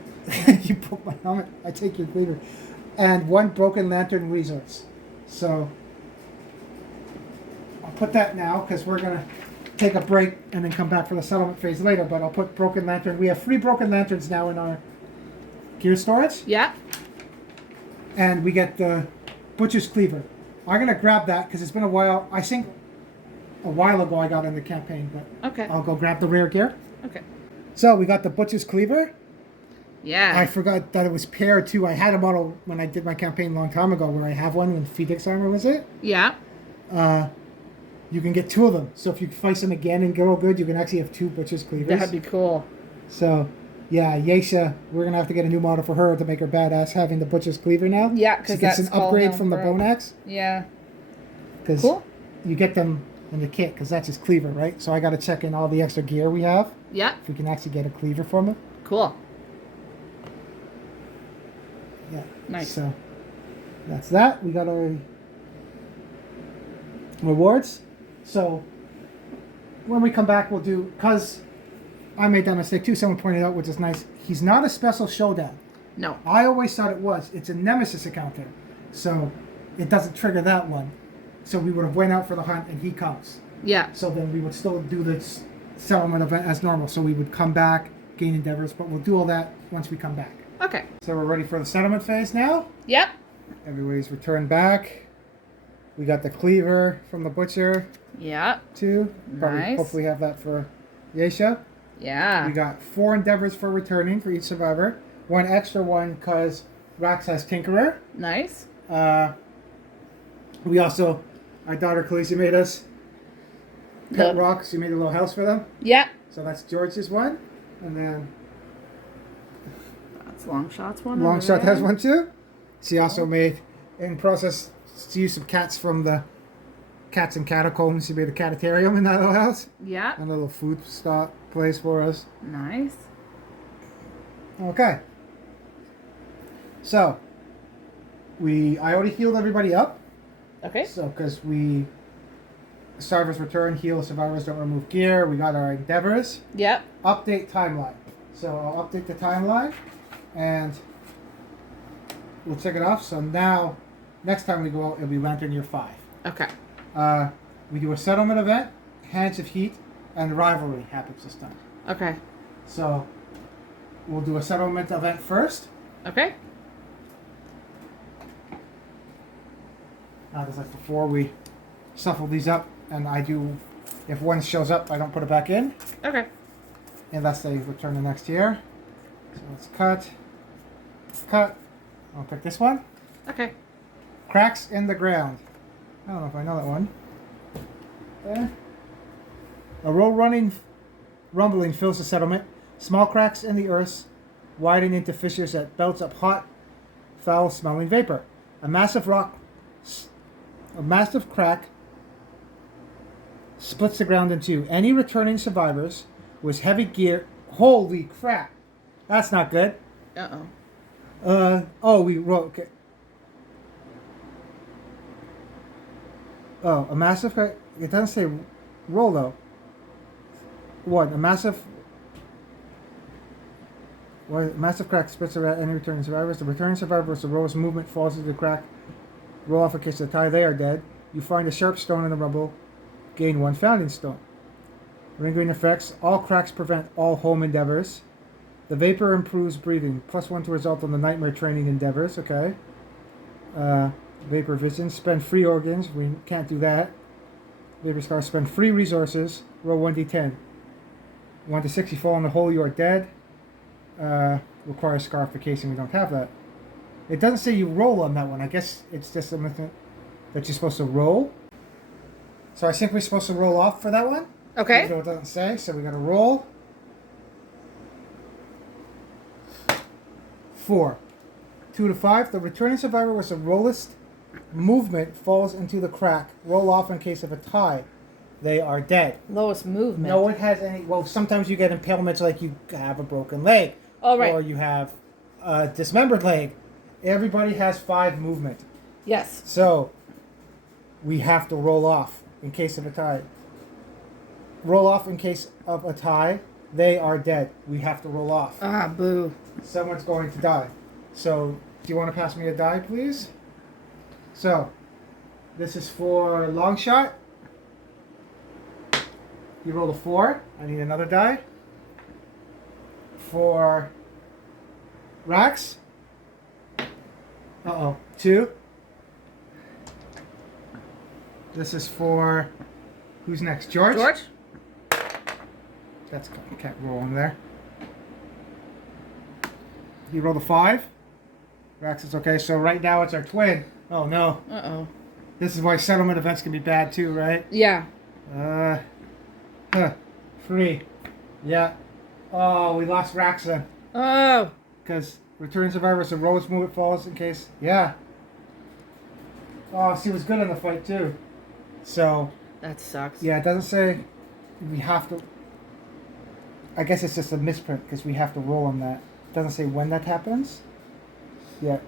You broke my helmet. I take your cleaver. And 1 broken lantern resource. So I'll put that now because we're gonna take a break and then come back for the settlement phase later. But I'll put broken lantern. We have 3 broken lanterns now in our gear storage. Yeah. And we get the butcher's cleaver. I'm gonna grab that because it's been a while. I think a while ago I got in the campaign, but Okay. I'll go grab the rare gear. Okay. So we got the butcher's cleaver. Yeah. I forgot that it was paired too. I had a model when I did my campaign a long time ago where I have one when Phoenix armor was it. Yeah. You can get 2 of them. So if you fight them again and get all good, you can actually have 2 butcher's cleavers. That'd be cool. So, yeah, Yasha, we're gonna have to get a new model for her to make her badass having the butcher's cleaver now. Yeah, she because gets that's an upgrade from the bone axe. Yeah. Because Cool. you get them in the kit because that's his cleaver, right? So I got to check in all the extra gear we have Yeah. if we can actually get a cleaver from him. Cool. Yeah. Nice. So that's that. We got our rewards. So when we come back, we'll do, because I made that mistake too, someone pointed out, which is nice, he's not a special showdown. No. I always thought it was. It's a nemesis encounter. So it doesn't trigger that one. So we would have went out for the hunt and he comes. Yeah. So then we would still do this settlement event as normal. So we would come back, gain endeavors, but we'll do all that once we come back. Okay. So we're ready for the settlement phase now. Yep. Everybody's returned back. We got the cleaver from the butcher Yeah. too. Probably Nice. hopefully have that for Yasha. Yeah. We got 4 endeavors for returning for each survivor. 1 extra one because Rax has Tinkerer. Nice. We also, our daughter Khaleesi made us pet rocks. She made a little house for them. Yep. So that's George's one. And then That's Longshot's one. Longshot over has there. one too. She also made, in process, she used some cats from the Cats and Catacombs. She made a catarium in that little house. Yeah. And a little food stock place for us. Nice. Okay. So, I already healed everybody up. Okay. So, because survivors return, heal, survivors don't remove gear. We got our endeavors. Yep. Update timeline. So, I'll update the timeline and we'll check it off. So, now, next time we go out, it'll be Lantern Year 5. Okay. We do a settlement event, Hands of Heat, and Rivalry happens this time. Okay. So, we'll do a settlement event first. Okay. Just like before, we shuffle these up, and if one shows up, I don't put it back in, Okay. unless they return the next year. So let's cut. I'll pick this one. Okay. Cracks in the ground. I don't know if I know that one. A rumbling fills the settlement. Small cracks in the earth widen into fissures that belch up hot, foul-smelling vapor. A massive crack splits the ground in two. Any returning survivors with heavy gear. Holy crap! That's not good. We wrote. Okay. Oh, a massive crack. It doesn't say roll though. What? A massive. What? A massive crack splits around any returning survivors. The returning survivors, the row's movement falls into the crack. Roll off in case of the tie. They are dead. You find a sharp stone in the rubble. Gain 1 founding stone. Lingering effects. All cracks prevent all home endeavors. The vapor improves breathing. +1 to result on the nightmare training endeavors. Okay. Vapor vision. Spend free organs. We can't do that. Vapor scar. Spend free resources. Roll 1d10. 1 to 6. You fall in the hole. You are dead. Requires scarification. We don't have that. It doesn't say you roll on that one. I guess it's just something that you're supposed to roll. So I think we're supposed to roll off for that one. Okay. Even though it doesn't say, so we got to roll. 4. 2 to 5. The returning survivor with the lowest movement falls into the crack. Roll off in case of a tie. They are dead. Lowest movement. No one has any. Well, sometimes you get impalements like you have a broken leg. Oh, right. Or you have a dismembered leg. Everybody has 5 movement. Yes. So we have to roll off in case of a tie. Roll off in case of a tie. They are dead. We have to roll off. Ah, boo. Someone's going to die. So, do you want to pass me a die, please? So, this is for long shot. You rolled a 4. I need another die. For Rax. 2. This is for who's next? George? George? That's can't roll in there. You rolled a 5. Rax is okay. So right now it's our twin. Oh no. Uh-oh. This is why settlement events can be bad too, right? Yeah. 3. Yeah. Oh, we lost Rax then. Oh. Because returning survivors, the row's movement falls in case. Yeah. Oh, she was good in the fight too. So. That sucks. Yeah, it doesn't say we have to. I guess it's just a misprint because we have to roll on that. It doesn't say when that happens. Yeah.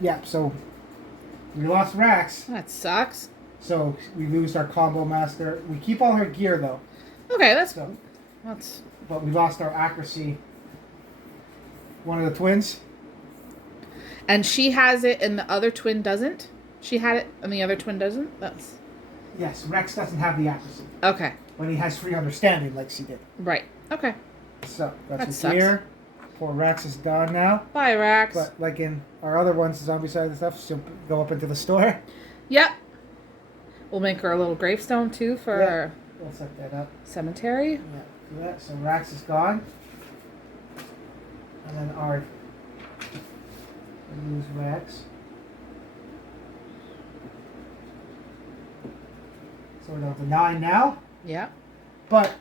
Yeah, so we lost Rax. That sucks. So we lose our combo master. We keep all her gear though. Okay, that's So, that's. but we lost our accuracy. One of the twins. And she has it, and the other twin doesn't. She had it, and the other twin doesn't. That's Yes, Rex doesn't have the accuracy, okay. but he has free understanding like she did. Right. Okay. So That that's sucks. gear. Poor Rex is gone now. Bye, Rax. But like in our other ones, the zombie side of the stuff, she'll go up into the store. Yep. We'll make her a little gravestone too for Yeah. our We'll set that up. cemetery. Yeah, do that. So Rax is gone. And then our we'll use Rex. So we're down to 9 now. Yeah. But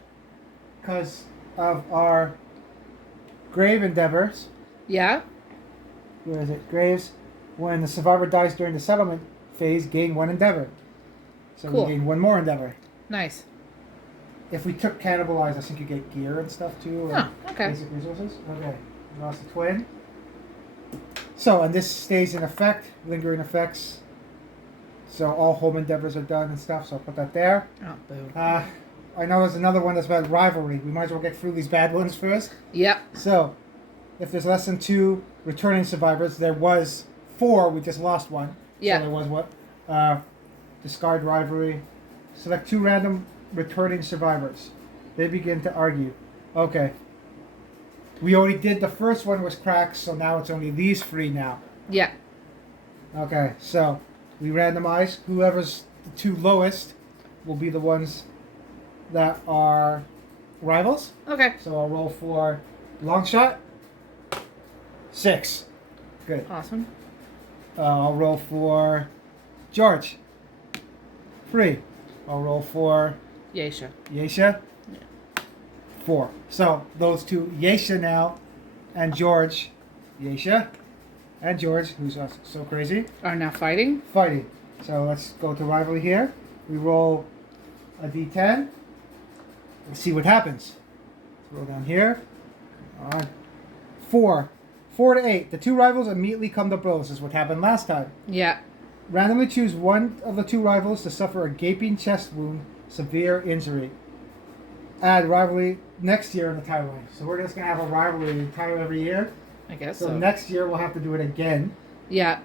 because of our grave endeavors, Yeah. where is it? Graves. When the survivor dies during the settlement phase, gain 1 endeavor. So Cool. we gain 1 more endeavor. Nice. If we took cannibalize, I think you get gear and stuff too. Or Oh, okay. Basic resources. Okay. We lost a twin. So, and this stays in effect, lingering effects. So all home endeavors are done and stuff. So I'll put that there. Oh, boo. I know there's another one that's about rivalry. We might as well get through these bad ones first. Yep. So, if there's less than 2 returning survivors, there was 4. We just lost 1. Yeah. So there was what? Discard rivalry. Select 2 random returning survivors. They begin to argue. Okay. We already did the first one was cracks, so now it's only these 3 now. Yeah. Okay, so we randomize. Whoever's the 2 lowest will be the ones that are rivals. Okay. So I'll roll for long shot. 6. Good. Awesome. I'll roll for George. 3. I'll roll for Yasha. Yesha. 4. So those two, Yesha now and George, Yesha and George, who's so crazy, Are now fighting? fighting. So let's go to rivalry here. We roll a d10. Let's see what happens. Let's roll down here. 4. 4 to 8. The two rivals immediately come to blows. This is what happened last time. Yeah. Randomly choose one of the two rivals to suffer a gaping chest wound, severe injury. Add rivalry next year in the timeline. So we're just going to have a rivalry title every year. I guess So so. next year we'll have to do it again. Yeah.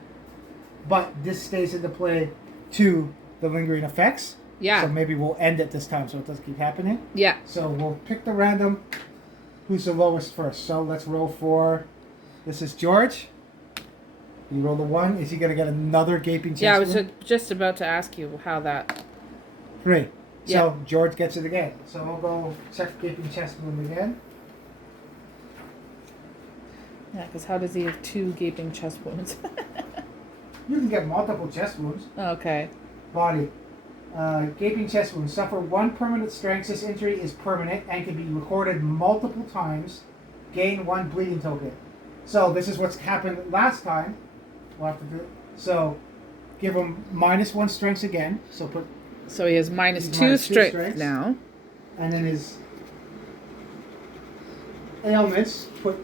But this stays into play to the lingering effects. Yeah. So maybe we'll end it this time so it doesn't keep happening. Yeah. So we'll pick the random who's the lowest first. So let's roll for, this is George. You roll the 1. Is he going to get another gaping chest Yeah, I was wound? just about to ask you how that. 3. Yeah. So George gets it again. So we'll go check gaping chest wound again. Yeah, because how does he have 2 gaping chest wounds? You can get multiple chest wounds. Okay. Body. Gaping chest wound. Suffer 1 permanent strength. This injury is permanent and can be recorded multiple times. Gain 1 bleeding token. So this is what's happened last time. We'll have to do it. So give him -1 strength again. So put, So he has minus He's 2 minus 2 strength strengths. now. and then his ailments. Put.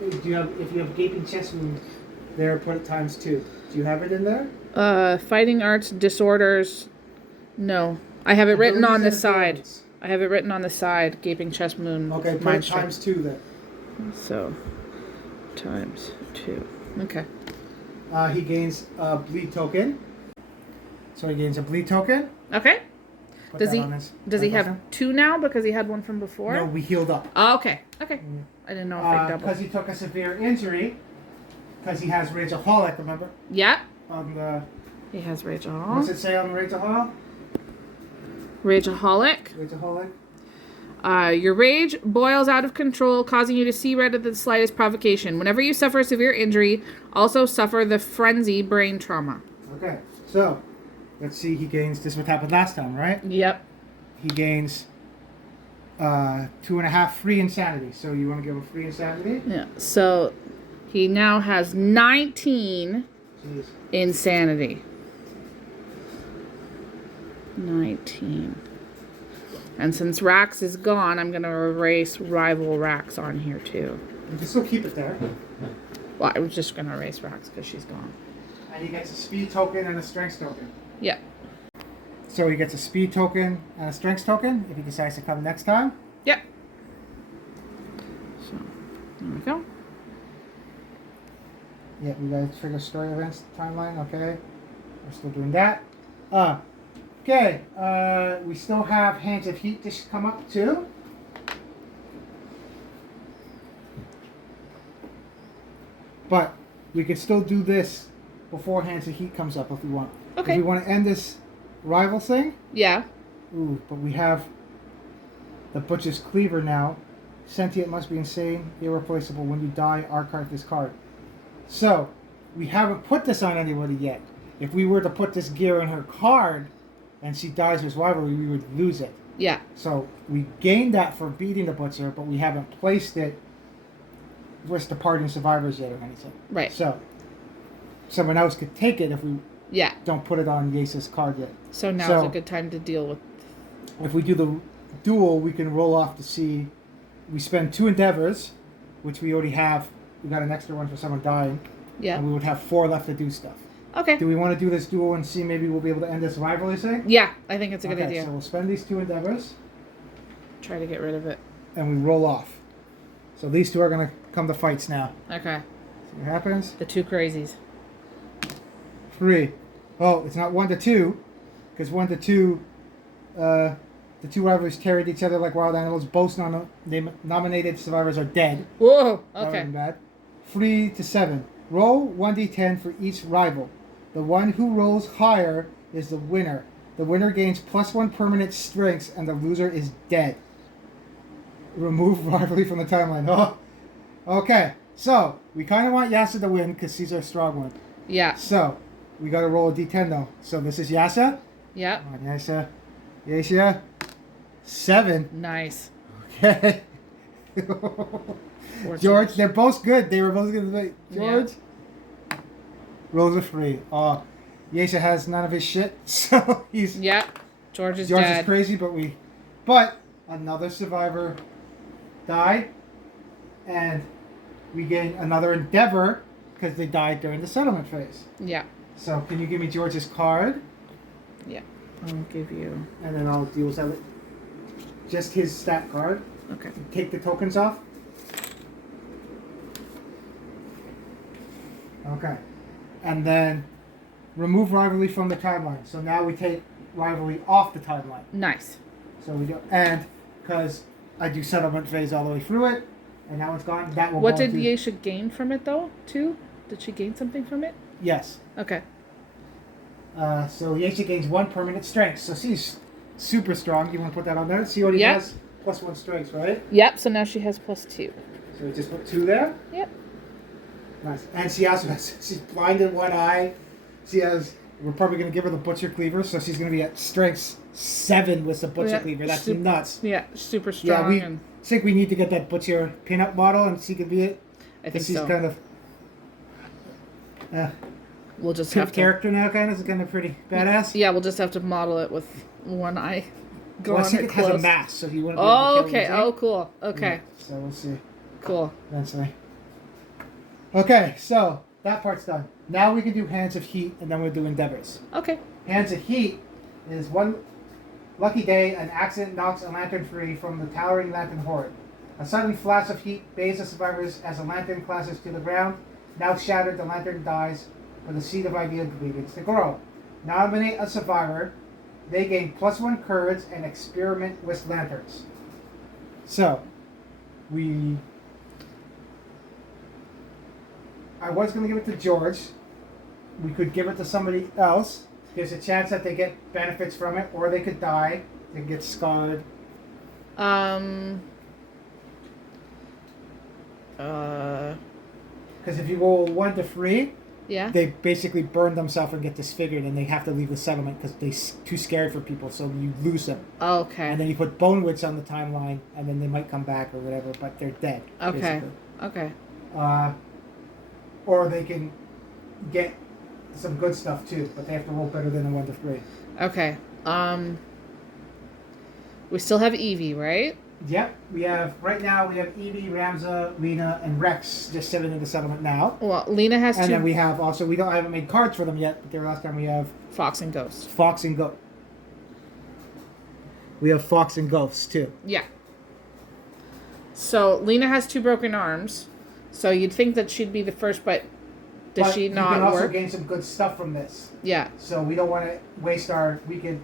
Do you have, if you have gaping chest wound, there put it ×2. Do you have it in there? Fighting arts disorders. No, I have it written on the Abilities and side. abilities. I have it written on the side. Gaping chest wound. Okay, put mind it strength. ×2 then. So, ×2. Okay. He gains a bleed token. So he gains a bleed token. Okay. Put Does that he? on his Does he weapon. have 2 now because he had 1 from before? No, we healed up. Oh, okay. Okay. I didn't know if they doubled. Because he took a severe injury. Because he has Rageaholic, remember? Yeah. On the, He has what's Rageaholic. it say on Rageaholic? Rageaholic. Rageaholic? Your rage boils out of control, causing you to see red at the slightest provocation. Whenever you suffer a severe injury, also suffer the frenzy brain trauma. Okay, so let's see. He gains. This is what happened last time, right? Yep. He gains 2.5 free insanity. So you want to give him free insanity? Yeah. So he now has 19 Jeez. insanity. 19. And since Rax is gone, I'm going to erase rival Rax on here too. You can still keep it there. Well, I was just going to erase Rax because she's gone. And he gets a speed token and a strength token. Yeah. So he gets a speed token and a strength token if he decides to come next time. Yep. So, there we go. Yeah, we got to trigger story events timeline. Okay, we're still doing that. Okay. We still have Hands of Heat to come up too. But we could still do this before Hands of Heat comes up if we want. Okay. If we want to end this rival thing. Yeah. Ooh, but we have the Butcher's Cleaver now. Sentient must be insane, irreplaceable. When you die, archive this card. So, we haven't put this on anybody yet. If we were to put this gear in her card, and she dies with rivalry, we would lose it. Yeah. So, we gained that for beating the Butcher, but we haven't placed it with departing survivors yet or anything. Right. So, someone else could take it if we Yeah. don't put it on Yesa's card yet. So now's So- a good time to deal with. If we do the duel, we can roll off to see. We spend 2 endeavors, which we already have. We got an extra one for someone dying. Yeah. And we would have 4 left to do stuff. Okay. Do we want to do this duel and see maybe we'll be able to end this rivalry thing? Yeah, I think it's a good Okay, idea. so we'll spend these 2 endeavors Try to get rid of it. and we roll off. So these 2 are going to come to fights now. Okay. See what happens? The 2 crazies. 3. Oh, it's not 1 to 2, because 1 to 2, the 2 rivals carried each other like wild animals. Both nominated survivors are dead. Whoa. That would've Okay. been bad. 3 to 7. Roll 1d10 for each rival. The one who rolls higher is the winner. The winner gains +1 permanent strengths, and the loser is dead. Remove rivalry from the timeline. Oh, okay. So we kind of want Yasa to win because she's our strong one. Yeah. So we got to roll a d10 though. So this is Yasa. Yeah. Come on, Yasa. Yasa. 7. Nice. Okay. George, they're both good. They were both good. George. Rolls a 3. Yasha has none of his shit, so he's. Yep. George is George dead. is crazy, but another survivor died, and we gained another endeavor because they died during the settlement phase. Yeah. So can you give me George's card? Yeah. I'll give you. And then I'll deal with that. Just his stat card. Okay. Take the tokens off. Okay. And then remove rivalry from the timeline. So now we take rivalry off the timeline. Nice. So we do, and because I do settlement phase all the way through it, and now it's gone. That will. What go did into, Yasha gain from it though? Too? Did she gain something from it? Yes. Okay. So Yasha gains 1 permanent strength. So she's super strong. You want to put that on there? She already has +1 strength, right? Yep. So now she has +2. So we just put 2 there. Yep. Nice. And she also has. She's blind in one eye. She has. We're probably going to give her the butcher cleaver, so she's going to be at strength 7 with the butcher cleaver. That's nuts. Yeah, super strong. Yeah, I think we need to get that butcher pinup model, and she can be it. I think she's so. kind of. We'll just have to. Character now, kind of. It's kind of pretty badass. Yeah, we'll just have to model it with one eye. Well, she has a mask, so you wouldn't be able to okay. kill Oh, cool. Okay. Yeah, so we'll see. Cool. Eventually. Okay, so that part's done. Now we can do Hands of Heat, and then we'll do Endeavors. Okay. Hands of Heat is one lucky day, an accident knocks a lantern free from the towering lantern horde. A sudden flash of heat bathes the survivors as a lantern clashes to the ground. Now shattered, the lantern dies, but the seed of idea begins to grow. Nominate a survivor. They gain +1 courage and experiment with lanterns. So, I was going to give it to George. We could give it to somebody else. There's a chance that they get benefits from it, or they could die. They can get scarred. Because if you roll 1 to 3, yeah, they basically burn themselves and get disfigured, and they have to leave the settlement because they're too scary for people. So you lose them. Okay. And then you put bone wits on the timeline, and then they might come back or whatever, but they're dead. Okay. Basically. Okay. Or they can get some good stuff too, but they have to roll better than a 1 to 3. Okay. We still have Evie, right? Yep. Right now we have Evie, Ramza, Lena, and Rex just sitting in the settlement now. Well, Lena has And 2. then we have also, I haven't made cards for them yet, but the last time we have Fox and Ghost. Fox and Ghost. We have Fox and Ghosts too. Yeah. So Lena has 2 broken arms. So you'd think that she'd be the first, but does she not work? You can also work? gain some good stuff from this. Yeah. So we don't want to waste we could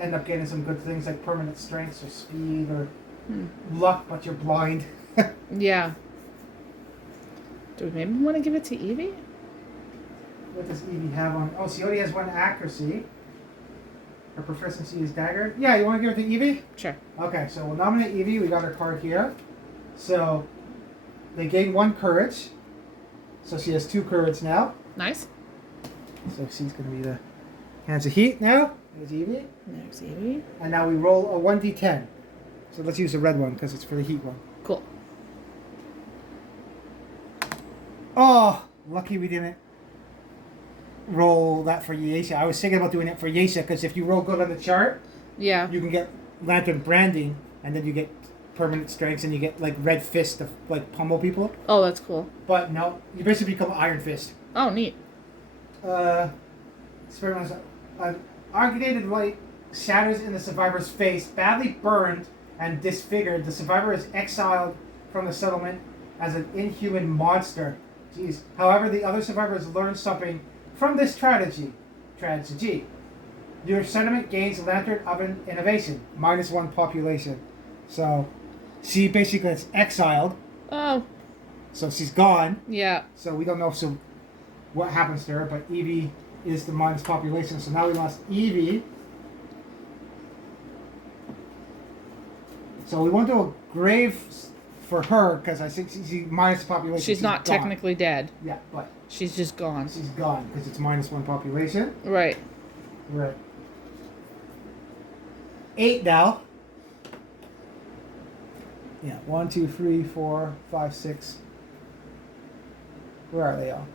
end up getting some good things like permanent strengths or speed or luck, but you're blind. Yeah. Do we maybe want to give it to Evie? What does Evie have on? Oh, she already has 1 accuracy. Her proficiency is dagger. Yeah, you want to give it to Evie? Sure. Okay, so we'll nominate Evie. We got her card here. So they gain 1 courage. So she has 2 courage now. Nice. So she's going to be the Hands of Heat now. There's Evie. There's Evie. And now we roll a 1d10. So let's use the red one because it's for the heat one. Cool. Oh, lucky we didn't roll that for Yasha. I was thinking about doing it for Yasha because if you roll good on the chart, Yeah. you can get lantern branding, and then you get permanent strengths, and you get like red fist to like pummel people. Oh, that's cool. But no, you basically become Iron Fist. Oh, neat. Experiment. An argulated light shatters in the survivor's face, badly burned and disfigured. The survivor is exiled from the settlement as an inhuman monster. Jeez. However, the other survivors learn something from this tragedy. Your settlement gains Lantern Oven Innovation, -1 population. So, she basically is exiled. Oh. So she's gone. Yeah. So we don't know what happens to her, but Evie is the minus population. So now we lost Evie. So we want to do a grave for her because I think she's minus population. She's not gone. technically dead. Yeah, but She's just gone. she's gone because it's -1 population. Right. We're at 8 now. Yeah, 1, 2, 3, 4, 5, 6. Where are they all?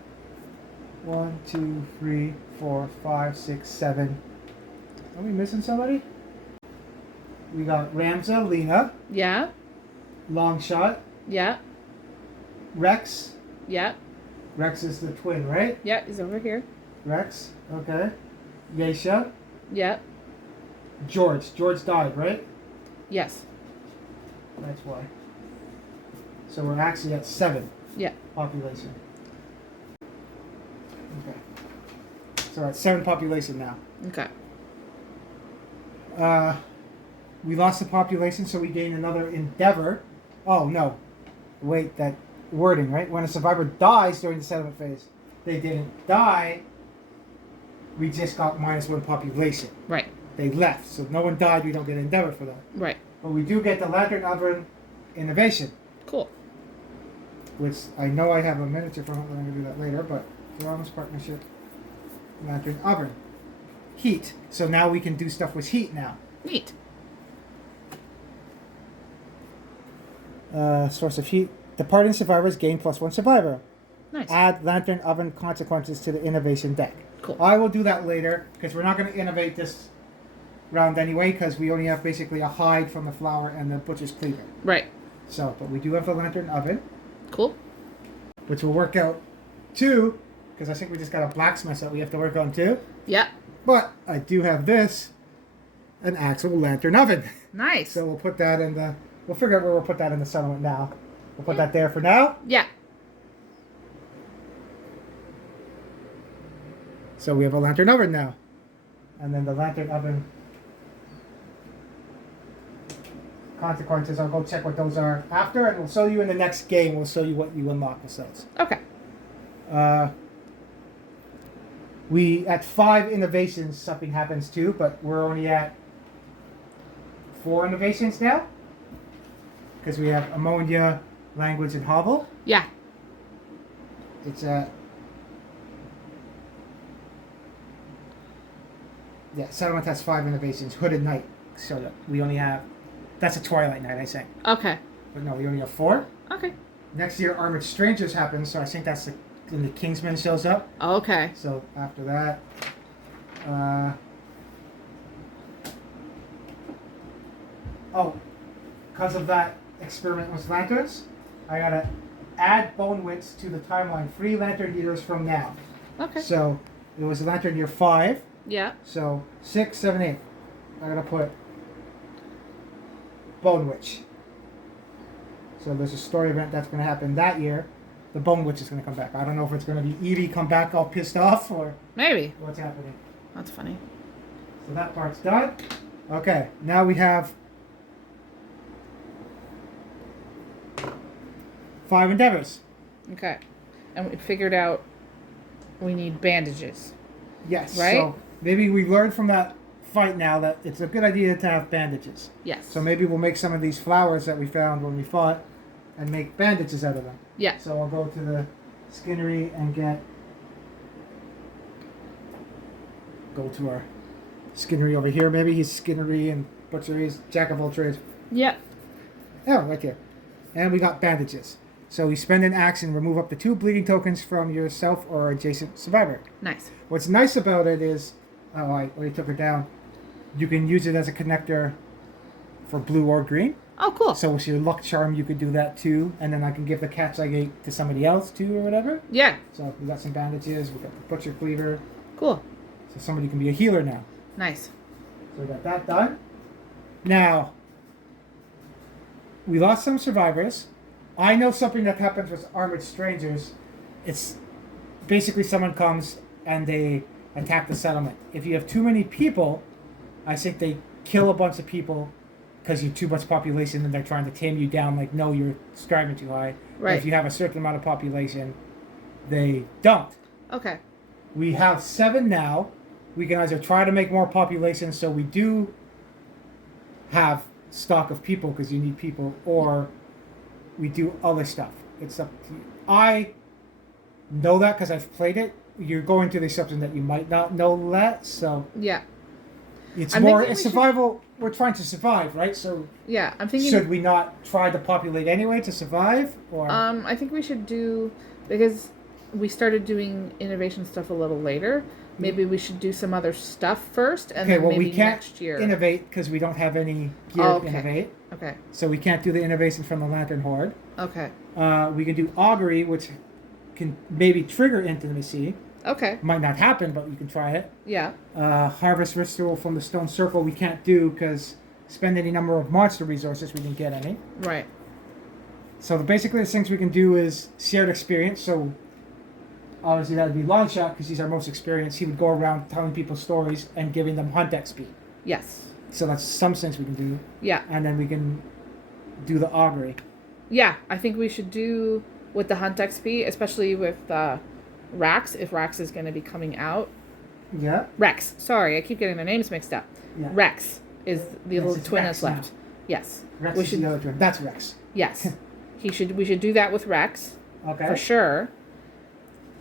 1, 2, 3, 4, 5, 6, 7. Are we missing somebody? We got Ramza, Lena, Yeah. Longshot, Yeah. Rex. Yeah. Rex is the twin, right? Yeah. He's over here. Rex, okay. Geisha, Yeah. George. George died, right? Yes. That's why. So we're actually at 7 Yeah. population. Okay. So we're at 7 population now. Okay. We lost the population, so we gained another endeavor. Oh, no. Wait, that wording, right? When a survivor dies during the settlement phase, they didn't die. We just got -1 population. Right. They left. So if no one died, we don't get endeavor for that. Right. But we do get the Lantern Oven innovation, Cool. which I know I have a miniature from it, but I'm going to do that later. But Toronto's partnership, Lantern Oven. Heat. So now we can do stuff with heat now. Neat. Source of heat. Departing survivors gain +1 survivor. Nice. Add Lantern Oven consequences to the innovation deck. Cool. I will do that later because we're not going to innovate this round anyway because we only have basically a hide from the flower and the butcher's cleaver. Right. So, but we do have the Lantern Oven, Cool. which will work out too because I think we just got a blacksmith that we have to work on too. Yeah. But I do have this, an actual Lantern Oven. Nice. So we'll put that in the, we'll figure out where we'll put that in the settlement now. We'll put that there for now. Yeah. So we have a Lantern Oven now. And then the Lantern Oven consequences, I'll go check what those are after, and we'll show you in the next game. We'll show you what you unlock with those. Okay. We, at 5 innovations, something happens too, but we're only at 4 innovations now. Because we have ammonia, language, and hobble. Yeah. It's at... Yeah, settlement has 5 innovations. Hooded Night. So that we only have... That's a Twilight Night, I think. Okay. But no, we only have 4. Okay. Next year, Armored Strangers happens, so I think that's when the Kingsman shows up. Okay. So after that... because of that experiment with lanterns, I gotta add bone wits to the timeline. 3 lantern years from now. Okay. So it was lantern year 5. Yeah. So 6, 7, 8. I gotta put Bone Witch. So there's a story event that's gonna happen that year. The Bone Witch is gonna come back. I don't know if it's gonna be Evie come back all pissed off or Maybe. what's happening. That's funny. So that part's done. Okay, now we have 5 endeavors. Okay. And we figured out we need bandages. Yes. Right? So maybe we learned from that fight now that it's a good idea to have bandages. Yes. So maybe we'll make some of these flowers that we found when we fought and make bandages out of them. Yeah. So I'll go to the skinnery and go to our skinnery over here. Maybe he's skinnery and butchery is jack of all trades. Yeah. Oh, right here. And we got bandages. So we spend an action, remove up to 2 bleeding tokens from yourself or adjacent survivor. Nice. What's nice about it is, I already took it down. You can use it as a connector for blue or green. Oh, cool. So with your luck charm, you could do that too, and then I can give the catch I ate to somebody else too, or whatever. Yeah. So we got some bandages. We got the butcher cleaver. Cool. So somebody can be a healer now. Nice. So we got that done. Now we lost some survivors. I know something that happens with armored strangers. It's basically someone comes and they attack the settlement. If you have too many people, I think they kill a bunch of people because you're too much population and they're trying to tame you down. Like, no, you're striving too high. Right. If you have a certain amount of population, they don't. Okay. We have 7 now. We can either try to make more population so we do have stock of people because you need people, or we do other stuff. It's up to you. I know that because I've played it. You're going to the assumption that you might not know that, so Yeah. it's I'm more thinking it's we should- survival. we're trying to survive, right? So Yeah, I'm thinking. should we not try to populate anyway to survive, or I think we should do, because we started doing innovation stuff a little later. Maybe we should do some other stuff first, and okay? then Well, maybe we can't next year. innovate because we don't have any gear Oh, to okay. innovate. Okay. So we can't do the innovation from the Lantern Horde. Okay. We can do augury, which can maybe trigger intimacy. Okay. Might not happen, but you can try it. Yeah. Harvest ritual from the stone circle we can't do because spend any number of monster resources, we didn't get any. Right. So basically the things we can do is shared experience. So obviously that would be Longshot because he's our most experienced. He would go around telling people stories and giving them hunt XP. Yes. So that's some things we can do. Yeah. And then we can do the augury. Yeah. I think we should do with the hunt XP, especially with Rax, if Rax is going to be coming out. Yeah. Rex. Sorry, I keep getting their names mixed up. Yeah. Rex is the Yes, little it's twin Rex that's left. now. Yes. Rex we is should. the other twin. That's Rex. Yes. We should do that with Rex Okay. for sure.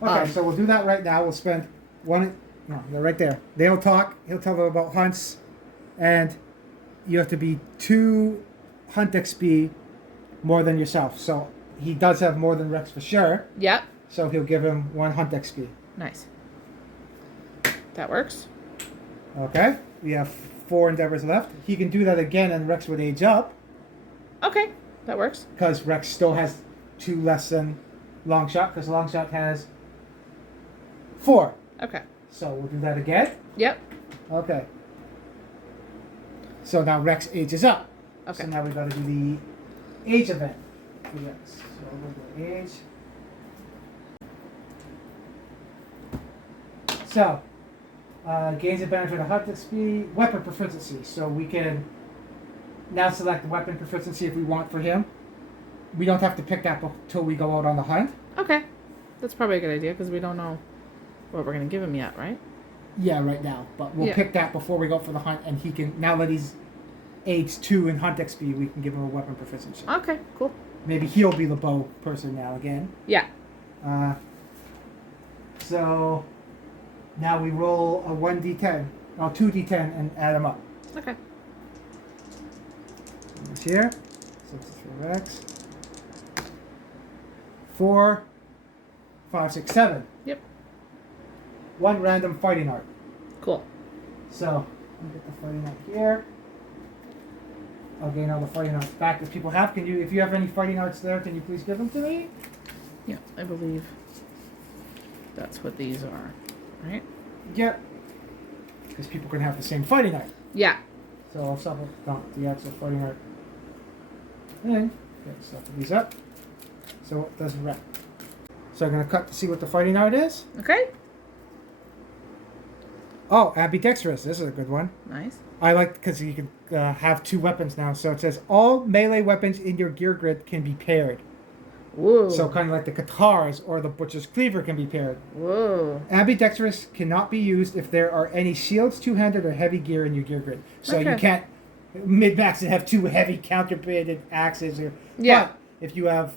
Okay, so we'll do that right now. We'll spend one. No, they're right there. They'll talk. He'll tell them about hunts, and you have to be 2 hunt XP more than yourself. So he does have more than Rex for sure. Yep. So he'll give him 1 hunt XP. Nice. That works. Okay, we have 4 endeavors left. He can do that again, and Rex would age up Okay, that works. because Rex still has 2 less than Longshot because Longshot has 4. Okay. So we'll do that again. Yep. Okay. So now Rex ages up. Okay. So now we got to do the age event for Rex. So we'll go age. So, gains a benefit of hunt XP, weapon proficiency. So we can now select the weapon proficiency if we want for him. We don't have to pick that until we go out on the hunt. Okay. That's probably a good idea because we don't know what we're going to give him yet, right? Yeah, right now. But we'll Yeah. pick that before we go for the hunt, and he can, now that he's age 2 in hunt XP, we can give him a weapon proficiency. Okay, cool. Maybe he'll be the bow person now again. Yeah. So now we roll a 1d10, 2d10 and add them up. Okay. It's here. So it's for Rex. 4, 5, 6, 7. Yep. 1 random fighting art. Cool. So let me get the fighting art here. I'll gain all the fighting arts back that people have. Can you, if you have any fighting arts there, can you please give them to me? Yeah, I believe that's what these are, right? Yep. Because people can have the same fighting art. Yeah. So I'll stop the actual fighting art. And get stuff these up. So it doesn't wrap. So I'm going to cut to see what the fighting art is. Okay. Oh, ambidextrous. This is a good one. Nice. I like because you can have 2 weapons now. So it says all melee weapons in your gear grid can be paired. Whoa. So kind of like the katars or the butcher's cleaver can be paired. Whoa. Ambidextrous cannot be used if there are any shields, 2-handed, or heavy gear in your gear grid. So you Okay. can't mid-max and have 2 heavy counterpeited axes. Or, Yeah. But if you have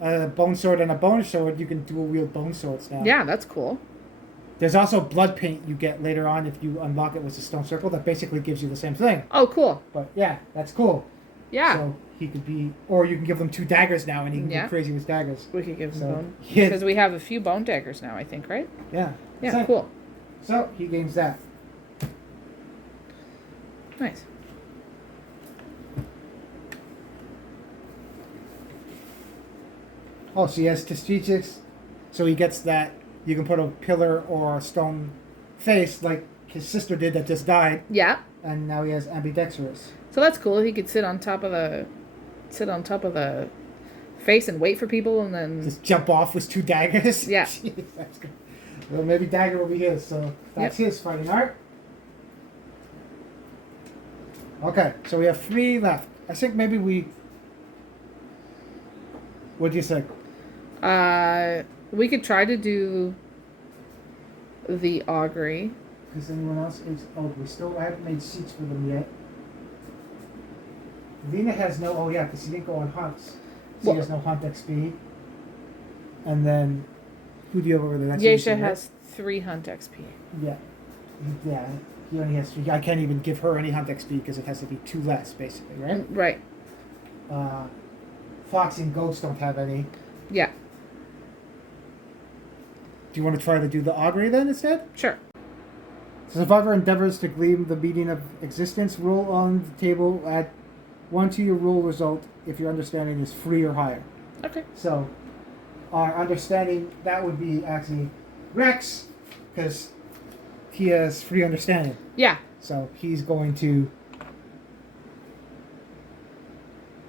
a bone sword and a bone sword, you can dual wield bone swords now. Yeah, that's cool. There's also blood paint you get later on if you unlock it with a stone circle that basically gives you the same thing. Oh, cool. But yeah, that's cool. Yeah. So he could be, or you can give them 2 daggers now and he can Yeah. go crazy with daggers. We could give him So, bone. yeah. Because we have a few bone daggers now, I think, right? Yeah. Yeah, So- cool. So he gains that. Nice. Oh, so he has strategics. So he gets that you can put a pillar or a stone face like his sister did that just died, Yeah. and now he has ambidextrous. So that's cool. He could sit on top of the face and wait for people and then Just jump off with 2 daggers. Yeah. Jeez, that's good. Well, maybe dagger will be his. So that's his fighting art. Okay, so we have 3 left. I think maybe we. What do you think? we could try to do the augury. Is anyone else? I haven't made seats for them yet. Lena has no. Oh yeah, because he didn't go on hunts. So Well- he has no hunt XP. And then, who do you have over there? That's Yesha Yesha, right? has 3 hunt XP. Yeah. Yeah, he only has 3. I can't even give her any hunt XP because it has to be 2 less, basically, right? Right. Foxy and goats don't have any. Yeah. Do you want to try to do the augury then instead? Sure. Survivor endeavors to glean the meaning of existence. Roll on the table. Add 1 to your roll result if your understanding is 3 or higher. Okay. So, our understanding, that would be actually Rex, because he has 3 understanding. Yeah. So, he's going to...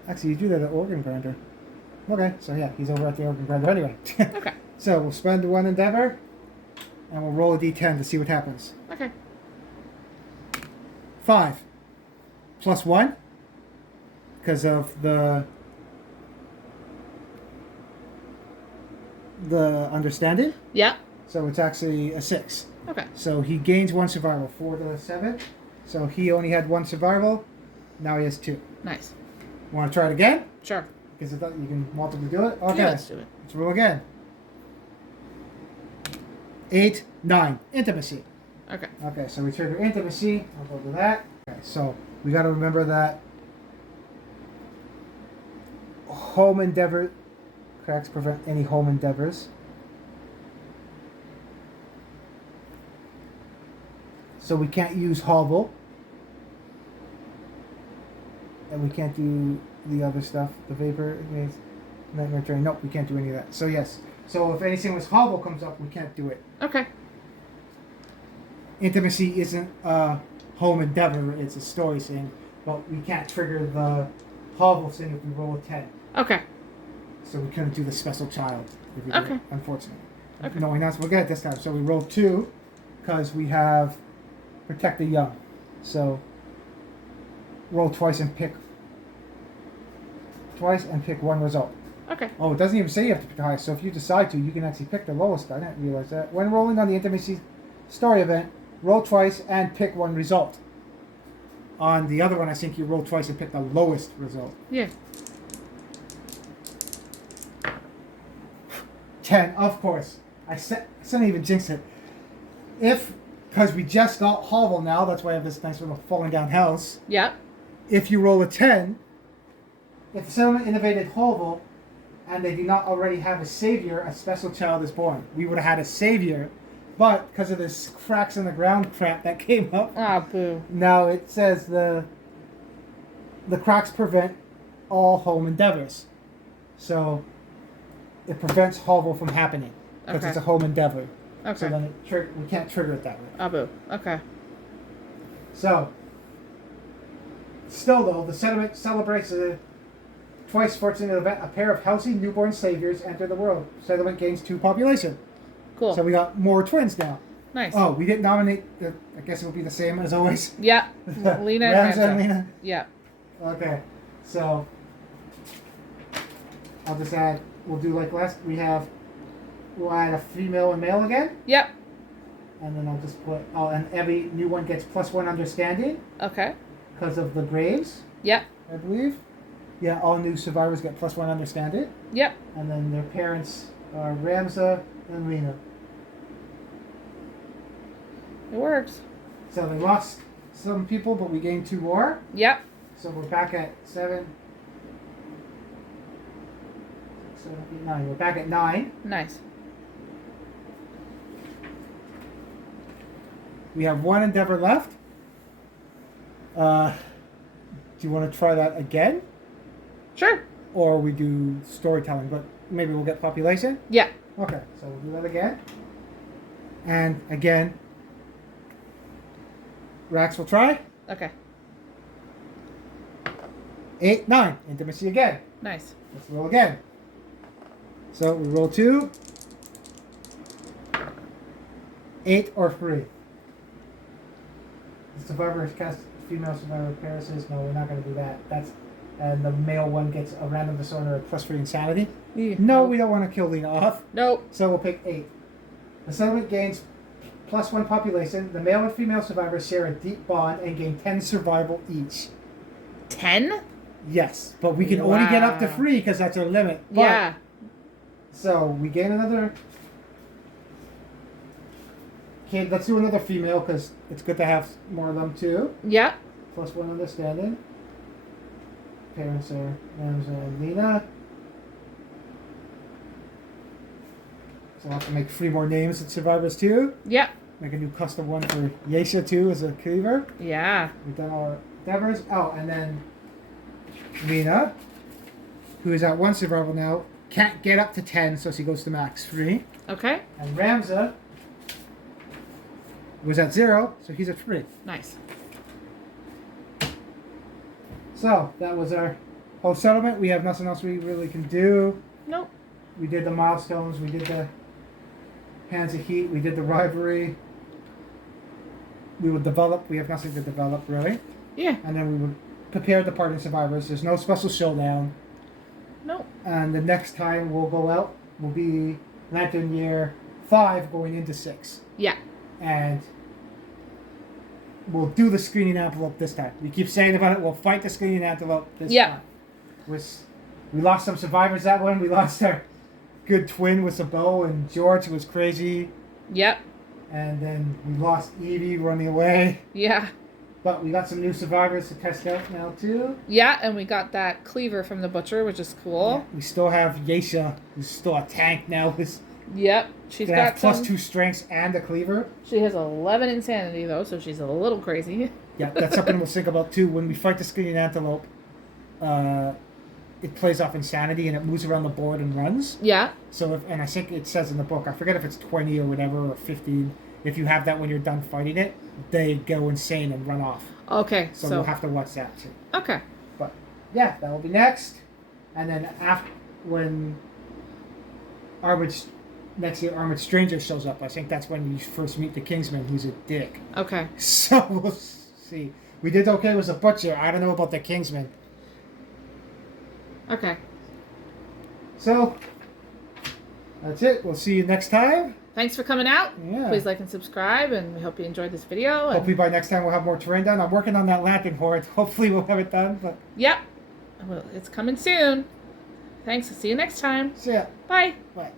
Actually, you do that at Organ Grinder. Okay, so yeah, he's over at the Organ Grinder anyway. Okay. So, we'll spend 1 endeavor, and we'll roll a d10 to see what happens. Okay. 5 plus 1 because of the understanding. Yeah. So it's actually a 6. Okay. So he gains 1 survival. 4 to 7. So he only had 1 survival. Now he has 2. Nice. Want to try it again? Sure. Because I thought you can multiply do it. Okay. Yeah, let's do it. Let's roll again. 8, 9. Intimacy. Okay. Okay, so we trigger intimacy. I'll go to that. Okay, so we got to remember that home endeavor cracks prevent any home endeavors. So we can't use hovel. And we can't do the other stuff. The vapor, nightmare train. Nope, we can't do any of that. So yes. So if anything with hovel comes up, we can't do it. Okay. Intimacy isn't a home endeavor, it's a story thing, but we can't trigger the hovel thing if we roll a 10. Okay. So we couldn't do the special child if we did Okay. it, unfortunately. Okay. Knowing that's we'll get it this time. So we roll 2 because we have protect the young. So roll twice and pick 1 result. Okay. Oh, it doesn't even say you have to pick the highest. So if you decide to, you can actually pick the lowest. I didn't realize that. When rolling on the intimacy story event, roll twice and pick 1 result. On the other one, I think you roll twice and pick the lowest result. Yeah. 10, of course. I didn't even jinx it. Because we just got hovel now, that's why I have this nice little falling down house. Yep. If you roll a 10, if the settlement innovated hovel, and they do not already have a savior, a special child is born. We would have had a savior, but because of this cracks in the ground crap that came up, Ah, boo. now it says the cracks prevent all home endeavors. So it prevents hovel from happening because Okay. it's a home endeavor. Okay. So then we can't trigger it that way. Ah, boo. Okay. So still though, the settlement celebrates the twice fortunate event. A pair of healthy newborn saviors enter the world. Settlement gains 2 population. Cool. So we got more twins now. Nice. Oh, we didn't nominate. I guess it will be the same as always. Yeah. Lena and Ramza Ramza. and Lena. Yeah. Okay. So I'll just add. We'll do like last. We'll add a female and male again, Yep. and then I'll just put. Oh, and every new one gets +1 understanding Okay. because of the graves, Yep. I believe. Yeah, all new survivors get +1 understanding, Yep. and then their parents are Ramza and Lena. It works. So they lost some people, but we gained 2 more. Yep. So we're back at 7, 8, 9. We're back at 9. Nice. We have 1 endeavor left. Do you want to try that again? Sure. Or we do storytelling, but maybe we'll get population? Yeah. Okay, so we'll do that again. And again, Rax will try. Okay. 8, 9. Intimacy again. Nice. Let's roll again. So we roll 2. 8 or 3. The survivor cast female survivor paralysis. No, we're not going to do that. And the male one gets a random disorder at +3 insanity. Yeah. No, we don't want to kill Lena off. Nope. So we'll pick 8. The settlement gains +1 population. The male and female survivors share a deep bond and gain 10 survival each. 10? Yes, but we can only get up to Wow. 3 because that's our limit. But, Yeah. So we gain another Okay, let's do another female because it's good to have more of them too. Yep. Plus one understanding. Parents are Ramza and Lena. So I'll have to make 3 more names at Survivors too. Yep. Make a new custom one for Yesha too as a cleaver. Yeah. We've done all our endeavors. Oh, and then Lena, who is at 1 survival now, can't get up to 10, so she goes to max 3. Okay. And Ramza was at 0, so he's at 3. Nice. So that was our whole settlement. We have nothing else we really can do. Nope. We did the milestones. We did the Hands of Heat. We did the rivalry. We will develop. We have nothing to develop, really. Yeah. And then we will prepare the party survivors. There's no special showdown. Nope. And the next time we'll go out will be Lantern Year 5 going into 6. Yeah. And we'll do the screening envelope this time. We keep saying about it. We'll fight the screening envelope this time. We lost some survivors that one. We lost our good twin with Sabo and George, who was crazy. Yep. And then we lost Evie running away. Yeah. But we got some new survivors to test out now too. Yeah, and we got that cleaver from the butcher, which is cool. Yeah, we still have Yesha, who's still a tank now. Who's Yep. She's gonna got have plus some, 2 strengths and a cleaver. She has 11 insanity though, so she's a little crazy. Yeah, that's something we'll think about too. When we fight the screening antelope, it plays off insanity and it moves around the board and runs. Yeah. So, and I think it says in the book, I forget if it's 20 or whatever, or 15. If you have that when you're done fighting it, they go insane and run off. Okay. So we'll have to watch that too. Okay. But yeah, that will be next. And then after when next year Armored Stranger shows up, I think that's when you first meet the Kingsman, who's a dick. Okay. So we'll see. We did okay with the Butcher. I don't know about the Kingsman. Okay. So that's it. We'll see you next time. Thanks for coming out. Yeah. Please like and subscribe, and we hope you enjoyed this video. And Hopefully by next time we'll have more terrain done. I'm working on that lantern horde. Hopefully we'll have it done. But yep. Well, it's coming soon. Thanks. See you next time. see ya. Bye. Bye.